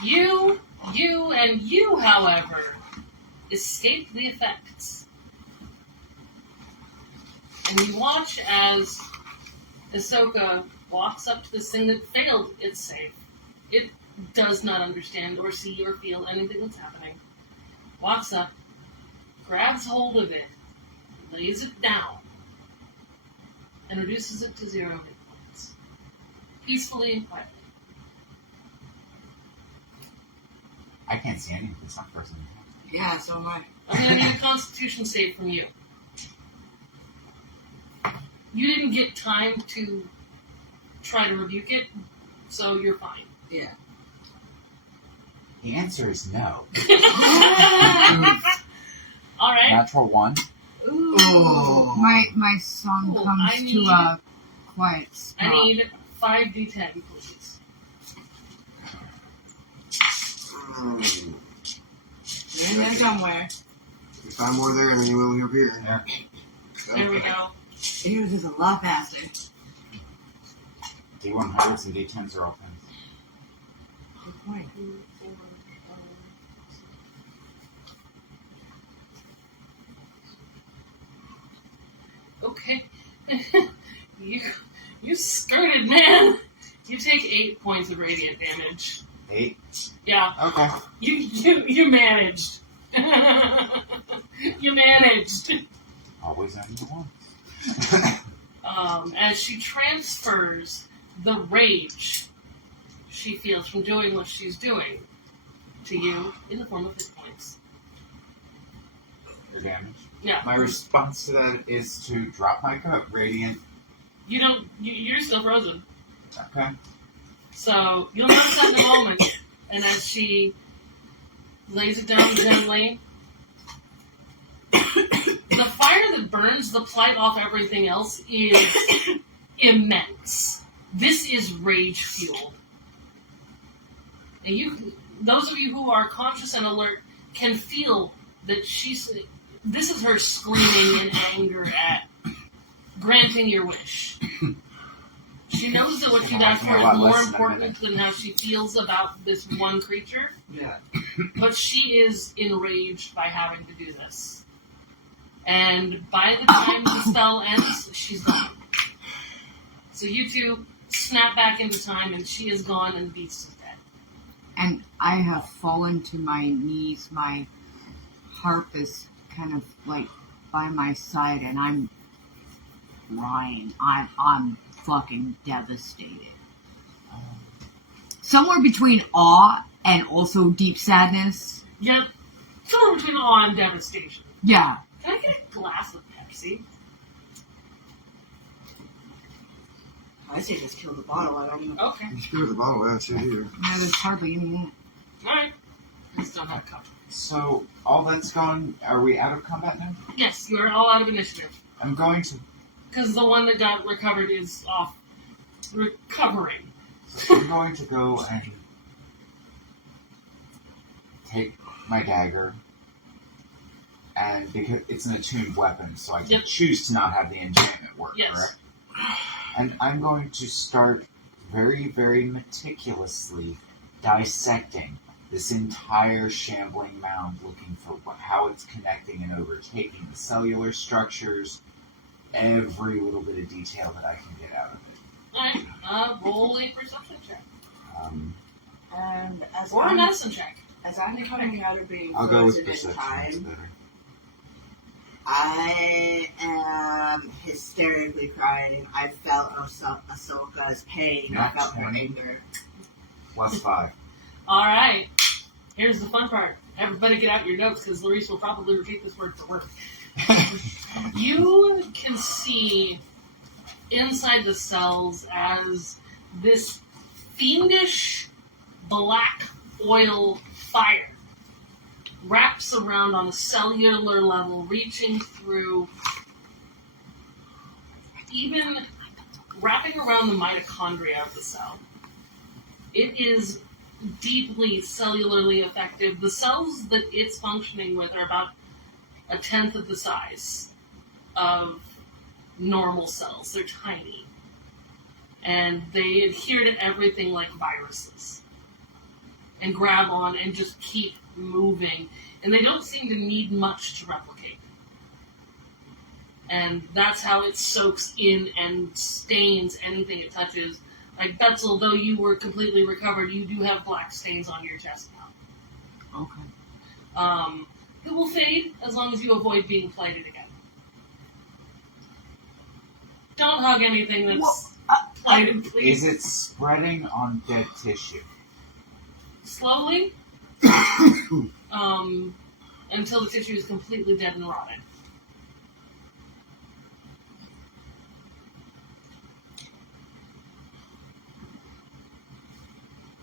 You, and you, however, escape the effects. And you watch as Ahsoka walks up to this thing that failed its save. It does not understand or see or feel anything that's happening. Walks up, grabs hold of it, lays it down, and reduces it to 0 hit points. Peacefully and quietly. I can't see any of this. I'm person. Yeah, so am I. I'm going to need a Constitution save from you. You didn't get time to try to rebuke it, so you're fine. Yeah. The answer is no. All right. Natural 1. Ooh. Oh. My song Cool. comes I to need- a quiet stop. I need 5d10, please. In there somewhere. You find more there than you will up here. There. There we go. Yours is a lot faster. D100s and D10s are open. Good point. Okay. You skirted, man. You take 8 points of radiant damage. 8. Yeah, Okay. you managed. You managed. Always on the one. As she transfers the rage she feels from doing what she's doing to you in the form of hit points. Your damage. Yeah. My response to that is to drop my coat. Radiant. You don't. You're still frozen. Okay. So you'll notice that in a moment. And as she lays it down gently, the fire that burns the plight off everything else is immense. This is rage fueled. And those of you who are conscious and alert can feel that this is her screaming in anger at granting your wish. She knows that what you've asked for A is lot more less than a important than how she feels about this one creature, Yeah. but she is enraged by having to do this. And by the time the spell ends, she's gone. So you two snap back into time, and she is gone, and the beast is dead. And I have fallen to my knees. My harp is kind of like by my side, and I'm crying. I'm fucking devastated. Somewhere between awe and also deep sadness. Yep. Somewhere between awe and devastation. Yeah. Can I get a glass of Pepsi? I say just kill the bottle. I don't know. Okay. You screw the bottle, that's it here. No, there's hardly any in it. Alright. I still have a cup. So, all that's gone, are we out of combat now? Yes, you are all out of initiative. I'm going to, Because the one that got recovered is off recovering. I'm going to go and take my dagger, and because it's an attuned weapon, so I can Yep. choose to not have the enchantment work, Yes. correct? And I'm going to start very, very meticulously dissecting this entire shambling mound, looking for how it's connecting and overtaking the cellular structures, every little bit of detail that I can get out of it. Alright, roll a perception check. And as Or a I'm, medicine check. as I'm coming out of being I'll go with frozen in perception. It's time, better. I am hysterically crying. I felt Ahsoka's pain. I Not felt her 20. anger. Plus 5. Alright. Here's the fun part. Everybody get out your notes, because Larice will probably repeat this word for word. You can see inside the cells as this fiendish black oil fire wraps around on a cellular level, reaching through, even wrapping around the mitochondria of the cell. It is deeply cellularly effective. The cells that it's functioning with are about 1/10 of the size of normal cells. They're tiny. And they adhere to everything like viruses. And grab on and just keep moving. And they don't seem to need much to replicate. And that's how it soaks in and stains anything it touches. Like Betzel, though you were completely recovered, you do have black stains on your chest now. Okay. It will fade as long as you avoid being plighted again. Don't hug anything that's plighted, please. Is it spreading on dead tissue? Slowly, until the tissue is completely dead and rotted.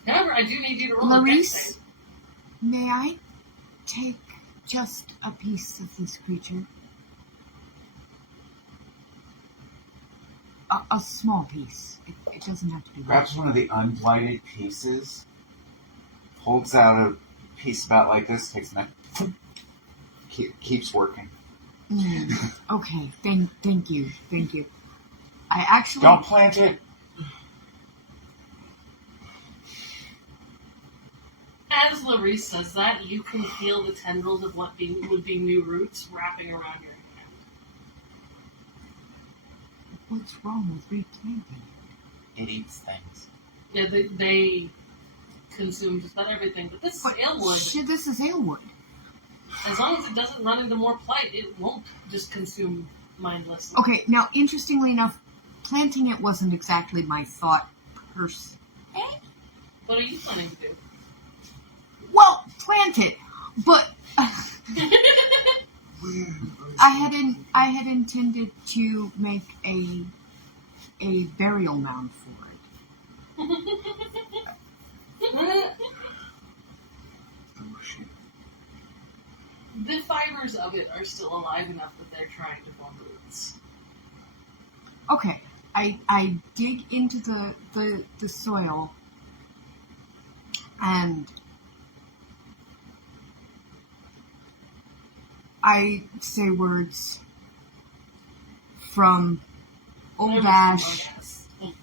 However, I do need you to roll a dex Larice, save. may I take just a piece of this creature? A small piece. It doesn't have to be Grabs large. one of the unblighted pieces, holds out a piece about like this, takes a keeps working. Okay, thank you. I actually... Don't plant it. As Larice says that, you can feel the tendrils of what would be new roots wrapping around your hand. What's wrong with replanting? It eats things. Yeah, they consume just about everything. But this is Aelwood. Shit, this is Aelwood. As long as it doesn't run into more plight, it won't just consume mindlessly. Okay, now, interestingly enough, planting it wasn't exactly my thought per se. What are you planning to do? Well, plant it, but I had intended to make a burial mound for it. Oh shit. The fibers of it are still alive enough that they're trying to form roots. Okay, I dig into the soil and I say words from Old ash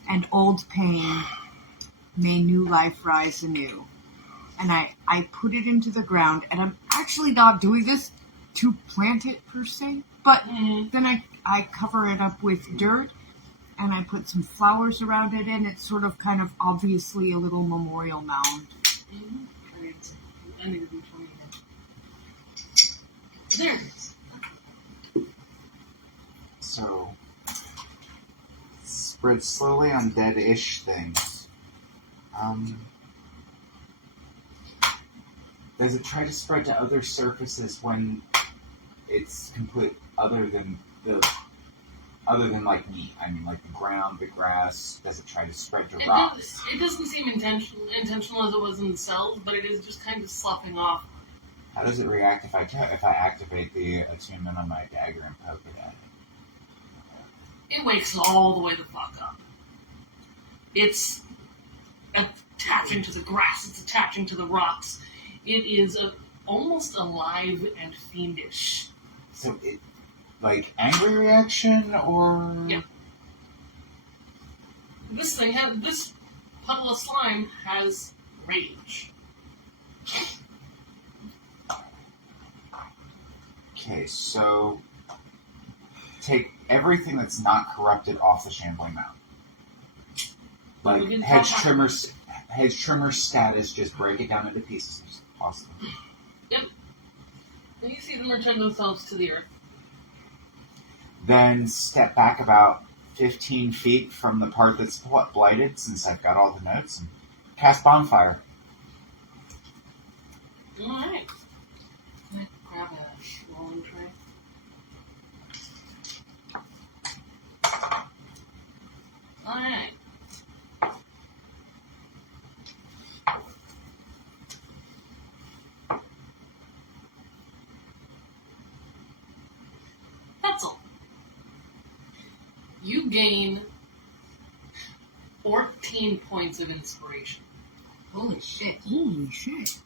and old pain, may new life rise anew. And I put it into the ground, and I'm actually not doing this to plant it per se, but then I cover it up with dirt, and I put some flowers around it, and it's sort of kind of obviously a little memorial mound. I need to do 20 again. There it is. So, spread slowly on dead-ish things. Does it try to spread to other surfaces when it's complete other than like meat? I mean, like the ground, the grass. Does it try to spread to rocks? It doesn't seem intentional as it was in the cells, but it is just kind of sloughing off. How does it react if I activate the attunement on my dagger and poke it at it? It wakes all the way the fuck up. It's attaching to the grass. It's attaching to the rocks. It is almost alive and fiendish. So it, like, angry reaction, or... Yeah. This puddle of slime has rage. Okay, so take everything that's not corrupted off the shambling mound. Like hedge trimmer status, just break it down into pieces as possible. Yep. And you see them return themselves to the earth. Then step back about 15 feet from the part that's blighted, since I've got all the notes, and cast bonfire. Alright. Can I grab a rolling tray? Alright. Petzl. You gain 14 points of inspiration. Holy shit. Holy shit.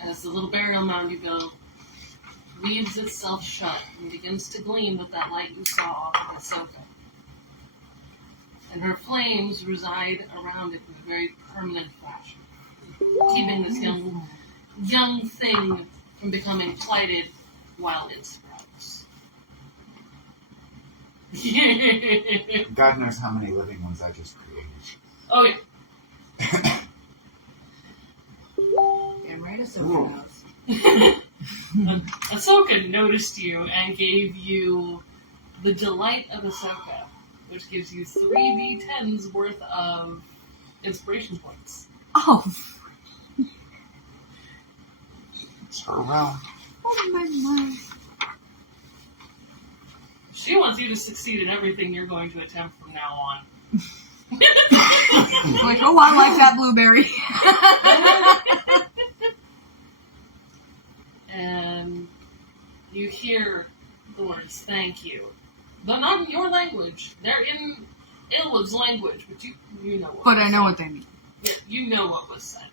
As the little burial mound you build weaves itself shut and begins to gleam with that light you saw off of Ahsoka. And her flames reside around it in a very permanent fashion, keeping this young thing from becoming blighted while it sprouts. God knows how many living ones I just created. Oh yeah. And right Ahsoka knows. Ahsoka noticed you and gave you the delight of Ahsoka, which gives you 3d10s worth of inspiration points. Oh. It's her realm. Oh my. She wants you to succeed in everything you're going to attempt from now on. Like, oh, I like that blueberry. And you hear the words, thank you. But not in your language. They're in Aelwood's language, but you know what But was I know said. what they mean. Yeah, you know what was said.